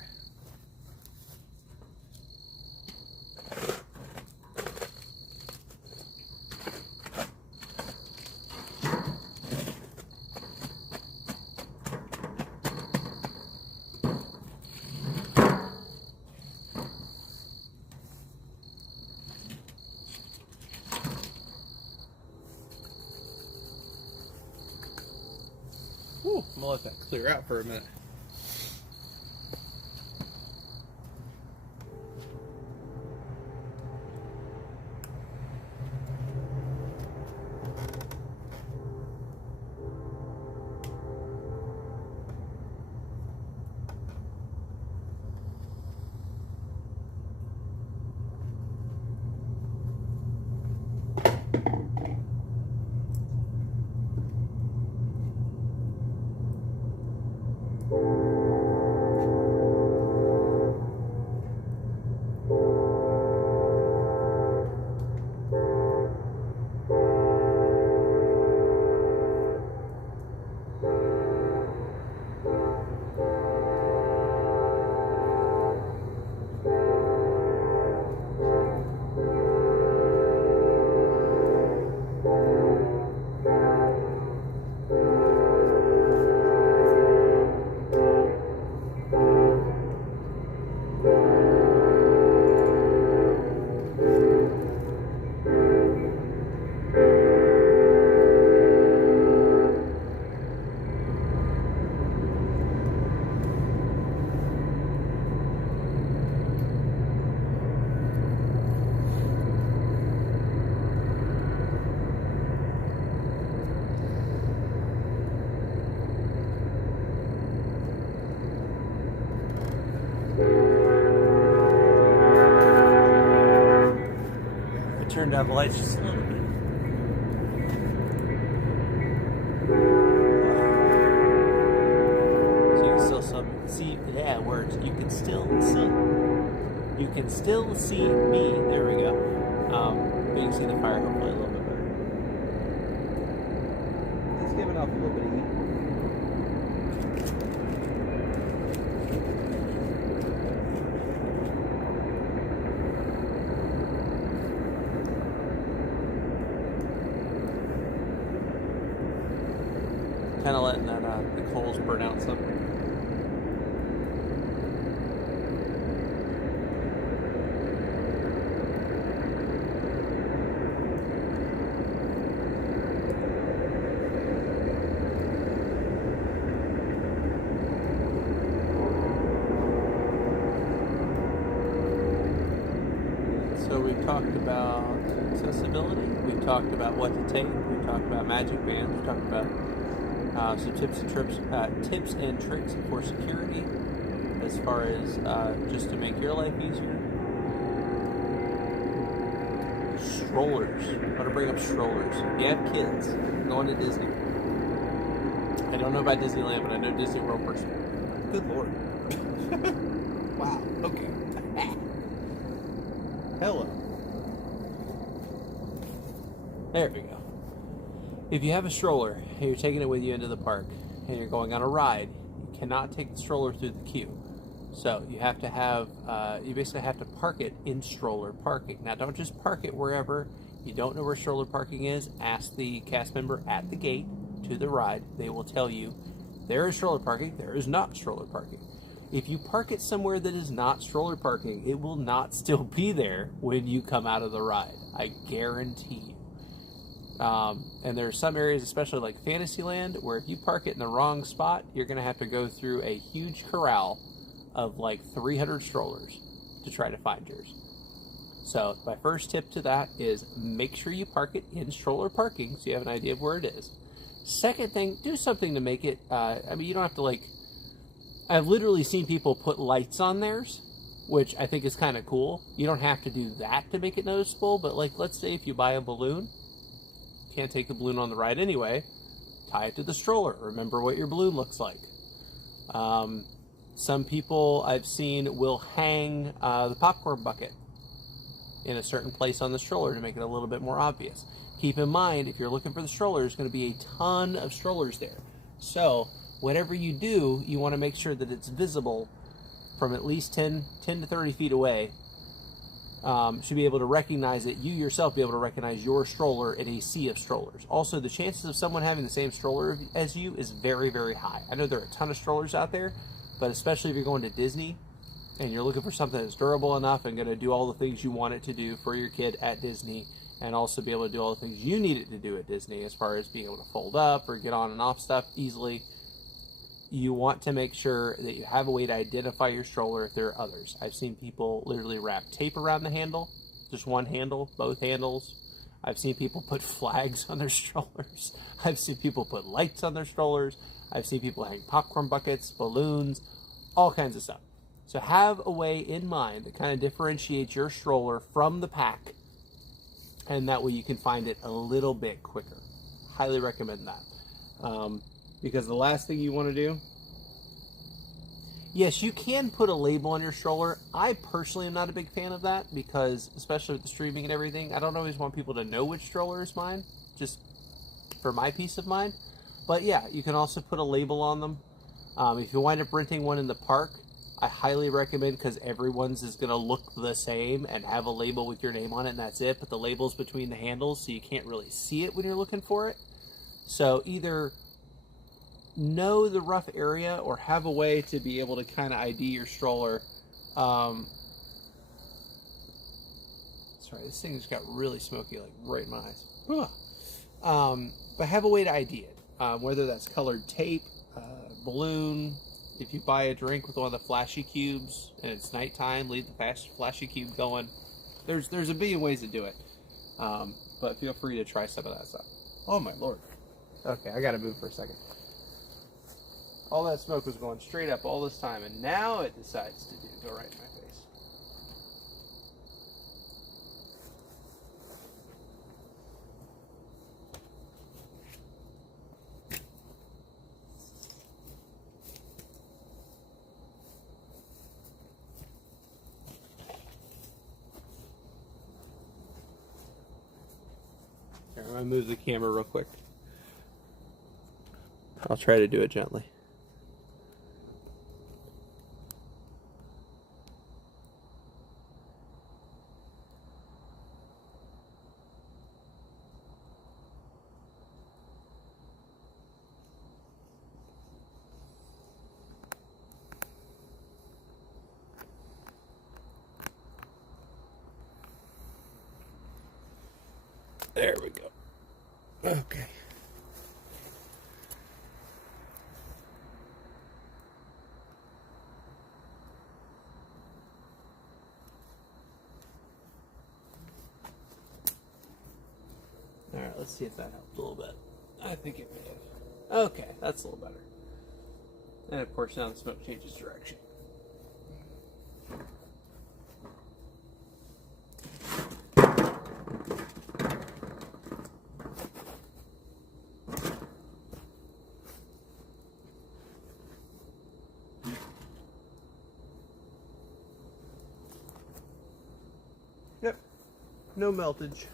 I'm gonna let that clear out for a minute. Turn down the lights just a little bit. So you can still see, yeah, it works. You can still see me. There we go. But you can see the fire hopefully a little bit better. It's giving off a little bit of heat. hoping that the coals burn out some. So we've talked about accessibility, we've talked about what to take, we've talked about magic bands, we've talked about some tips and tricks for security as far as just to make your life easier. Strollers. I want to bring up strollers. If you have kids going to Disney, I don't know about Disneyland, but I know Disney World personally. Good Lord. Wow, okay. Hello. There we go. If you have a stroller and you're taking it with you into the park and you're going on a ride, you cannot take the stroller through the queue. So you have to have, you basically have to park it in stroller parking. Now don't just park it wherever. You don't know where stroller parking is, ask the cast member at the gate to the ride. They will tell you there is stroller parking, there is not stroller parking. If you park it somewhere that is not stroller parking, it will not still be there when you come out of the ride. I guarantee you. And there are some areas, especially like Fantasyland, where if you park it in the wrong spot, you're going to have to go through a huge corral of like 300 strollers to try to find yours. So my first tip to that is make sure you park it in stroller parking so you have an idea of where it is. Second thing, do something to make it, I mean, you don't have to like, I've literally seen people put lights on theirs, which I think is kind of cool. You don't have to do that to make it noticeable, but like, let's say if you buy a balloon, can't take the balloon on the ride anyway, tie it to the stroller. Remember what your balloon looks like. Some people I've seen will hang the popcorn bucket in a certain place on the stroller to make it a little bit more obvious. Keep in mind, if you're looking for the stroller, there's going to be a ton of strollers there. So whatever you do, you want to make sure that it's visible from at least 10 to 30 feet away. Should be able to recognize it, you yourself be able to recognize your stroller in a sea of strollers. Also, the chances of someone having the same stroller as you is very, very high. I know there are a ton of strollers out there, but especially if you're going to Disney and you're looking for something that's durable enough and going to do all the things you want it to do for your kid at Disney, and also be able to do all the things you need it to do at Disney as far as being able to fold up or get on and off stuff easily, you want to make sure that you have a way to identify your stroller if there are others. I've seen people literally wrap tape around the handle, just one handle, both handles. I've seen people put flags on their strollers. I've seen people put lights on their strollers. I've seen people hang popcorn buckets, balloons, all kinds of stuff. So have a way in mind that kind of differentiates your stroller from the pack, and that way you can find it a little bit quicker. Highly recommend that. Because the last thing you want to do, yes, you can put a label on your stroller. I personally am not a big fan of that because, especially with the streaming and everything, I don't always want people to know which stroller is mine, just for my peace of mind. But yeah, you can also put a label on them. If you wind up renting one in the park, I highly recommend, because everyone's is going to look the same and have a label with your name on it, and that's it. But the label's between the handles, so you can't really see it when you're looking for it. So either know the rough area or have a way to be able to kind of ID your stroller. Sorry, this thing just got really smoky, like right in my eyes. But have a way to ID it, whether that's colored tape, balloon. If you buy a drink with one of the flashy cubes and it's nighttime, leave the flashy cube going. There's a billion ways to do it, but feel free to try some of that stuff. Oh my lord. Okay, I gotta move for a second. All that smoke was going straight up all this time, and now it decides to go right in my face. Here, I'm going to move the camera real quick. I'll try to do it gently. There we go. Okay. All right, let's see if that helped a little bit. I think it may have. Okay, that's a little better. And of course, now the smoke changes direction. Yep, no meltage.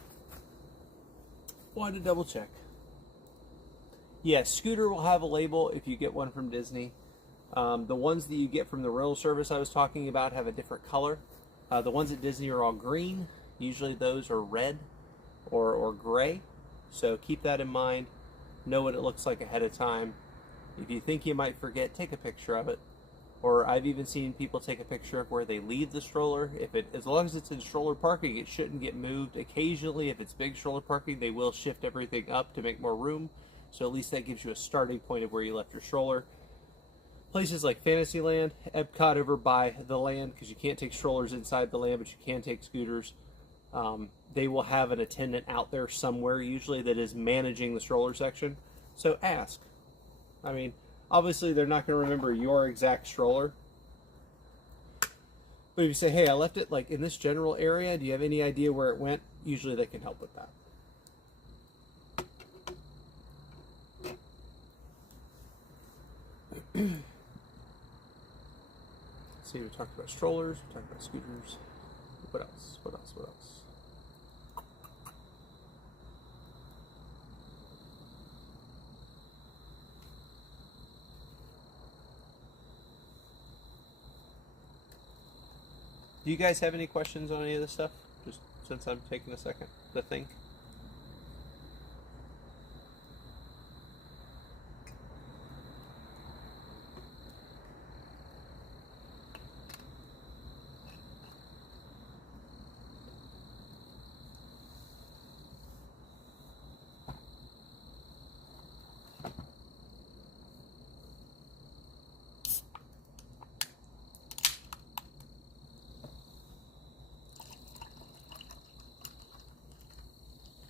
Wanted to double check. Yes, scooter will have a label if you get one from Disney. The ones that you get from the rental service I was talking about have a different color. The ones at Disney are all green. Usually those are red or gray. So keep that in mind. Know what it looks like ahead of time. If you think you might forget, take a picture of it. Or I've even seen people take a picture of where they leave the stroller. As long as it's in stroller parking, it shouldn't get moved. Occasionally, if it's big stroller parking, they will shift everything up to make more room. So at least that gives you a starting point of where you left your stroller. Places like Fantasyland, Epcot over by the land, because you can't take strollers inside the land, but you can take scooters. They will have an attendant out there somewhere, usually, that is managing the stroller section. So ask. I mean, obviously, they're not going to remember your exact stroller. But if you say, hey, I left it like in this general area, do you have any idea where it went? Usually they can help with that. See, we talked about strollers, we talked about scooters. What else? What else? What else? Do you guys have any questions on any of this stuff? Just since I'm taking a second to think.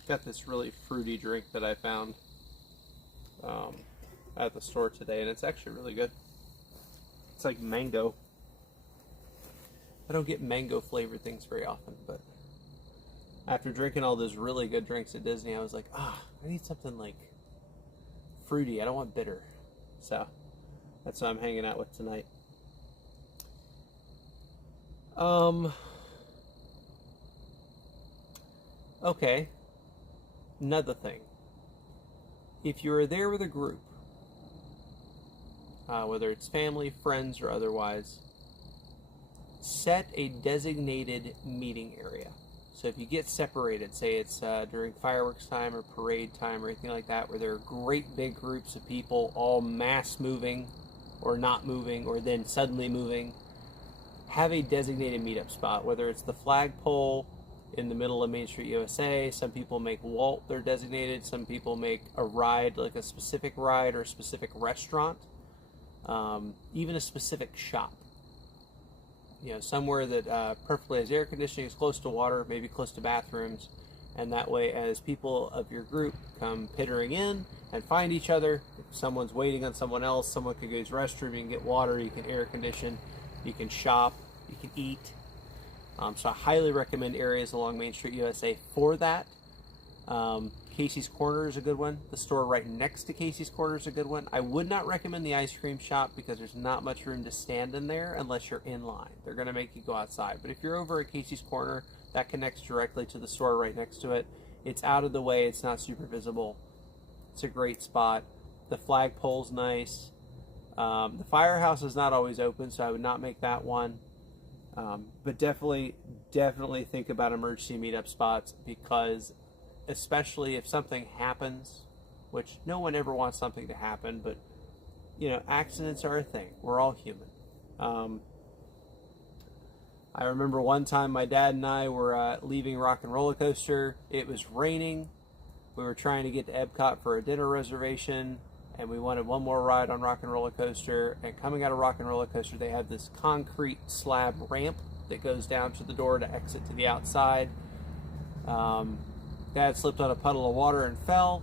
Got this really fruity drink that I found at the store today, and it's actually really good. It's like mango. I don't get mango flavored things very often, but after drinking all those really good drinks at Disney, I was like, I need something like fruity. I don't want bitter. So that's what I'm hanging out with tonight. Okay. Another thing, if you're there with a group, whether it's family, friends, or otherwise, set a designated meeting area. So if you get separated, say it's during fireworks time or parade time or anything like that, where there are great big groups of people all mass moving or not moving or then suddenly moving, have a designated meetup spot, whether it's the flagpole in the middle of Main Street USA. Some people make Walt their designated. Some people make a ride, like a specific ride or a specific restaurant. Even a specific shop. You know, somewhere that perfectly has air conditioning, is close to water, maybe close to bathrooms. And that way, as people of your group come pittering in and find each other, if someone's waiting on someone else, someone can go to the restroom, you can get water, you can air condition, you can shop, you can eat. So I highly recommend areas along Main Street USA for that. Casey's Corner is a good one. The store right next to Casey's Corner is a good one. I would not recommend the ice cream shop because there's not much room to stand in there unless you're in line. They're going to make you go outside. But if you're over at Casey's Corner, that connects directly to the store right next to it. It's out of the way. It's not super visible. It's a great spot. The flagpole's nice. The firehouse is not always open, so I would not make that one. But definitely think about emergency meetup spots, because especially if something happens, which no one ever wants something to happen, but you know, accidents are a thing. We're all human. I remember one time my dad and I were leaving Rock and Roller Coaster. It was raining. We were trying to get to Epcot for a dinner reservation, and we wanted one more ride on Rock and Roller Coaster. And coming out of Rock and Roller Coaster, they have this concrete slab ramp that goes down to the door to exit to the outside. Dad slipped on a puddle of water and fell.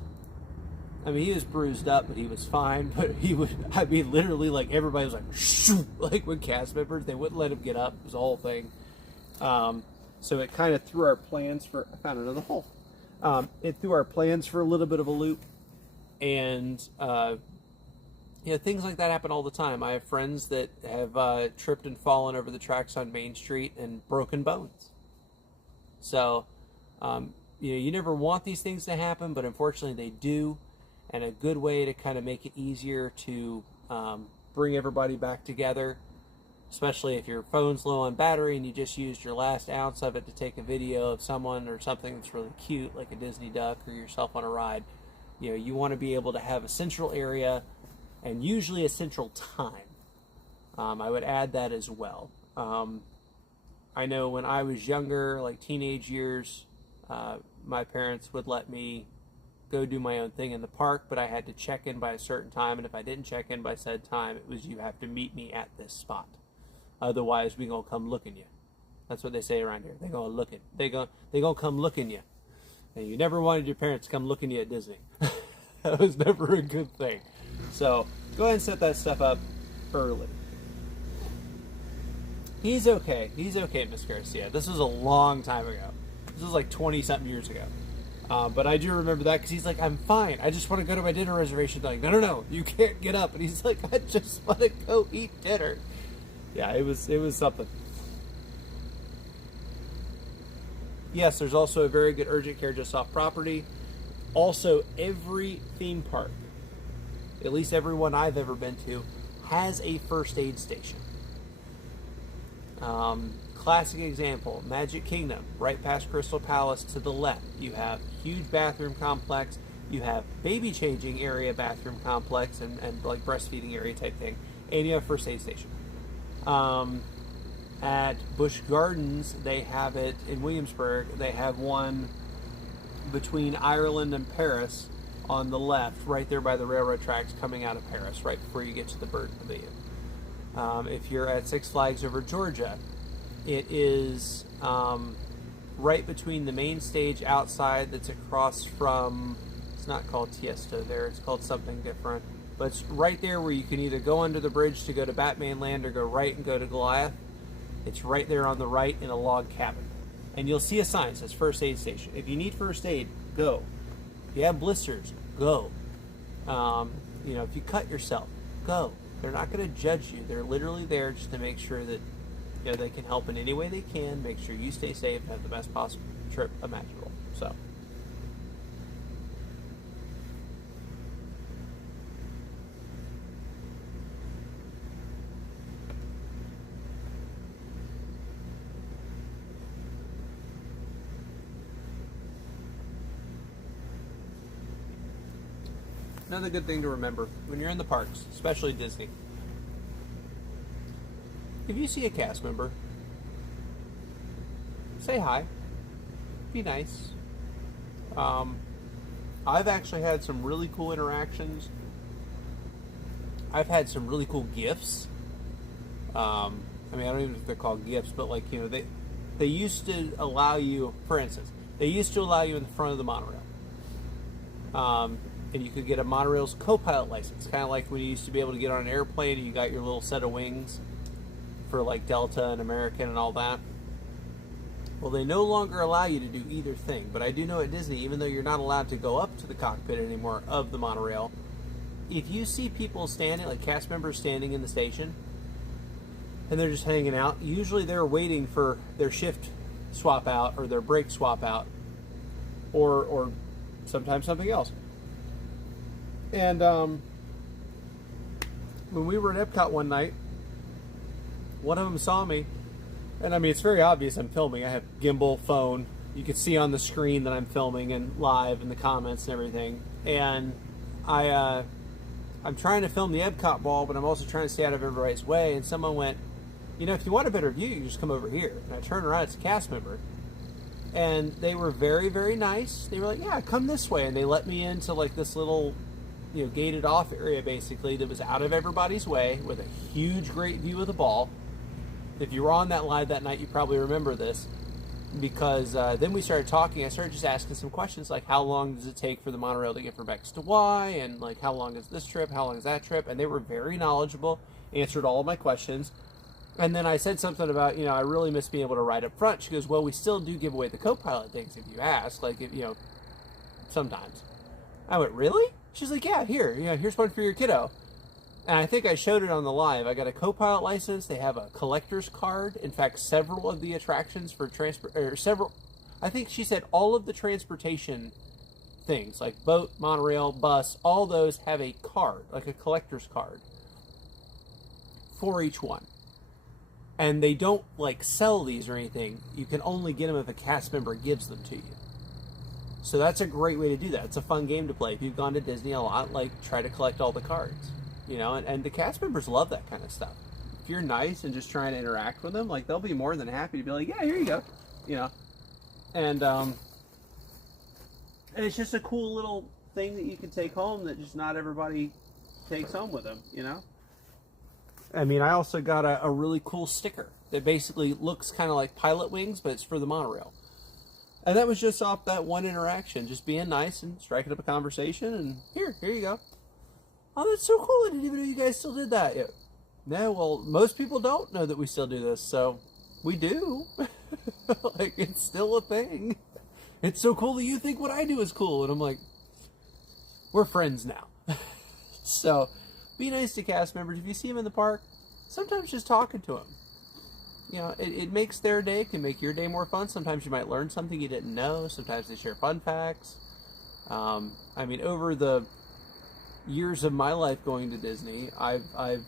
I mean, he was bruised up, but he was fine. But he would, I mean, literally, like, everybody was like, shoo! Like, with cast members, they wouldn't let him get up. It was a whole thing. So it kind of threw our plans for, I found another hole. It threw our plans for a little bit of a loop. And, you know, things like that happen all the time. I have friends that have tripped and fallen over the tracks on Main Street and broken bones. So, you know, you never want these things to happen, but unfortunately they do. And a good way to kind of make it easier to bring everybody back together, especially if your phone's low on battery and you just used your last ounce of it to take a video of someone or something that's really cute, like a Disney duck or yourself on a ride. You know, you want to be able to have a central area and usually a central time. I would add that as well. I know when I was younger, like teenage years, my parents would let me go do my own thing in the park, but I had to check in by a certain time, and if I didn't check in by said time, it was, you have to meet me at this spot. Otherwise, we gonna come looking you. That's what they say around here. They gonna looking. They gonna come looking you. And you never wanted your parents to come looking you at Disney. That was never a good thing. So go ahead and set that stuff up early. He's okay. He's okay, Miss Garcia. This was a long time ago. This was like 20-something years ago. But I do remember that because he's like, I'm fine. I just want to go to my dinner reservation. Like, no, you can't get up. And he's like, I just want to go eat dinner. Yeah, it was something. Yes, there's also a very good urgent care just off property. Also, every theme park, at least every one I've ever been to, has a first aid station. Classic example, Magic Kingdom, right past Crystal Palace to the left. You have huge bathroom complex. You have baby changing area bathroom complex and like breastfeeding area type thing. And you have first aid station. At Busch Gardens, they have it in Williamsburg. They have one between Ireland and Paris on the left, right there by the railroad tracks coming out of Paris, right before you get to the Bird Pavilion. If you're at Six Flags Over Georgia, it is right between the main stage outside that's across from, it's not called Tiesto there, it's called something different. But it's right there where you can either go under the bridge to go to Batman Land or go right and go to Goliath. It's right there on the right in a log cabin. And you'll see a sign that says First Aid Station. If you need first aid, go. If you have blisters, go. You know, if you cut yourself, go. They're not going to judge you. They're literally there just to make sure that, you know, they can help in any way they can, make sure you stay safe and have the best possible trip imaginable. So. Another good thing to remember when you're in the parks, especially Disney, if you see a cast member, say hi, be nice. I've actually had some really cool interactions. I've had some really cool gifts. I mean, I don't even know if they're called gifts, but like, you know, they used to allow you, for instance, they used to allow you in the front of the monorail. And you could get a monorail's co-pilot license, kind of like when you used to be able to get on an airplane and you got your little set of wings for like Delta and American and all that. Well, they no longer allow you to do either thing, but I do know at Disney, even though you're not allowed to go up to the cockpit anymore of the monorail, if you see people standing, like cast members standing in the station, and they're just hanging out, usually they're waiting for their shift swap out or their break swap out, or sometimes something else. And when we were at Epcot one night, one of them saw me, and I mean, it's very obvious I'm filming. I have gimbal, phone. You can see on the screen that I'm filming and live in the comments and everything. And I'm trying to film the Epcot ball, but I'm also trying to stay out of everybody's way. And someone went, you know, if you want a better view, you just come over here. And I turned around, it's a cast member. And they were very, very nice. They were like, yeah, come this way. And they let me into like this little, gated off area basically that was out of everybody's way with a huge, great view of the ball. If you were on that live that night, you probably remember this, because then we started talking. I started just asking some questions like, how long does it take for the monorail to get from X to Y? And like, how long is this trip? How long is that trip? And they were very knowledgeable, answered all of my questions. And then I said something about, I really miss being able to ride up front. She goes, well, we still do give away the co-pilot things if you ask, like, sometimes. I went, really? She's like, yeah, here's one for your kiddo. And I think I showed it on the live. I got a co-pilot license. They have a collector's card. In fact, several of the attractions for I think she said all of the transportation things, like boat, monorail, bus, all those have a card, like a collector's card for each one. And they don't like sell these or anything. You can only get them if a cast member gives them to you. So that's a great way to do that. It's a fun game to play. If you've gone to Disney a lot, like try to collect all the cards. And the cast members love that kind of stuff. If you're nice and just trying to interact with them, like they'll be more than happy to be like, yeah, here you go. And it's just a cool little thing that you can take home that just not everybody takes home with them, I mean, I also got a really cool sticker that basically looks kind of like pilot wings, but it's for the monorail. And that was just off that one interaction, just being nice and striking up a conversation, and here you go. Oh, that's so cool. I didn't even know you guys still did that. No, well, most people don't know that we still do this, so we do. Like, it's still a thing. It's so cool that you think what I do is cool. And I'm like, we're friends now. So, be nice to cast members. If you see them in the park, sometimes just talking to them. It makes their day. It can make your day more fun. Sometimes you might learn something you didn't know. Sometimes they share fun facts. I mean, over the years of my life going to Disney, I've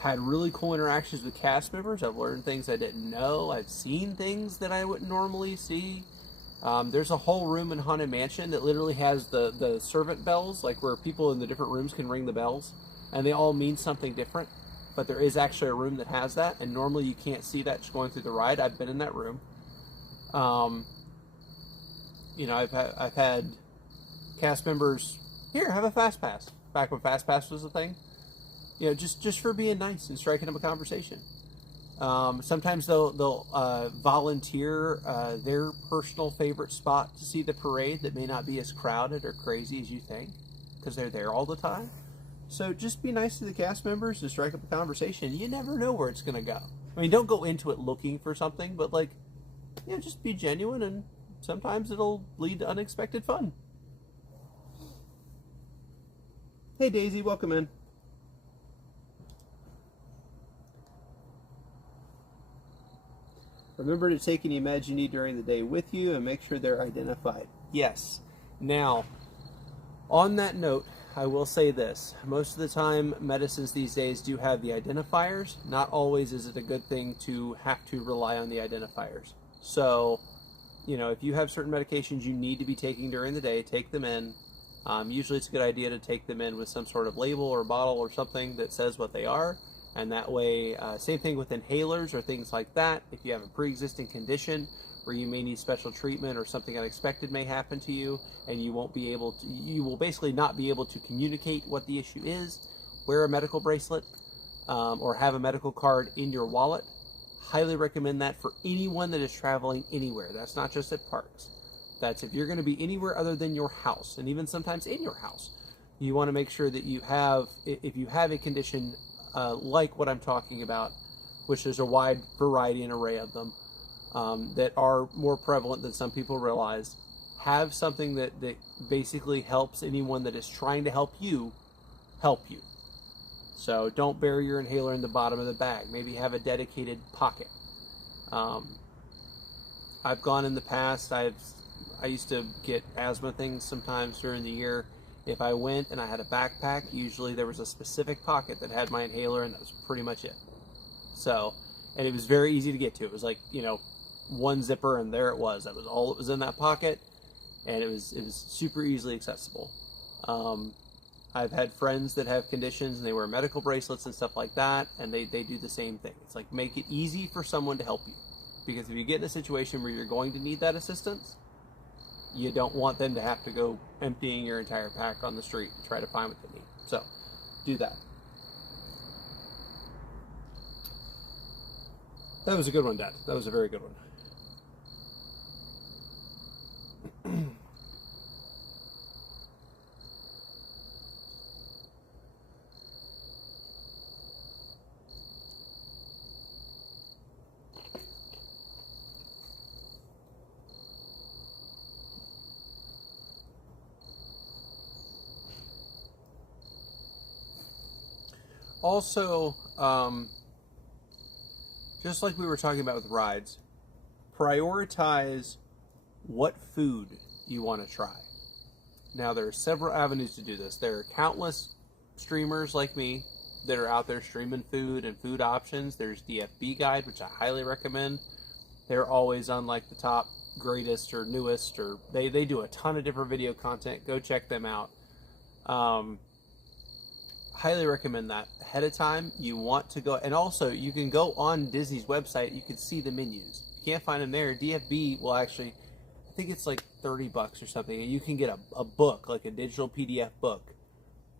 had really cool interactions with cast members. I've learned things I didn't know. I've seen things that I wouldn't normally see. There's a whole room in Haunted Mansion that literally has the servant bells, like where people in the different rooms can ring the bells, and they all mean something different. But there is actually a room that has that, and normally you can't see that just going through the ride. I've been in that room. I've had cast members, here, have a fast pass. Back when fast pass was a thing. Just for being nice and striking up a conversation. Sometimes they'll volunteer their personal favorite spot to see the parade that may not be as crowded or crazy as you think, because they're there all the time. So just be nice to the cast members and strike up a conversation. You never know where it's going to go. I mean, don't go into it looking for something, but just be genuine, and sometimes it'll lead to unexpected fun. Hey Daisy, welcome in. Remember to take any meds you need during the day with you and make sure they're identified. Yes. Now, on that note, I will say this. Most of the time, medicines these days do have the identifiers. Not always is it a good thing to have to rely on the identifiers. So, if you have certain medications you need to be taking during the day, take them in. Usually it's a good idea to take them in with some sort of label or bottle or something that says what they are. And that way, same thing with inhalers or things like that. If you have a pre-existing condition where you may need special treatment or something unexpected may happen to you, and you will basically not be able to communicate what the issue is, wear a medical bracelet or have a medical card in your wallet. Highly recommend that for anyone that is traveling anywhere. That's not just at parks. That's if you're going to be anywhere other than your house, and even sometimes in your house. You want to make sure that you have, if you have a condition like what I'm talking about, which there's a wide variety and array of them that are more prevalent than some people realize, have something that basically helps anyone that is trying to help you. So don't bury your inhaler in the bottom of the bag. Maybe have a dedicated pocket. I've gone in the past, I used to get asthma things sometimes during the year. If I went and I had a backpack, usually there was a specific pocket that had my inhaler, and that was pretty much it. So, and it was very easy to get to. It was like, one zipper, and there it was. That was all that was in that pocket, and it was super easily accessible. I've had friends that have conditions, and they wear medical bracelets and stuff like that, and they do the same thing. It's like, make it easy for someone to help you. Because if you get in a situation where you're going to need that assistance, you don't want them to have to go emptying your entire pack on the street and try to find what they need. So, do that. That was a good one, Dad. That was a very good one. Also, just like we were talking about with rides, prioritize what food you want to try. Now, there are several avenues to do this. There are countless streamers like me that are out there streaming food and food options. There's DFB Guide, which I highly recommend. They're always on like the top greatest or newest, or they do a ton of different video content. Go check them out. Highly recommend that. Ahead of time, you want to go, and also you can go on Disney's website. You can see the menus. If you can't find them there, DFB will actually, I think it's like $30 or something, and you can get a book, like a digital PDF book,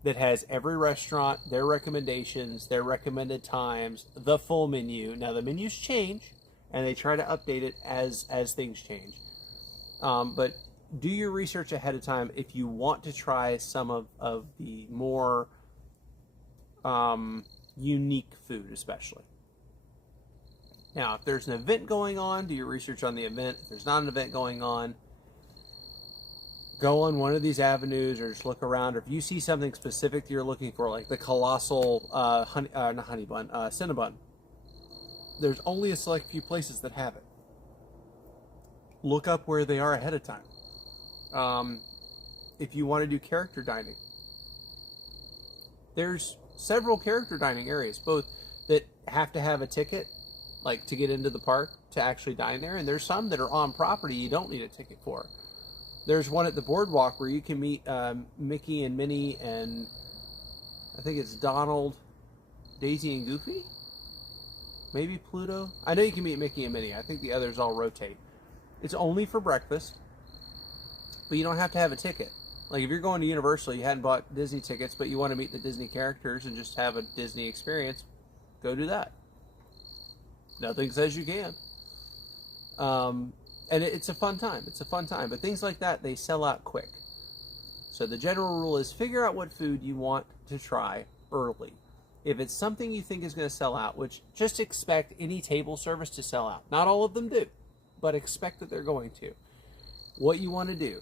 that has every restaurant, their recommendations, their recommended times, the full menu. Now the menus change, and they try to update it as things change. But do your research ahead of time if you want to try some of the more unique food, especially. Now, if there's an event going on, do your research on the event. If there's not an event going on, go on one of these avenues or just look around. Or if you see something specific that you're looking for, like the colossal Cinnabon, there's only a select few places that have it. Look up where they are ahead of time. If you want to do character dining, there's several character dining areas, both that have to have a ticket, like to get into the park to actually dine there, and there's some that are on property you don't need a ticket for. There's one at the boardwalk where you can meet Mickey and Minnie and I think it's Donald, Daisy and Goofy? Maybe Pluto? I know you can meet Mickey and Minnie. I think the others all rotate. It's only for breakfast, but you don't have to have a ticket. Like if you're going to Universal, you hadn't bought Disney tickets, but you want to meet the Disney characters and just have a Disney experience, go do that. Nothing says you can. And it's a fun time. It's a fun time. But things like that, they sell out quick. So the general rule is figure out what food you want to try early. If it's something you think is going to sell out, which just expect any table service to sell out. Not all of them do, but expect that they're going to. What you want to do,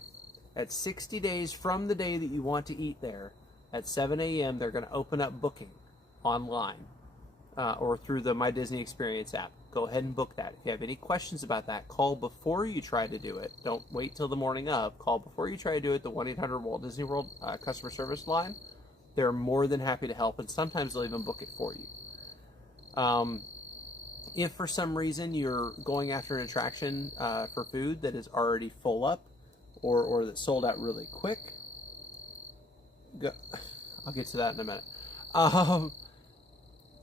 at 60 days from the day that you want to eat there, at 7 a.m., they're going to open up booking online or through the My Disney Experience app. Go ahead and book that. If you have any questions about that, call before you try to do it. Don't wait till the morning of. Call before you try to do it, the 1-800-Walt Disney World customer service line. They're more than happy to help, and sometimes they'll even book it for you. If for some reason you're going after an attraction for food that is already full up, or that's sold out really quick, I'll get to that in a minute.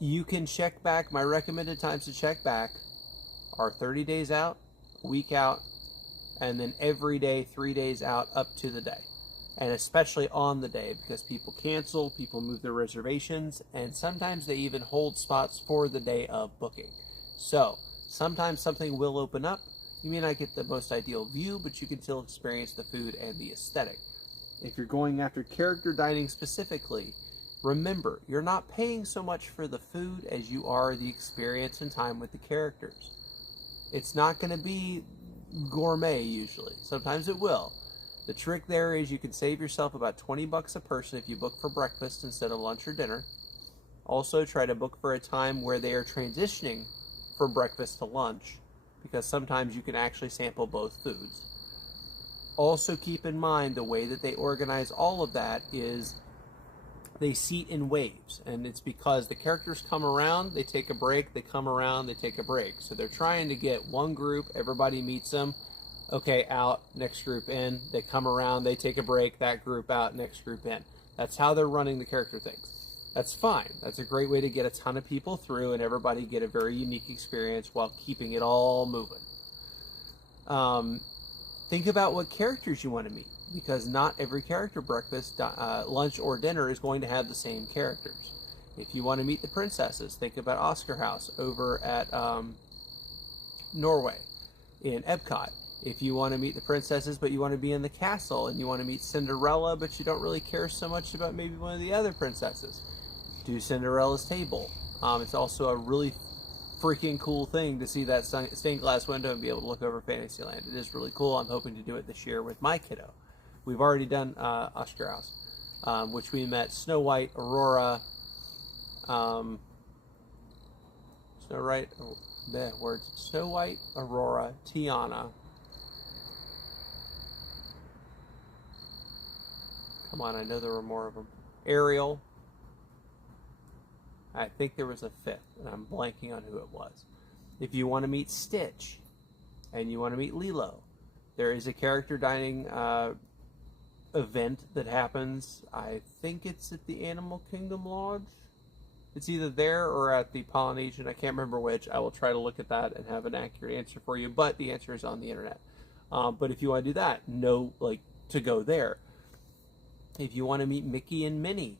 You can check back. My recommended times to check back are 30 days out, a week out, and then every day, 3 days out up to the day. And especially on the day, because people cancel, people move their reservations, and sometimes they even hold spots for the day of booking. So, sometimes something will open up. You may not get the most ideal view, but you can still experience the food and the aesthetic. If you're going after character dining specifically, remember, you're not paying so much for the food as you are the experience and time with the characters. It's not going to be gourmet usually. Sometimes it will. The trick there is you can save yourself about $20 a person if you book for breakfast instead of lunch or dinner. Also, try to book for a time where they are transitioning from breakfast to lunch, because sometimes you can actually sample both foods. Also keep in mind the way that they organize all of that is they seat in waves, and it's because the characters come around, they take a break, they come around, they take a break. So they're trying to get one group, everybody meets them, okay, out, next group in, they come around, they take a break, that group out, next group in. That's how they're running the character things. That's fine. That's a great way to get a ton of people through and everybody get a very unique experience while keeping it all moving. Think about what characters you want to meet, because not every character breakfast, lunch, or dinner is going to have the same characters. If you want to meet the princesses, think about Oscar House over at Norway in Epcot. If you want to meet the princesses but you want to be in the castle and you want to meet Cinderella but you don't really care so much about maybe one of the other princesses, do Cinderella's Table. It's also a really freaking cool thing to see that stained glass window and be able to look over Fantasyland. It is really cool. I'm hoping to do it this year with my kiddo. We've already done Oscar House, which we met Snow White, Aurora, Snow White, Aurora, Tiana. Come on, I know there were more of them. Ariel. I think there was a fifth, and I'm blanking on who it was. If you want to meet Stitch, and you want to meet Lilo, there is a character dining event that happens. I think it's at the Animal Kingdom Lodge. It's either there or at the Polynesian. I can't remember which. I will try to look at that and have an accurate answer for you, but the answer is on the internet. But if you want to do that, know to go there. If you want to meet Mickey and Minnie,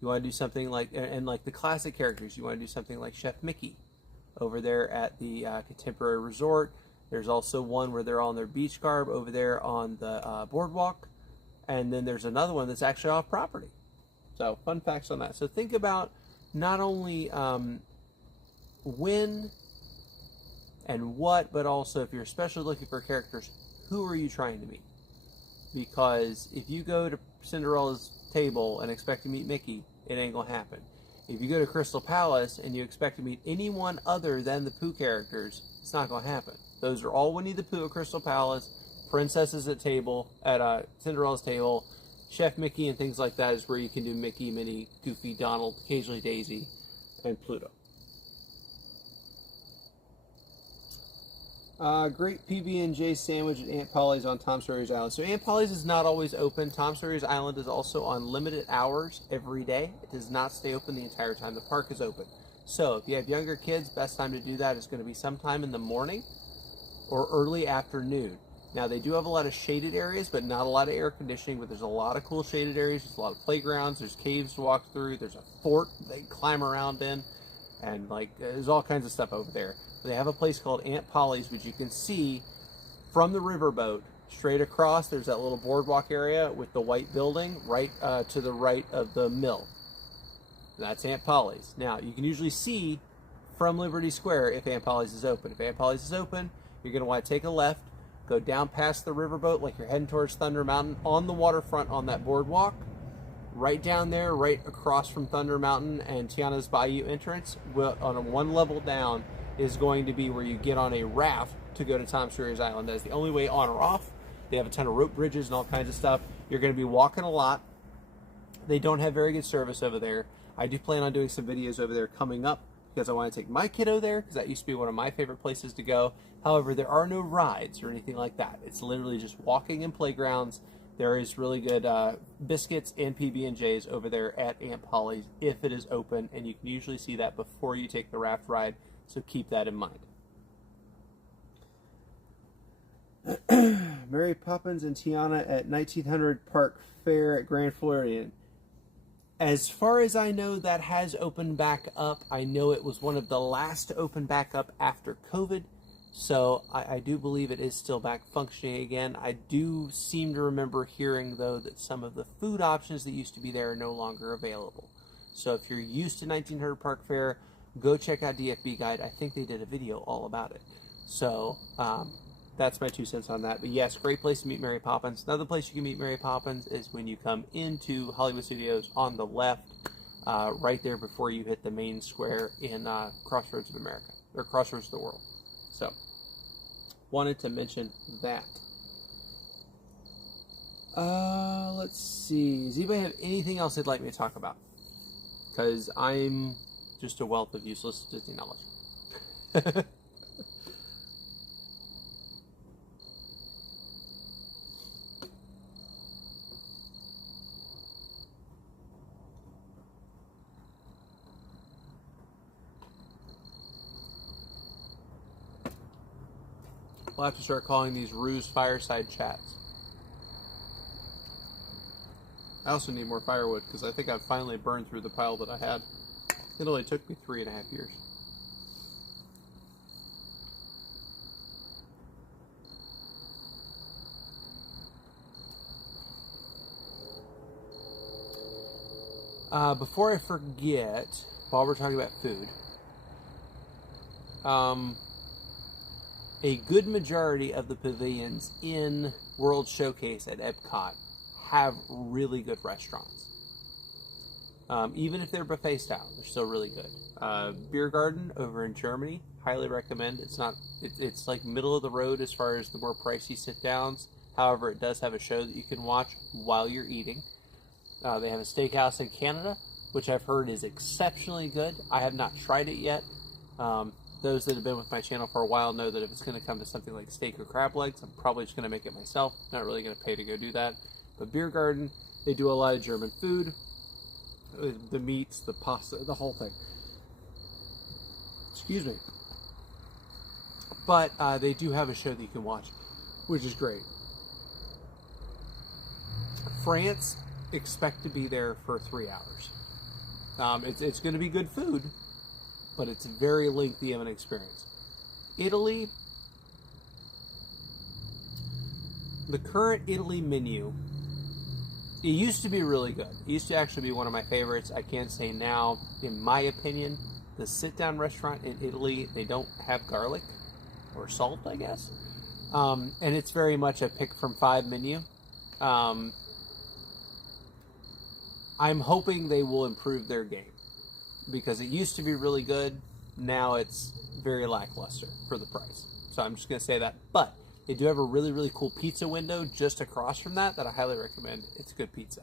you want to do something like, and like the classic characters, you want to do something like Chef Mickey over there at the Contemporary Resort. There's also one where they're all in their beach garb over there on the boardwalk. And then there's another one that's actually off property. So fun facts on that. So think about not only when and what, but also if you're especially looking for characters, who are you trying to meet? Because if you go to Cinderella's Table and expect to meet Mickey, it ain't gonna happen. If you go to Crystal Palace and you expect to meet anyone other than the Pooh characters, it's not gonna happen. Those are all Winnie the Pooh at Crystal Palace, princesses at Cinderella's Table, Chef Mickey and things like that is where you can do Mickey, Minnie, Goofy, Donald, occasionally Daisy, and Pluto. Great PB&J sandwich at Aunt Polly's on Tom Sawyer's Island. So Aunt Polly's is not always open. Tom Sawyer's Island is also on limited hours every day. It does not stay open the entire time the park is open. So if you have younger kids, best time to do that is going to be sometime in the morning or early afternoon. Now they do have a lot of shaded areas, but not a lot of air conditioning, but there's a lot of cool shaded areas. There's a lot of playgrounds, there's caves to walk through, there's a fort they climb around in, and there's all kinds of stuff over there. They have a place called Aunt Polly's, which you can see from the riverboat straight across. There's that little boardwalk area with the white building right to the right of the mill. That's Aunt Polly's. Now, you can usually see from Liberty Square if Aunt Polly's is open. If Aunt Polly's is open, you're going to want to take a left, go down past the riverboat like you're heading towards Thunder Mountain on the waterfront on that boardwalk. Right down there, right across from Thunder Mountain and Tiana's Bayou entrance, on a one level down, is going to be where you get on a raft to go to Tom Sawyer's Island. That is the only way on or off. They have a ton of rope bridges and all kinds of stuff. You're going to be walking a lot. They don't have very good service over there. I do plan on doing some videos over there coming up because I want to take my kiddo there because that used to be one of my favorite places to go. However, there are no rides or anything like that. It's literally just walking in playgrounds. There is really good biscuits and PB&Js over there at Aunt Polly's if it is open, and you can usually see that before you take the raft ride. So keep that in mind. Mary Poppins and Tiana at 1900 Park Fair at Grand Floridian. As far as I know, that has opened back up. I know it was one of the last to open back up after COVID. So I do believe it is still back functioning again. I do seem to remember hearing, though, that some of the food options that used to be there are no longer available. So if you're used to 1900 Park Fair, go check out DFB Guide. I think they did a video all about it. So that's my 2 cents on that. But yes, great place to meet Mary Poppins. Another place you can meet Mary Poppins is when you come into Hollywood Studios on the left, right there before you hit the main square in Crossroads of America, or Crossroads of the World. So, wanted to mention that. Let's see. Does anybody have anything else they'd like me to talk about? Because I'm just a wealth of useless Disney knowledge. We'll have to start calling these Roo's Fireside Chats. I also need more firewood because I think I've finally burned through the pile that I had. It only took me 3.5 years. Before I forget, while we're talking about food, a good majority of the pavilions in World Showcase at Epcot have really good restaurants. Even if they're buffet style, they're still really good. Beer Garden over in Germany, highly recommend. It's like middle of the road as far as the more pricey sit downs. However, it does have a show that you can watch while you're eating. They have a steakhouse in Canada, which I've heard is exceptionally good. I have not tried it yet. Those that have been with my channel for a while know that if it's going to come to something like steak or crab legs, I'm probably just going to make it myself. Not really going to pay to go do that. But Beer Garden, they do a lot of German food. The meats, the pasta, the whole thing. Excuse me. But they do have a show that you can watch, which is great. France, expect to be there for 3 hours. It's going to be good food, but it's very lengthy of an experience. Italy, the current Italy menu, it used to be really good. It used to actually be one of my favorites. I can say now, in my opinion, the sit-down restaurant in Italy, they don't have garlic or salt, I guess. And it's very much a pick from 5 menu. I'm hoping they will improve their game because it used to be really good. Now it's very lackluster for the price. So I'm just going to say that. But they do have a really, really cool pizza window just across from that I highly recommend. It's good pizza.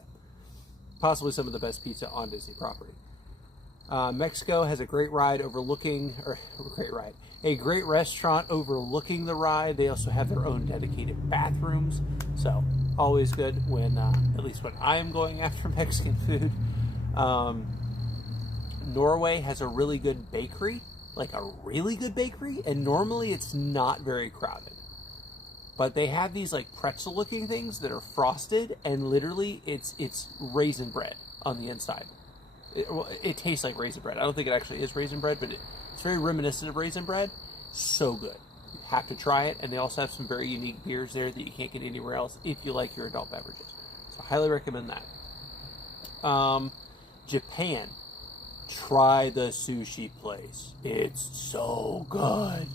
Possibly some of the best pizza on Disney property. Mexico has a great ride a great restaurant overlooking the ride. They also have their own dedicated bathrooms. So always good when, at least when I am going after Mexican food. Norway has a really good bakery, like a really good bakery, and normally it's not very crowded. But they have these like pretzel looking things that are frosted, and literally it's raisin bread on the inside. It tastes like raisin bread. I don't think it actually is raisin bread, but it's very reminiscent of raisin bread. So good. You have to try it. And they also have some very unique beers there that you can't get anywhere else if you like your adult beverages. So I highly recommend that. Japan. Try the sushi place. It's so good.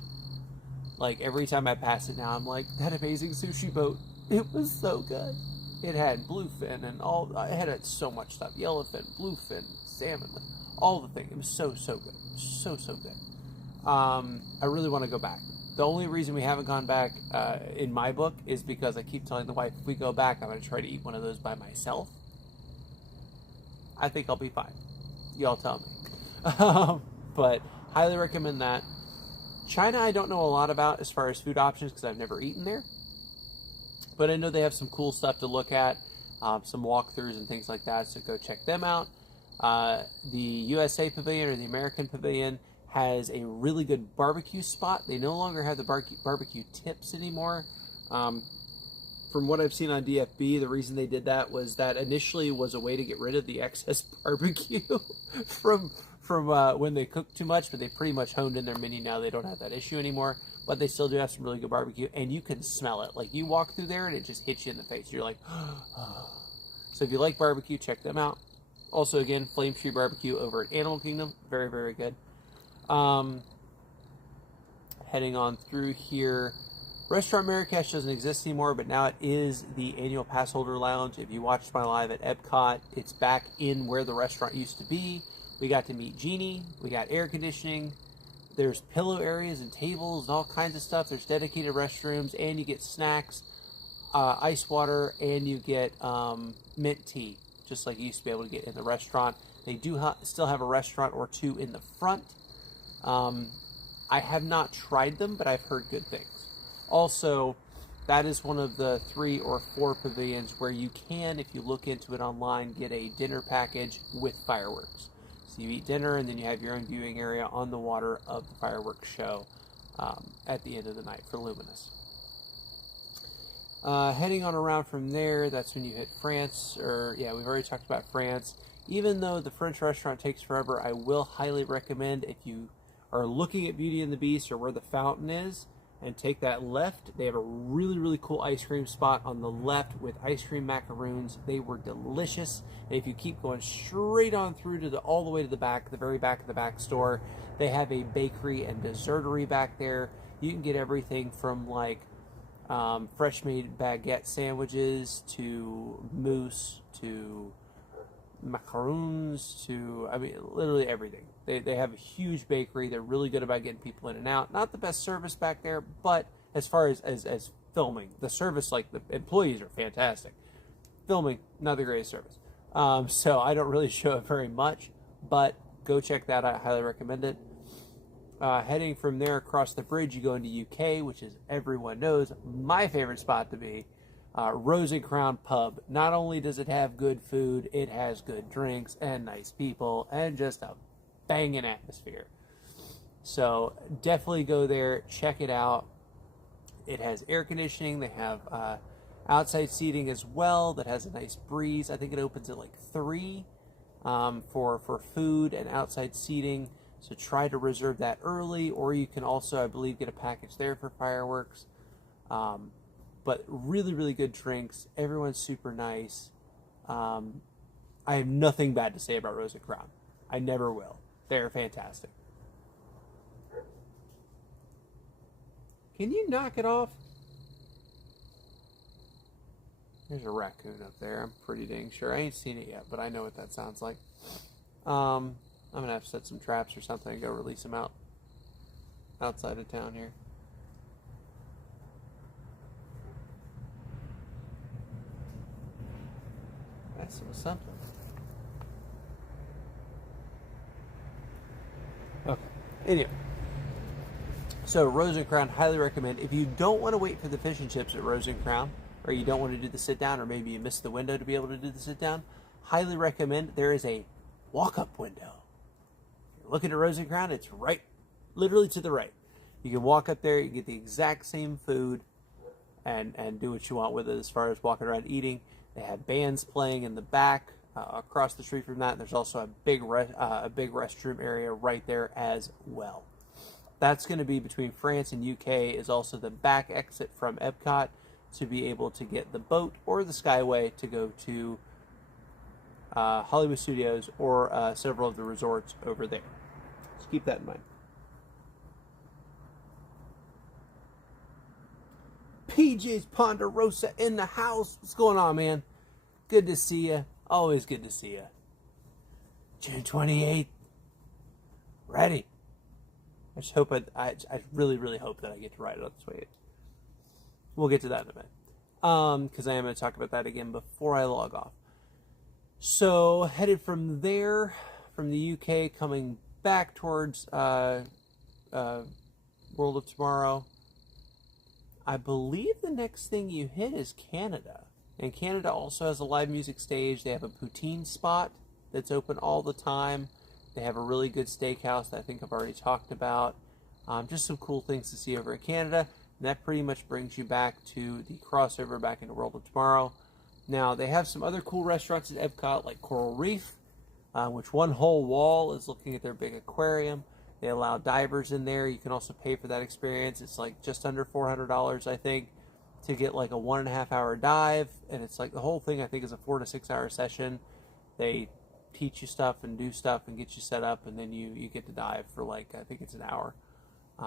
Like every time I pass it now, I'm like, that amazing sushi boat. It was so good. It had bluefin and all. It had so much stuff. Yellowfin, bluefin, salmon, all the things. It was so good. So good. I really want to go back. The only reason we haven't gone back in my book is because I keep telling the wife, if we go back, I'm going to try to eat one of those by myself. I think I'll be fine. Y'all tell me. But highly recommend that. China, I don't know a lot about as far as food options because I've never eaten there. But I know they have some cool stuff to look at, some walkthroughs and things like that, so go check them out. The USA Pavilion or the American Pavilion has a really good barbecue spot. They no longer have the barbecue tips anymore. From what I've seen on DFB, the reason they did that was that initially was a way to get rid of the excess barbecue from when they cooked too much, but they pretty much honed in their menu now. They don't have that issue anymore, but they still do have some really good barbecue, and you can smell it. Like, you walk through there, and it just hits you in the face. You're like, oh. So if you like barbecue, check them out. Also, again, Flame Tree Barbecue over at Animal Kingdom. Very, very good. Heading on through here. Restaurant Marrakesh doesn't exist anymore, but now it is the annual pass holder lounge. If you watched my live at Epcot, it's back in where the restaurant used to be. We got to meet Genie. We got air conditioning. There's pillow areas and tables and all kinds of stuff. There's dedicated restrooms, and you get snacks, ice water, and you get mint tea, just like you used to be able to get in the restaurant. They do still have a restaurant or two in the front. I have not tried them, but I've heard good things. Also, that is one of the 3 or 4 pavilions where you can, if you look into it online, get a dinner package with fireworks. So you eat dinner, and then you have your own viewing area on the water of the fireworks show at the end of the night for Luminous. Heading on around from there, that's when you hit France, or yeah, we've already talked about France. Even though the French restaurant takes forever, I will highly recommend, if you are looking at Beauty and the Beast or where the fountain is, and take that left, they have a really, really cool ice cream spot on the left with ice cream macaroons. They were delicious. And if you keep going straight on through to all the way to the back, the very back of the back store, they have a bakery and dessertery back there. You can get everything from like fresh made baguette sandwiches to mousse to macaroons to, I mean, literally everything. They have a huge bakery. They're really good about getting people in and out. Not the best service back there, but as far as filming, the service, like the employees are fantastic. Filming, not the greatest service. So I don't really show it very much, but go check that out. I highly recommend it. Heading from there across the bridge, you go into UK, which is, everyone knows, my favorite spot to be. Rose and Crown Pub. Not only does it have good food, it has good drinks and nice people and just a banging atmosphere. So definitely go there, check it out. It has air conditioning. They have outside seating as well that has a nice breeze. I think it opens at like 3 for food and outside seating. So try to reserve that early, or you can also, I believe, get a package there for fireworks. But really, really good drinks. Everyone's super nice. I have nothing bad to say about Rose and Crown. I never will. They're fantastic. Can you knock it off? There's a raccoon up there. I'm pretty dang sure. I ain't seen it yet, but I know what that sounds like. I'm going to have to set some traps or something and go release them outside of town here. That's something. Okay. Anyway. So, Rose and Crown, highly recommend. If you don't want to wait for the fish and chips at Rose and Crown, or you don't want to do the sit down, or maybe you missed the window to be able to do the sit down, highly recommend. There is a walk-up window. If you're looking at Rose and Crown, it's right, literally to the right. You can walk up there, you can get the exact same food, and do what you want with it as far as walking around eating. They have bands playing in the back, across the street from that. There's also a big restroom area right there as well. That's going to be between France and UK, is also the back exit from Epcot to be able to get the boat or the Skyway to go to Hollywood Studios or several of the resorts over there. Just keep that in mind. PJ's Ponderosa in the house. What's going on, man? Good to see you. Always good to see you. June 28th. Ready. I just hope I really, really hope that I get to ride it on this way. We'll get to that in a minute. Because I am going to talk about that again before I log off. So, headed from there, from the UK, coming back towards World of Tomorrow. I believe the next thing you hit is Canada. And Canada also has a live music stage. They have a poutine spot that's open all the time. They have a really good steakhouse that I think I've already talked about. Just some cool things to see over in Canada. And that pretty much brings you back to the crossover back into World of Tomorrow. Now, they have some other cool restaurants at Epcot, like Coral Reef, which one whole wall is looking at their big aquarium. They allow divers in there. You can also pay for that experience. It's like just under $400, I think, to get like a 1.5 hour dive. And it's like the whole thing, I think, is a 4 to 6 hour session. They teach you stuff and do stuff and get you set up, and then you get to dive for like, I think it's an hour,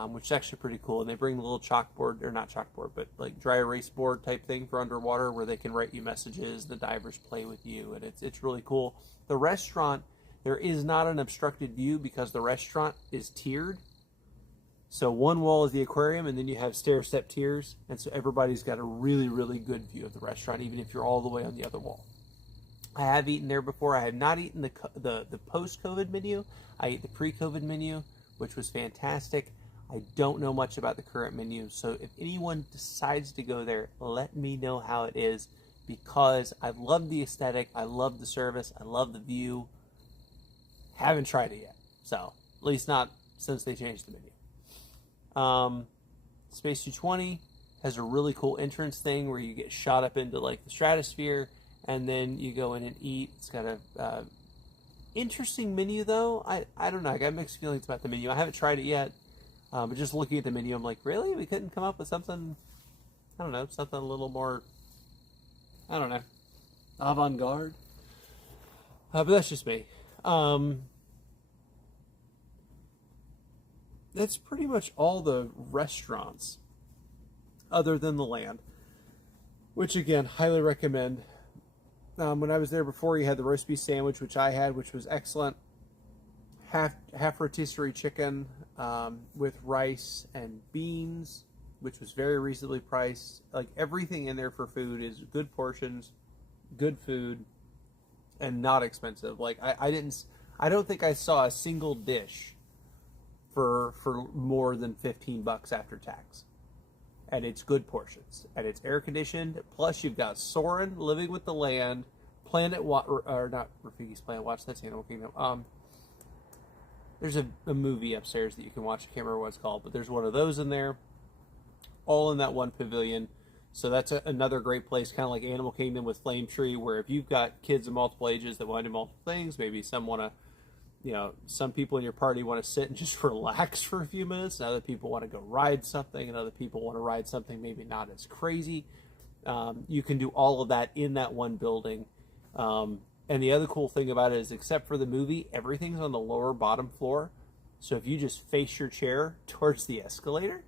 which is actually pretty cool. And they bring the little chalkboard, or not chalkboard, but like dry erase board type thing for underwater where they can write you messages. The divers play with you, and it's really cool. The restaurant, there is not an obstructed view because the restaurant is tiered. So one wall is the aquarium, and then you have stair-step tiers, and so everybody's got a really, really good view of the restaurant, even if you're all the way on the other wall. I have eaten there before. I have not eaten the post-COVID menu. I ate the pre-COVID menu, which was fantastic. I don't know much about the current menu, so if anyone decides to go there, let me know how it is, because I love the aesthetic, I love the service, I love the view. Haven't tried it yet, so at least not since they changed the menu. Space 220 has a really cool entrance thing where you get shot up into like the stratosphere, and then you go in and eat. It's got a interesting menu though. I don't know. I got mixed feelings about the menu. I haven't tried it yet, but just looking at the menu, I'm like, really? We couldn't come up with something? I don't know, something a little more, I don't know, avant-garde. But that's just me. That's pretty much all the restaurants other than the Land, which again, highly recommend. When I was there before, you had the roast beef sandwich, which I had, which was excellent. Half rotisserie chicken with rice and beans, which was very reasonably priced. Like everything in there for food is good portions, good food, and not expensive. Like I don't think I saw a single dish for more than $15 after tax. And it's good portions, and it's air conditioned. Plus, you've got Soren living with the Land, or not Rafiki's Planet Watch. That's Animal Kingdom. There's a movie upstairs that you can watch. I can't remember what it's called, but there's one of those in there, all in that one pavilion. So that's another great place, kind of like Animal Kingdom with Flame Tree, where if you've got kids of multiple ages that want to do multiple things, maybe some want to. Some people in your party want to sit and just relax for a few minutes, and other people want to go ride something, and other people want to ride something maybe not as crazy. You can do all of that in that one building. And the other cool thing about it is, except for the movie, everything's on the lower bottom floor. So if you just face your chair towards the escalator,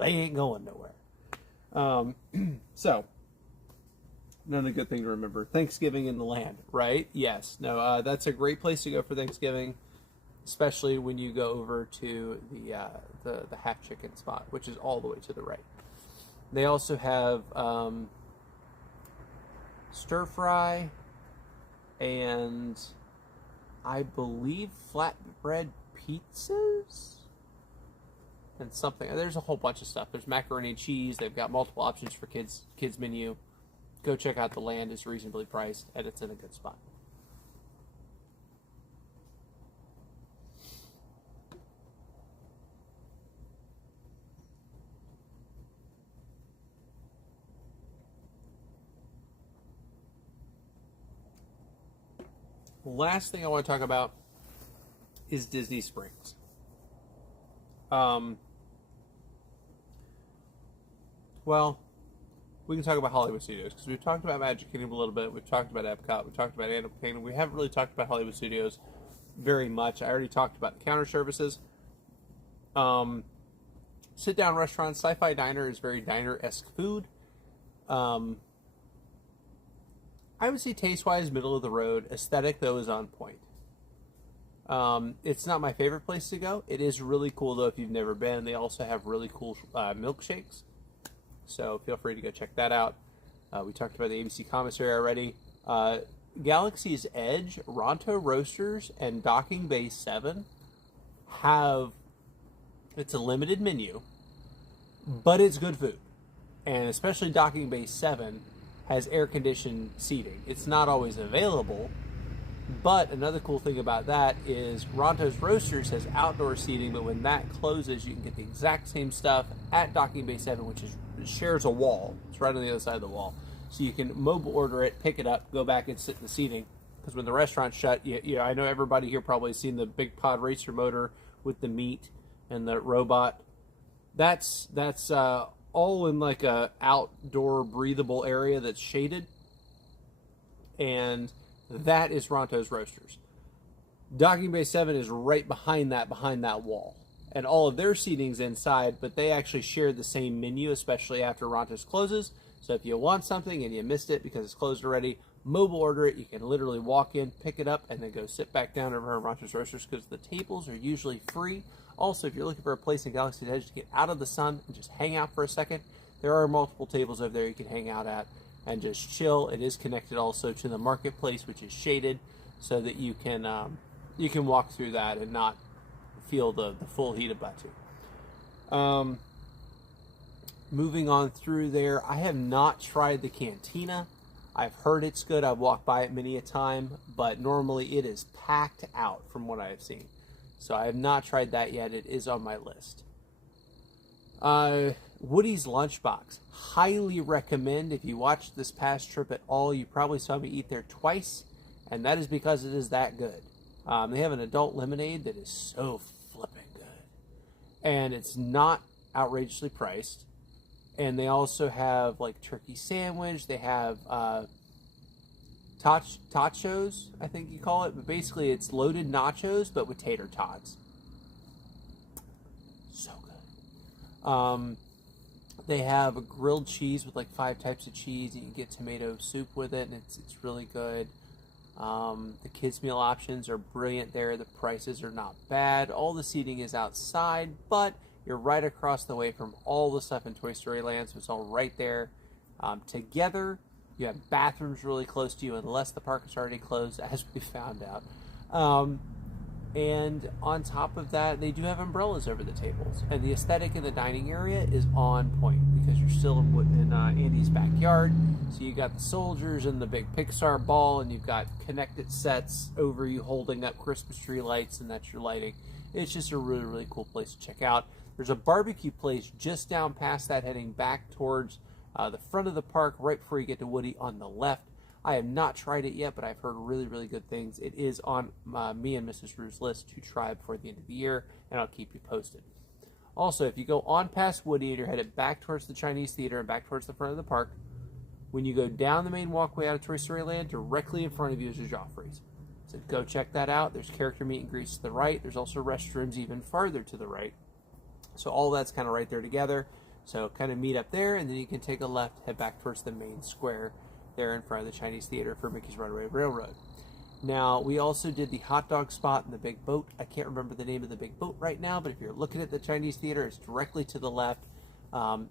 they ain't going nowhere. So... Another good thing to remember. Thanksgiving in the Land, right? Yes. No, that's a great place to go for Thanksgiving, especially when you go over to the half chicken spot, which is all the way to the right. They also have stir fry and I believe flatbread pizzas and something. There's a whole bunch of stuff. There's macaroni and cheese. They've got multiple options for kids menu. Go check out the Land. It's reasonably priced, and it's in a good spot. Last thing I want to talk about is Disney Springs. Well, we can talk about Hollywood Studios, because we've talked about Magic Kingdom a little bit. We've talked about Epcot. We've talked about Animal Kingdom. We haven't really talked about Hollywood Studios very much. I already talked about the counter services. Sit-down restaurants. Sci-Fi Diner is very diner-esque food. I would say taste-wise, middle of the road. Aesthetic, though, is on point. It's not my favorite place to go. It is really cool, though, if you've never been. They also have really cool milkshakes. So feel free to go check that out. We talked about the ABC commissary already. Galaxy's Edge, Ronto Roasters, and Docking Bay 7 have... It's a limited menu, but it's good food. And especially Docking Bay 7 has air-conditioned seating. It's not always available, but another cool thing about that is Ronto's Roasters has outdoor seating, but when that closes, you can get the exact same stuff at Docking Bay 7, which shares a wall. It's right on the other side of the wall. So you can mobile order it, pick it up, go back and sit in the seating. Because when the restaurant's shut, I know everybody here probably has seen the big pod racer motor with the meat and the robot. That's all in like a outdoor breathable area that's shaded. And that is Ronto's Roasters. Docking Bay 7 is right behind that wall. And all of their seating's inside, but they actually share the same menu, especially after Ronto's closes. So if you want something and you missed it because it's closed already, mobile order it. You can literally walk in, pick it up, and then go sit back down over at Ronto's Roasters, because the tables are usually free. Also, if you're looking for a place in Galaxy's Edge to get out of the sun and just hang out for a second, there are multiple tables over there you can hang out at and just chill. It is connected also to the marketplace, which is shaded, so that you can walk through that and not feel the full heat of Batu. Moving on through there, I have not tried the Cantina. I've heard it's good. I've walked by it many a time, but normally it is packed out from what I have seen. So I have not tried that yet. It is on my list. Woody's Lunchbox. Highly recommend. If you watched this past trip at all, you probably saw me eat there twice, and that is because it is that good. They have an adult lemonade that is so flipping good. And it's not outrageously priced. And they also have like turkey sandwich. They have tachos, I think you call it. But basically it's loaded nachos, but with tater tots. So good. They have a grilled cheese with like 5 types of cheese. You can get tomato soup with it, and it's really good. The kids' meal options are brilliant there. The prices are not bad. All the seating is outside, but you're right across the way from all the stuff in Toy Story Land, so it's all right there together. You have bathrooms really close to you, unless the park is already closed, as we found out. And on top of that, they do have umbrellas over the tables. And the aesthetic in the dining area is on point because you're still in Andy's backyard. So you got the soldiers and the big Pixar ball, and you've got connected sets over you holding up Christmas tree lights, and that's your lighting. It's just a really, really cool place to check out. There's a barbecue place just down past that, heading back towards the front of the park, right before you get to Woody on the left. I have not tried it yet, but I've heard really, really good things. It is on me and Mrs. Roo's list to try before the end of the year, and I'll keep you posted. Also, if you go on past Woody and you're headed back towards the Chinese Theater and back towards the front of the park, when you go down the main walkway out of Toy Story Land, directly in front of you is a Joffrey's. So go check that out. There's character meet and greets to the right. There's also restrooms even farther to the right. So all that's kind of right there together. So kind of meet up there, and then you can take a left, head back towards the main square there in front of the Chinese Theater for Mickey's Runaway Railroad. Now, we also did the hot dog spot in the big boat. I can't remember the name of the big boat right now, but if you're looking at the Chinese Theater, it's directly to the left.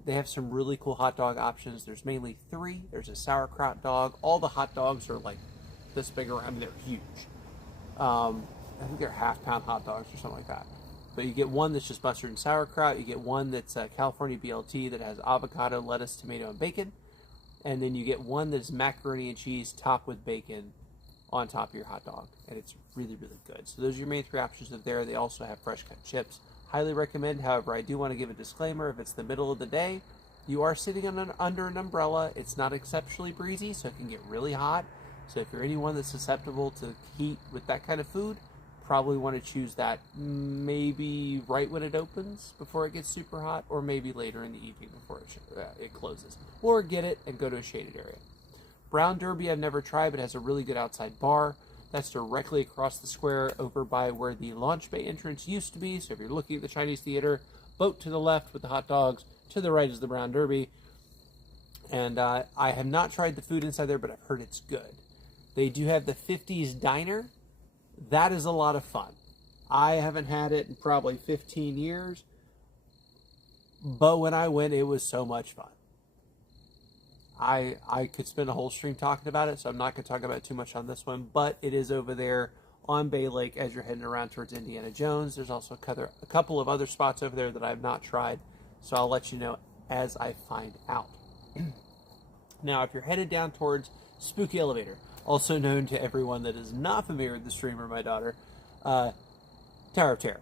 They have some really cool hot dog options. There's mainly 3. There's a sauerkraut dog. All the hot dogs are like this big around. I mean, they're huge. I think they're half-pound hot dogs or something like that. But you get one that's just mustard and sauerkraut. You get one that's California BLT that has avocado, lettuce, tomato, and bacon. And then you get one that's macaroni and cheese topped with bacon on top of your hot dog. And it's really, really good. So those are your main 3 options of there. They also have fresh cut chips. Highly recommend. However, I do want to give a disclaimer. If it's the middle of the day, you are sitting under an umbrella. It's not exceptionally breezy, so it can get really hot. So if you're anyone that's susceptible to heat with that kind of food, probably want to choose that maybe right when it opens before it gets super hot, or maybe later in the evening before it closes. Or get it and go to a shaded area. Brown Derby I've never tried, but has a really good outside bar. That's directly across the square over by where the launch bay entrance used to be. So if you're looking at the Chinese Theater, boat to the left with the hot dogs, to the right is the Brown Derby. And I have not tried the food inside there, but I've heard it's good. They do have the 50s Diner. That is a lot of fun. I haven't had it in probably 15 years, but when I went, it was so much fun. I could spend a whole stream talking about it, so I'm not going to talk about it too much on this one, but it is over there on Bay Lake as you're heading around towards Indiana Jones. There's also a couple of other spots over there that I've not tried, so I'll let you know as I find out. Now, if you're headed down towards Spooky Elevator, also known to everyone that is not familiar with the streamer, my daughter, Tower of Terror.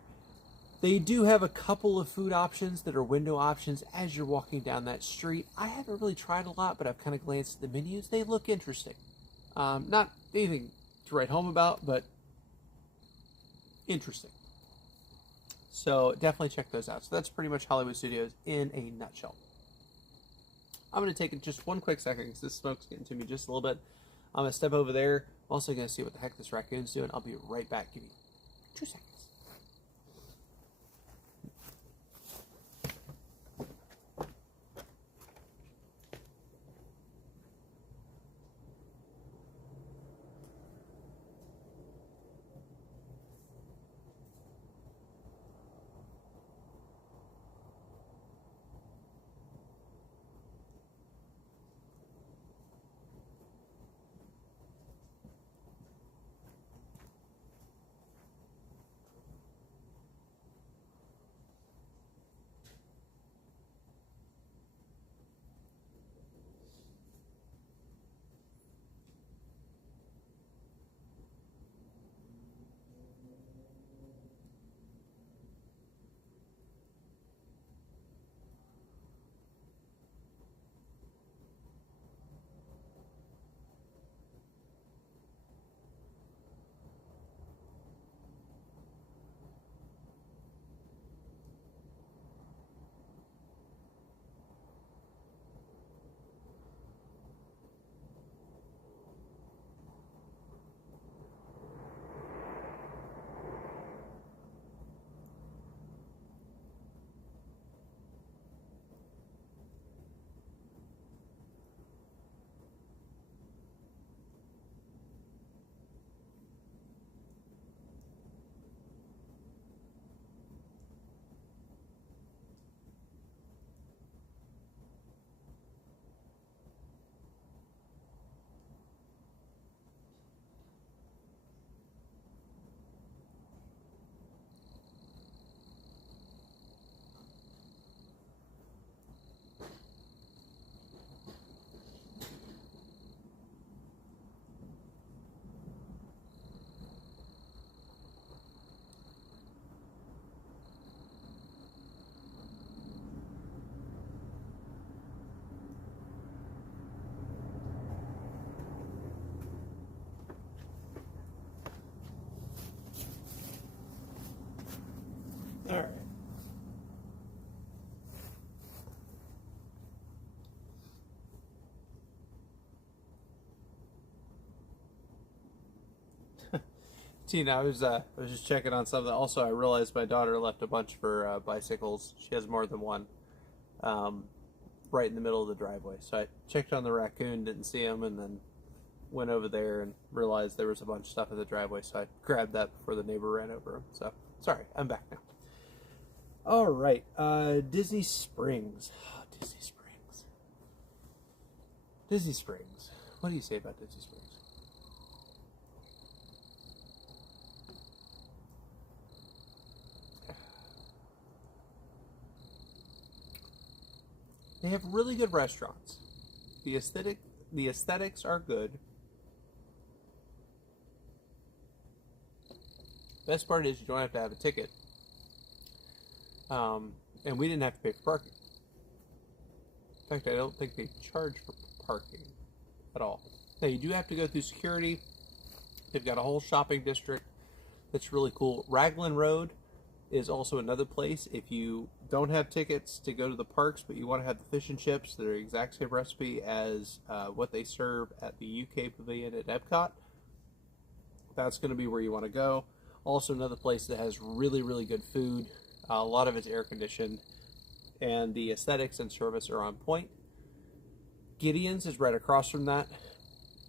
They do have a couple of food options that are window options as you're walking down that street. I haven't really tried a lot, but I've kind of glanced at the menus. They look interesting. Not anything to write home about, but interesting. So definitely check those out. So that's pretty much Hollywood Studios in a nutshell. I'm going to take just one quick second because this smoke's getting to me just a little bit. I'm going to step over there. I'm also going to see what the heck this raccoon's doing. I'll be right back. Give me 2 seconds. Tina, I was just checking on something. Also, I realized my daughter left a bunch of her bicycles. She has more than one, right in the middle of the driveway. So I checked on the raccoon, didn't see him, and then went over there and realized there was a bunch of stuff in the driveway. So I grabbed that before the neighbor ran over him. So sorry, I'm back now. All right, Disney Springs. Oh, Disney Springs. Disney Springs. What do you say about Disney Springs? They have really good restaurants. The aesthetics are good. Best part is you don't have to have a ticket. And we didn't have to pay for parking. In fact, I don't think they charge for parking at all. Now, you do have to go through security. They've got a whole shopping district that's really cool. Raglan Road is also another place. If you don't have tickets to go to the parks, but you want to have the fish and chips that are the exact same recipe as what they serve at the UK Pavilion at Epcot, that's going to be where you want to go. Also, another place that has really, really good food. A lot of it's air conditioned, and the aesthetics and service are on point. Gideon's is right across from that.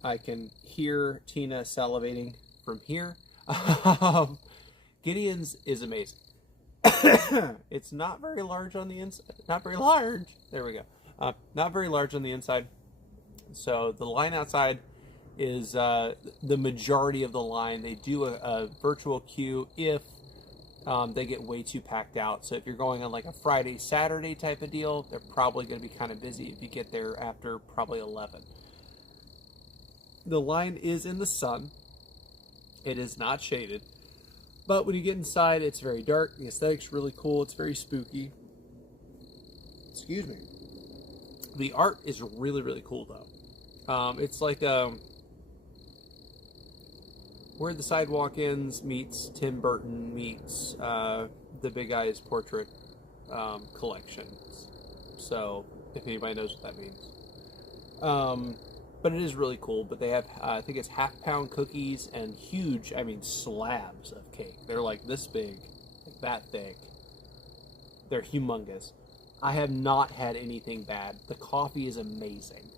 I can hear Tina salivating from here. Gideon's is amazing. It's not very large on the inside. Not very large. There we go. Not very large on the inside. So the line outside is the majority of the line. They do a virtual queue if they get way too packed out. So if you're going on like a Friday, Saturday type of deal, they're probably going to be kind of busy if you get there after probably 11. The line is in the sun. It is not shaded. But when you get inside, it's very dark. The aesthetic's really cool. It's very spooky. Excuse me. The art is really, really cool, though. It's like Where the Sidewalk Ends meets Tim Burton meets the Big Eyes Portrait collections. So, if anybody knows what that means. But it is really cool. But they have, I think it's half-pound cookies and huge, slabs of cake. They're like this big, like that thick. They're humongous. I have not had anything bad. The coffee is amazing.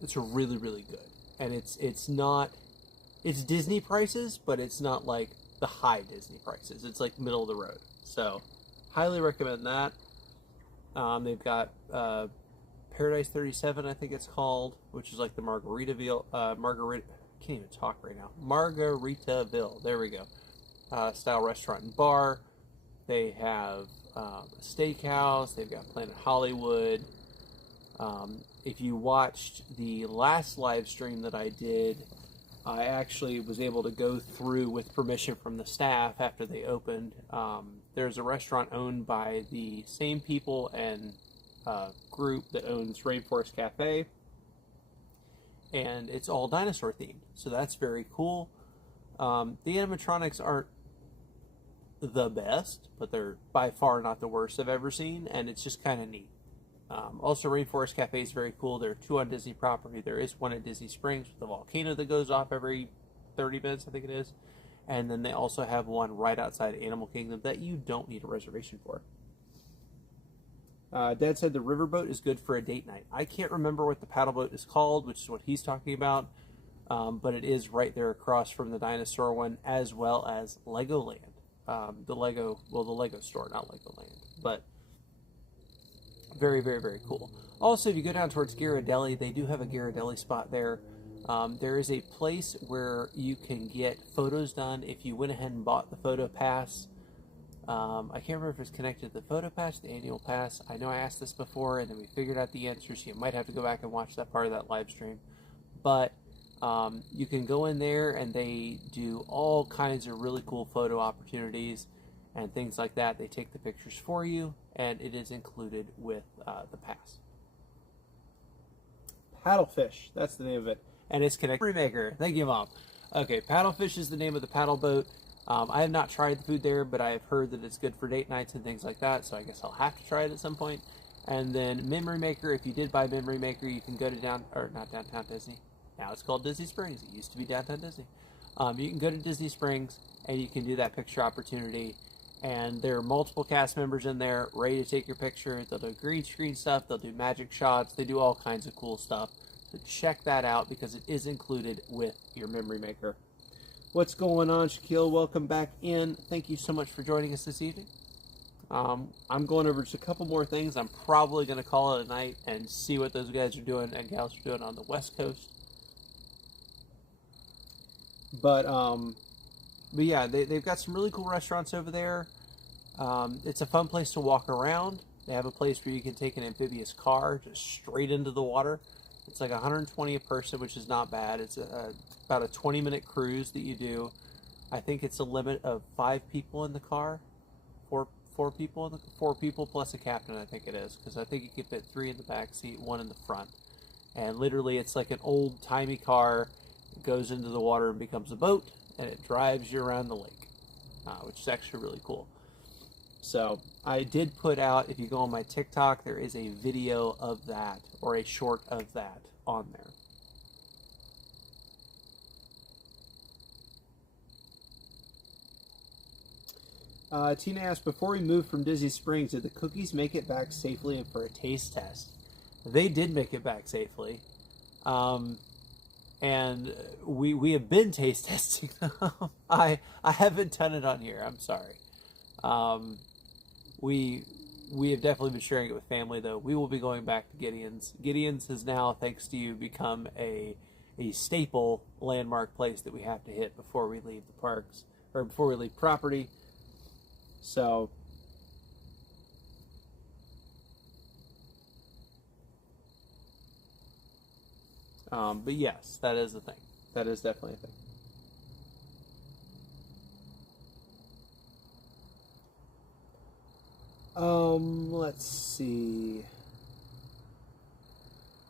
It's really, really good. And it's not, it's Disney prices, but it's not like the high Disney prices. It's like middle of the road. So, highly recommend that. They've got Paradise 37, I think it's called, which is like the Margaritaville, I can't even talk right now. Margaritaville, there we go. Style restaurant and bar. They have a steakhouse. They've got Planet Hollywood. If you watched the last live stream that I did, I actually was able to go through with permission from the staff after they opened. There's a restaurant owned by the same people and group that owns Rainforest Cafe, and it's all dinosaur themed, so that's very cool. The animatronics aren't the best, but they're by far not the worst I've ever seen, and it's just kind of neat. Also, Rainforest Cafe is very cool. There are 2 on Disney property. There is one at Disney Springs with the volcano that goes off every 30 minutes, I think it is. And then they also have one right outside Animal Kingdom that you don't need a reservation for. Dad said the riverboat is good for a date night. I can't remember what the paddle boat is called, which is what he's talking about. But it is right there across from the dinosaur one, as well as Legoland. The Lego store, not Legoland. But very, very, very cool. Also, if you go down towards Ghirardelli, they do have a Ghirardelli spot there. There is a place where you can get photos done if you went ahead and bought the photo pass. I can't remember if it's connected to the photo pass, the annual pass. I know I asked this before, and then we figured out the answers. You might have to go back and watch that part of that live stream. But you can go in there, and they do all kinds of really cool photo opportunities and things like that. They take the pictures for you, and it is included with the pass. Paddlefish, that's the name of it. And it's connected. Remaker, thank you, Mom. Okay, Paddlefish is the name of the paddle boat. I have not tried the food there, but I have heard that it's good for date nights and things like that, so I guess I'll have to try it at some point. And then Memory Maker, if you did buy Memory Maker, you can go to not Downtown Disney. Now it's called Disney Springs. It used to be Downtown Disney. You can go to Disney Springs and you can do that picture opportunity. And there are multiple cast members in there ready to take your picture. They'll do green screen stuff. They'll do magic shots. They do all kinds of cool stuff. So check that out because it is included with your memory maker. What's going on, Shaquille? Welcome back in. Thank you so much for joining us this evening. I'm going over just a couple more things. I'm probably going to call it a night and see what those guys are doing and gals are doing on the West Coast. But yeah, they've got some really cool restaurants over there. It's a fun place to walk around. They have a place where you can take an amphibious car just straight into the water. It's like $120 a person, which is not bad. It's about a 20-minute cruise that you do. I think it's a limit of 5 people in the car. Four people plus a captain, I think it is, because I think you can fit 3 in the back seat, 1 in the front. And literally, it's like an old-timey car. It goes into the water and becomes a boat, and it drives you around the lake, which is actually really cool. So I did put out, if you go on my TikTok, there is a video of that, or a short of that on there. Tina asked, before we moved from Disney Springs, did the cookies make it back safely and for a taste test? They did make it back safely. And we have been taste testing them. I haven't done it on here. I'm sorry. We have definitely been sharing it with family, though. We will be going back to Gideon's. Gideon's has now, thanks to you, become a staple landmark place that we have to hit before we leave the parks, or before we leave property. So, but yes, that is a thing. That is definitely a thing. Let's see.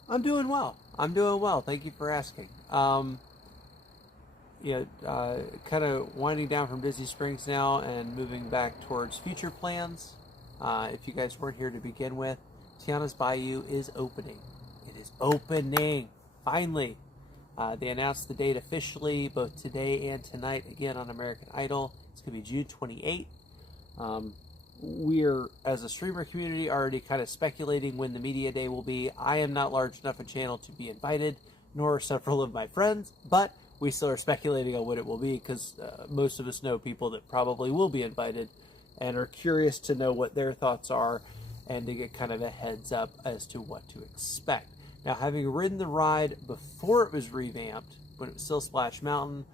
I'm doing well. Thank you for asking. Kind of winding down from Disney Springs now and moving back towards future plans. If you guys weren't here to begin with, Tiana's Bayou is opening. It is opening, finally. They announced the date officially, both today and tonight, again on American Idol. It's going to be June 28th. We're, as a streamer community, already kind of speculating when the media day will be. I am not large enough a channel to be invited, nor are several of my friends, but we still are speculating on what it will be because most of us know people that probably will be invited and are curious to know what their thoughts are and to get kind of a heads up as to what to expect. Now, having ridden the ride before it was revamped, when it was still Splash Mountain,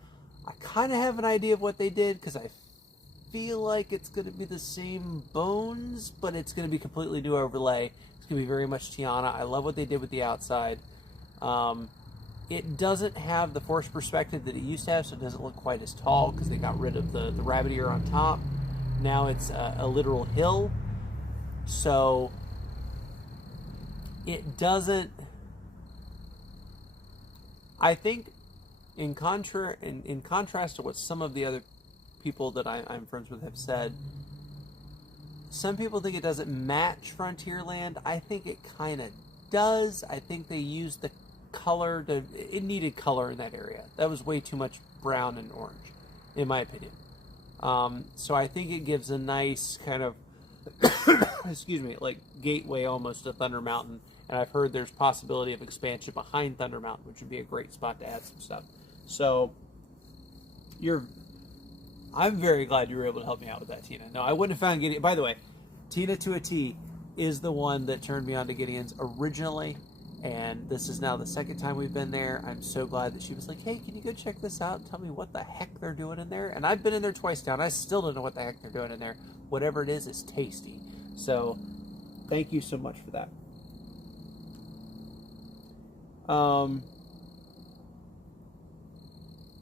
I kind of have an idea of what they did because I feel like it's going to be the same bones, but it's going to be completely new overlay. It's going to be very much Tiana. I love what they did with the outside. It doesn't have the forced perspective that it used to have, so it doesn't look quite as tall because they got rid of the rabbit ear on top. Now it's a literal hill, so it doesn't. I think, in contrast to what some of the other people that I'm friends with have said, some people think it doesn't match Frontierland. I think it kind of does. I think they used the color it needed color in that area. That was way too much brown and orange, in my opinion. So I think it gives a nice kind of excuse me, like gateway almost to Thunder Mountain. And I've heard there's possibility of expansion behind Thunder Mountain, which would be a great spot to add some stuff. So I'm very glad you were able to help me out with that, Tina. No, I wouldn't have found Gideon. By the way, Tina to a T is the one that turned me on to Gideon's originally. And this is now the second time we've been there. I'm so glad that she was like, hey, can you go check this out and tell me what the heck they're doing in there? And I've been in there twice now, and I still don't know what the heck they're doing in there. Whatever it is tasty. So thank you so much for that.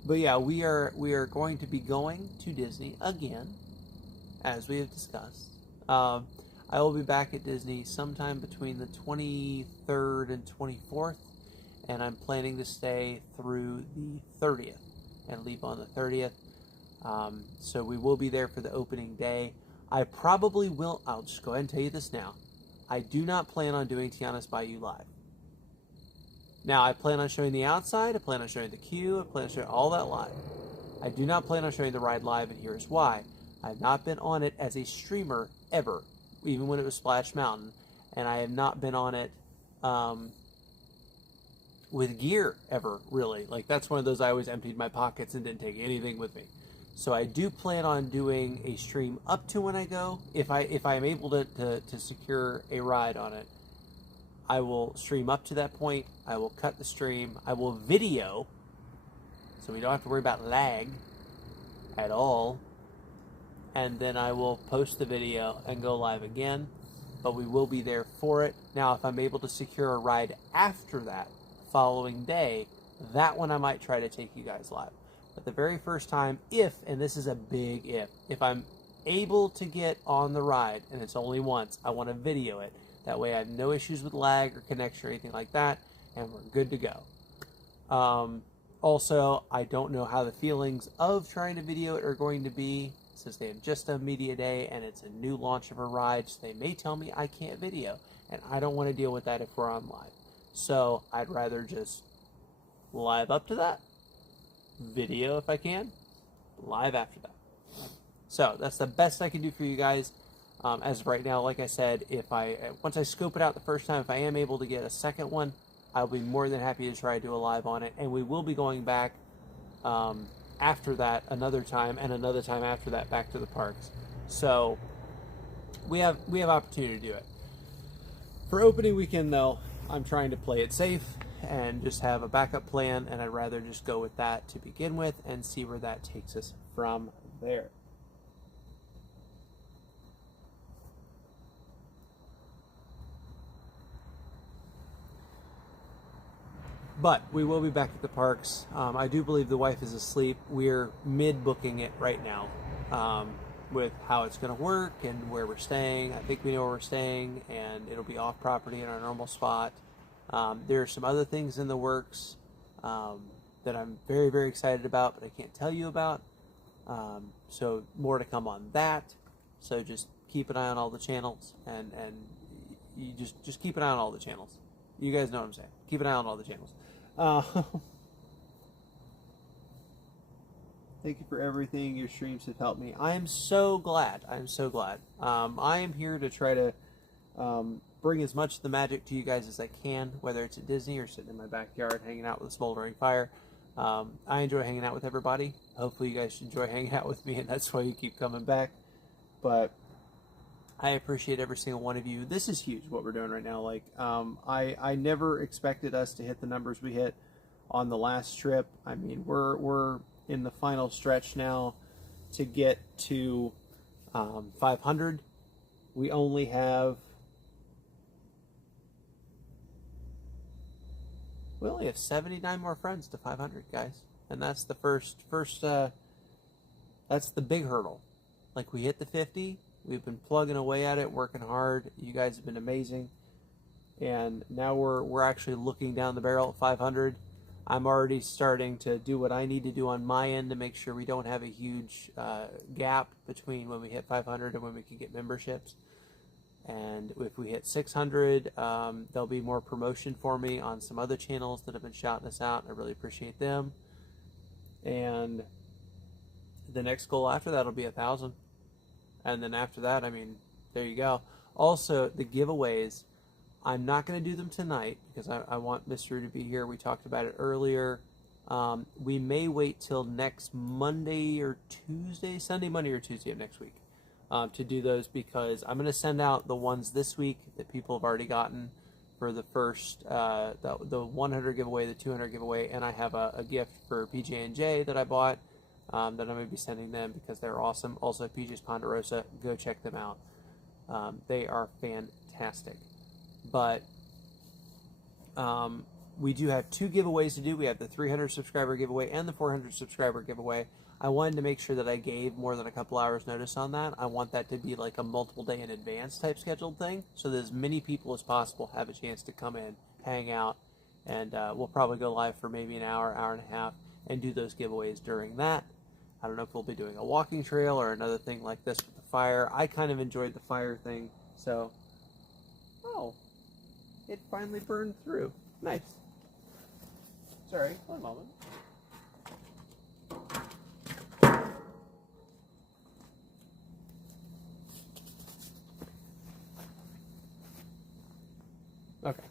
But yeah, we are going to be going to Disney again, as we have discussed. I will be back at Disney sometime between the 23rd and 24th, and I'm planning to stay through the 30th and leave on the 30th. So we will be there for the opening day. I probably will, I'll just go ahead and tell you this now. I do not plan on doing Tiana's Bayou live. Now, I plan on showing the outside, I plan on showing the queue, I plan on showing all that live. I do not plan on showing the ride live, and here's why. I've not been on it as a streamer ever, even when it was Splash Mountain, and I have not been on it with gear ever, really. Like, that's one of those I always emptied my pockets and didn't take anything with me. So I do plan on doing a stream up to when I go. If I am able to secure a ride on it, I will stream up to that point. I will cut the stream. I will video, so we don't have to worry about lag at all. And then I will post the video and go live again. But we will be there for it. Now, if I'm able to secure a ride after that, following day, that one I might try to take you guys live. But the very first time, and this is a big if I'm able to get on the ride, and it's only once, I want to video it. That way I have no issues with lag or connection or anything like that, and we're good to go. Also, I don't know how the feelings of trying to video it are going to be, since they have just done Media Day, and it's a new launch of a ride, so they may tell me I can't video, and I don't want to deal with that if we're on live. So I'd rather just live up to that, video if I can, live after that. So that's the best I can do for you guys. As of right now, like I said, once I scope it out the first time, if I am able to get a second one, I'll be more than happy to try to do a live on it. And we will be going back after that another time, and another time after that back to the parks. So we have opportunity to do it. For opening weekend, though, I'm trying to play it safe and just have a backup plan, and I'd rather just go with that to begin with and see where that takes us from there. But we will be back at the parks. I do believe the wife is asleep. We're mid-booking it right now with how it's going to work and where we're staying. I think we know where we're staying, and it'll be off property in our normal spot. There are some other things in the works that I'm very, very excited about, but I can't tell you about. So more to come on that. So just keep an eye on all the channels, and you just keep an eye on all the channels. You guys know what I'm saying. Keep an eye on all the channels. Thank you for everything. Your streams have helped me. I am so glad. I am so glad. I am here to try to bring as much of the magic to you guys as I can, whether it's at Disney or sitting in my backyard hanging out with a smoldering fire. I enjoy hanging out with everybody. Hopefully you guys enjoy hanging out with me, and that's why you keep coming back. But I appreciate every single one of you. This is huge, what we're doing right now. Like, I never expected us to hit the numbers we hit on the last trip. I mean, we're in the final stretch now to get to 500. We only have 79 more friends to 500, guys, and that's the first. That's the big hurdle. Like, we hit the 50. We've been plugging away at it, working hard. You guys have been amazing. And now we're actually looking down the barrel at 500. I'm already starting to do what I need to do on my end to make sure we don't have a huge gap between when we hit 500 and when we can get memberships. And if we hit 600, there'll be more promotion for me on some other channels that have been shouting us out. I really appreciate them. And the next goal after that will be 1,000. And then after that, I mean, there you go. Also, the giveaways, I'm not going to do them tonight because I want Mr. to be here. We talked about it earlier. We may wait till next Monday or Tuesday, Sunday, Monday, or Tuesday of next week to do those, because I'm going to send out the ones this week that people have already gotten for the first, the 100 giveaway, the 200 giveaway, and I have a gift for PJ&J that I bought. That I'm going to be sending them because they're awesome. Also, PJ's Ponderosa, go check them out. They are fantastic. But we do have 2 giveaways to do. We have the 300 subscriber giveaway and the 400 subscriber giveaway. I wanted to make sure that I gave more than a couple hours notice on that. I want that to be like a multiple day in advance type scheduled thing, so that as many people as possible have a chance to come in, hang out, and we'll probably go live for maybe an hour, hour and a half, and do those giveaways during that. I don't know if we'll be doing a walking trail or another thing like this with the fire. I kind of enjoyed the fire thing, so... Oh, it finally burned through. Nice. Sorry, one moment. Okay.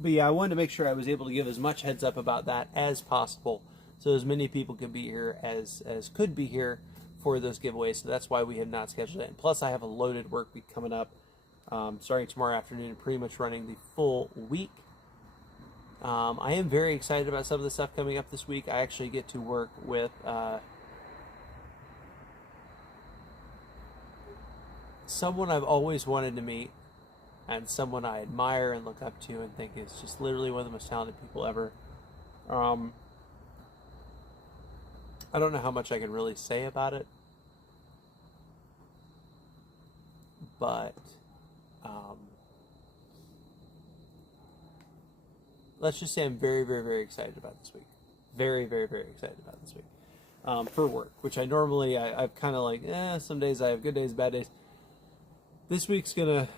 But yeah, I wanted to make sure I was able to give as much heads up about that as possible, so as many people could be here as could be here for those giveaways. So that's why we have not scheduled it. And plus, I have a loaded work week coming up, starting tomorrow afternoon, and pretty much running the full week. I am very excited about some of the stuff coming up this week. I actually get to work with someone I've always wanted to meet, and someone I admire and look up to and think is just literally one of the most talented people ever. I don't know how much I can really say about it, but let's just say I'm very, very, very excited about this week. Very, very, very excited about this week for work, which I normally, I've kind of like, some days I have good days, bad days. This week's going to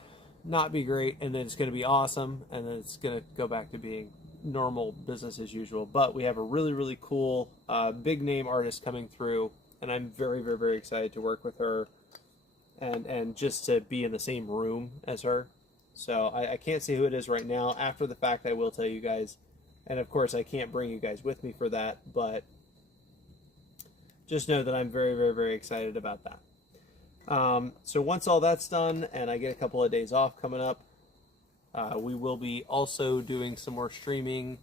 not be great, and then it's going to be awesome, and then it's going to go back to being normal business as usual. But we have a really, really cool big name artist coming through, and I'm very, very, very excited to work with her and just to be in the same room as her. So I can't say who it is right now. After the fact, I will tell you guys, and of course I can't bring you guys with me for that, but just know that I'm very, very, very excited about that. So once all that's done and I get a couple of days off coming up, we will be also doing some more streaming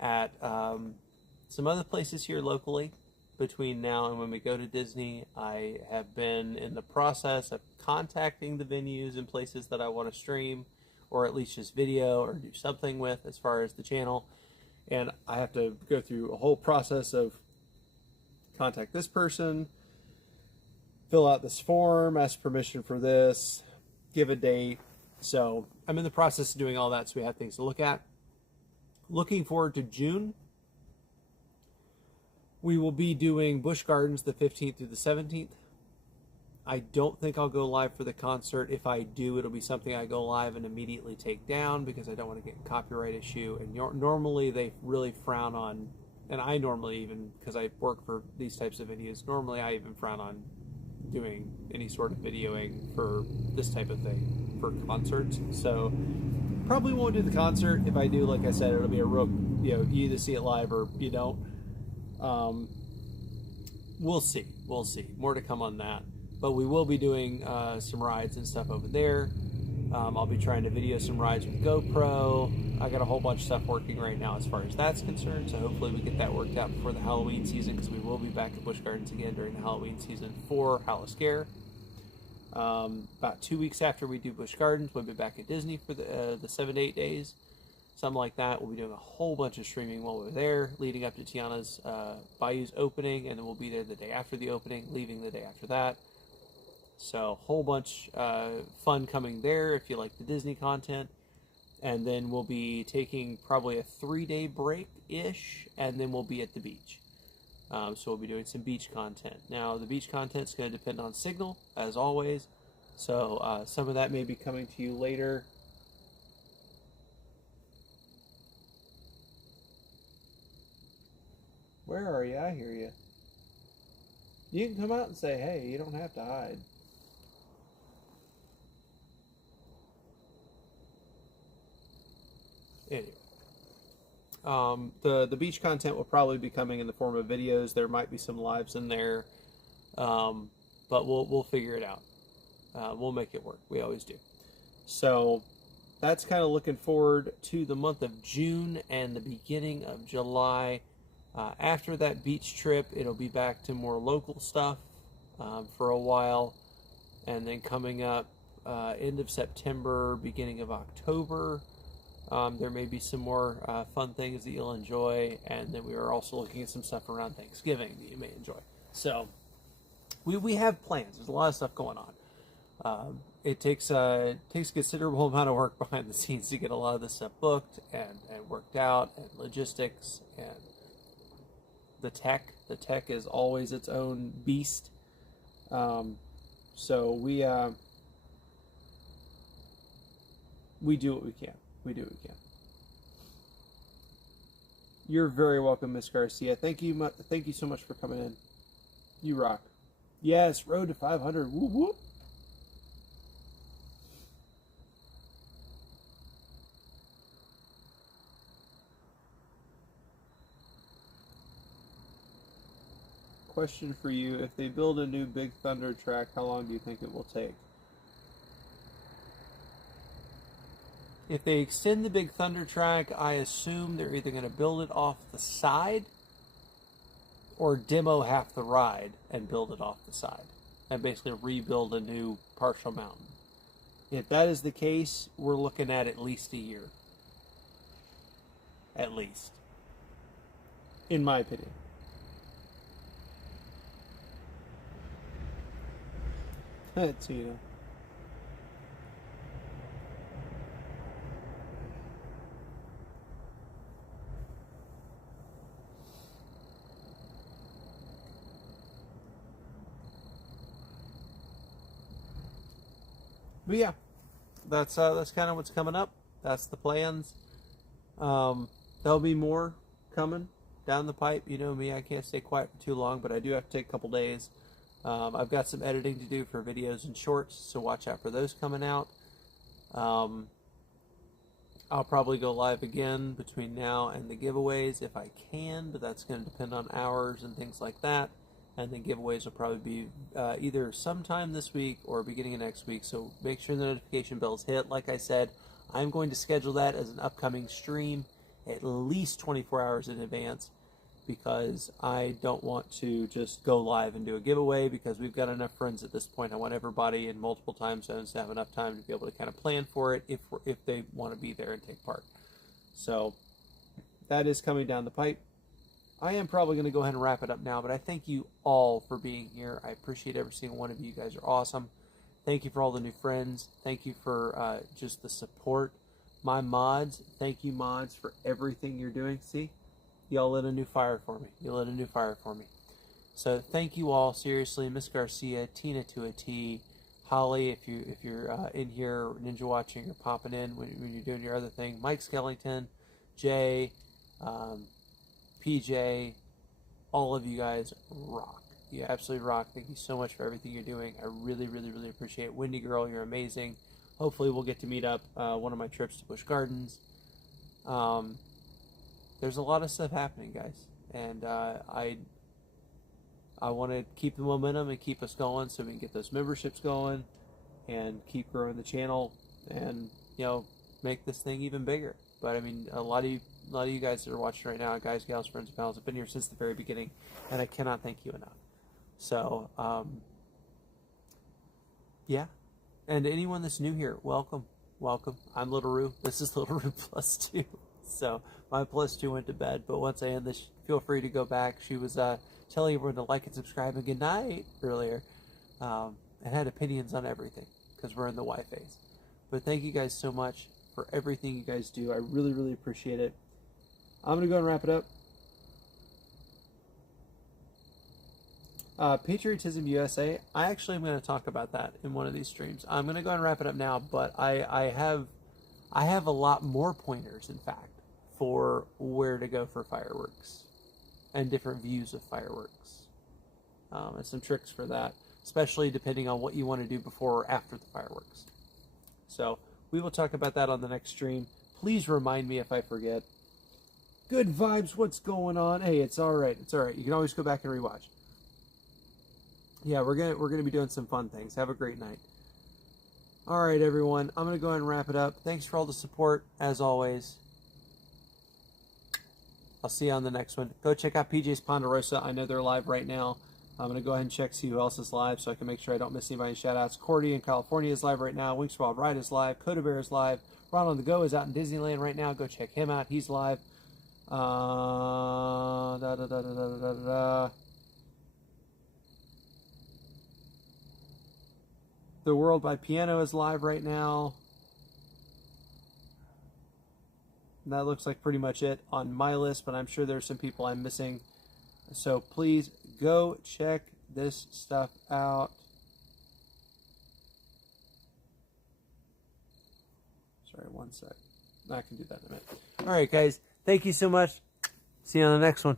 at some other places here locally between now and when we go to Disney. I have been in the process of contacting the venues and places that I want to stream, or at least just video or do something with as far as the channel. And I have to go through a whole process of contact this person, fill out this form, ask permission for this, give a date. So I'm in the process of doing all that, so we have things to look at. Looking forward to June. We will be doing Busch Gardens the 15th through the 17th. I don't think I'll go live for the concert. If I do, it'll be something I go live and immediately take down because I don't want to get a copyright issue. And normally they really frown on, and I normally even, because I work for these types of videos, normally I even frown on doing any sort of videoing for this type of thing for concerts. So probably won't do the concert. If I do, like I said, it'll be a real, you either see it live or you don't. We'll see. More to come on that. But we will be doing some rides and stuff over there. I'll be trying to video some rides with GoPro. I got a whole bunch of stuff working right now as far as that's concerned. So hopefully we get that worked out before the Halloween season, because we will be back at Busch Gardens again during the Halloween season for Halloween. About 2 weeks after we do Busch Gardens, we'll be back at Disney for the 7 to 8 days. Something like that. We'll be doing a whole bunch of streaming while we're there, leading up to Tiana's Bayou's opening, and then we'll be there the day after the opening, leaving the day after that. So whole bunch fun coming there if you like the Disney content. And then we'll be taking probably a 3-day break-ish, and then we'll be at the beach. So we'll be doing some beach content. Now, the beach content's going to depend on signal, as always. So some of that may be coming to you later. Where are you? I hear you. You can come out and say, hey, you don't have to hide. Anyway, the beach content will probably be coming in the form of videos. There might be some lives in there, but we'll figure it out. We'll make it work. We always do. So that's kind of looking forward to the month of June and the beginning of July. After that beach trip, it'll be back to more local stuff for a while, and then coming up end of September, beginning of October. There may be some more fun things that you'll enjoy, and then we are also looking at some stuff around Thanksgiving that you may enjoy. So we have plans. There's a lot of stuff going on. It takes a considerable amount of work behind the scenes to get a lot of this stuff booked and worked out, and logistics and the tech. The tech is always its own beast. So we do what we can. We do what we can. You're very welcome, Miss Garcia. Thank you so much for coming in. You rock. Yes, road to 500. Whoop, whoop. Question for you. If they build a new Big Thunder track, how long do you think it will take? If they extend the Big Thunder track, I assume they're either going to build it off the side or demo half the ride and build it off the side and basically rebuild a new partial mountain. If that is the case, we're looking at least a year. At least. In my opinion. Tina. But yeah, that's kind of what's coming up. That's the plans. There'll be more coming down the pipe. You know me, I can't stay quiet for too long, but I do have to take a couple days. I've got some editing to do for videos and shorts, so watch out for those coming out. I'll probably go live again between now and the giveaways if I can, but that's going to depend on hours and things like that. And the giveaways will probably be either sometime this week or beginning of next week, so make sure the notification bells hit. Like I said, I'm going to schedule that as an upcoming stream at least 24 hours in advance, because I don't want to just go live and do a giveaway, because we've got enough friends at this point. I want everybody in multiple time zones to have enough time to be able to kind of plan for it if they want to be there and take part. So that is coming down the pipe. I am probably going to go ahead and wrap it up now, but I thank you all for being here. I appreciate every single one of you. You guys are awesome. Thank you for all the new friends. Thank you for just the support. My mods, thank you mods for everything you're doing. See? Y'all lit a new fire for me. You lit a new fire for me. So thank you all, seriously. Miss Garcia, Tina to a T, Holly, if you're in here ninja watching or popping in when you're doing your other thing, Mike Skellington, Jay, PJ, all of you guys rock. You absolutely rock. Thank you so much for everything you're doing. I really, really, really appreciate it. Windy Girl, you're amazing. Hopefully we'll get to meet up one of my trips to Busch Gardens. There's a lot of stuff happening, guys, and I want to keep the momentum and keep us going so we can get those memberships going and keep growing the channel and, you know, make this thing even bigger. But I mean, a lot of you guys that are watching right now, guys, gals, friends, and pals, have been here since the very beginning, and I cannot thank you enough. So, yeah. And anyone that's new here, welcome, welcome. I'm Little Roo. This is Little Roo Plus 2. So my plus 2 went to bed, but once I end this, feel free to go back. She was telling everyone to like and subscribe and good night earlier, and had opinions on everything because we're in the Y phase. But thank you guys so much for everything you guys do. I really, really appreciate it. I'm going to go and wrap it up. Patriotism USA, I actually am going to talk about that in one of these streams. I'm going to go and wrap it up now, but I have a lot more pointers, in fact, for where to go for fireworks and different views of fireworks, and some tricks for that, especially depending on what you want to do before or after the fireworks. So we will talk about that on the next stream. Please remind me if I forget. Good vibes, what's going on? Hey, it's all right. It's all right. You can always go back and rewatch. Yeah, we're gonna be doing some fun things. Have a great night. All right, everyone. I'm gonna go ahead and wrap it up. Thanks for all the support, as always. I'll see you on the next one. Go check out PJ's Ponderosa. I know they're live right now. I'm gonna go ahead and check see who else is live, so I can make sure I don't miss anybody's shout outs. Cordy in California is live right now. Winks Wild Ride is live. Coda Bear is live. Ron on the Go is out in Disneyland right now. Go check him out. He's live. The World by Piano is live right now. And that looks like pretty much it on my list, but I'm sure there's some people I'm missing. So please go check this stuff out. Sorry, one sec. I can do that in a minute. All right, guys. Thank you so much. See you on the next one.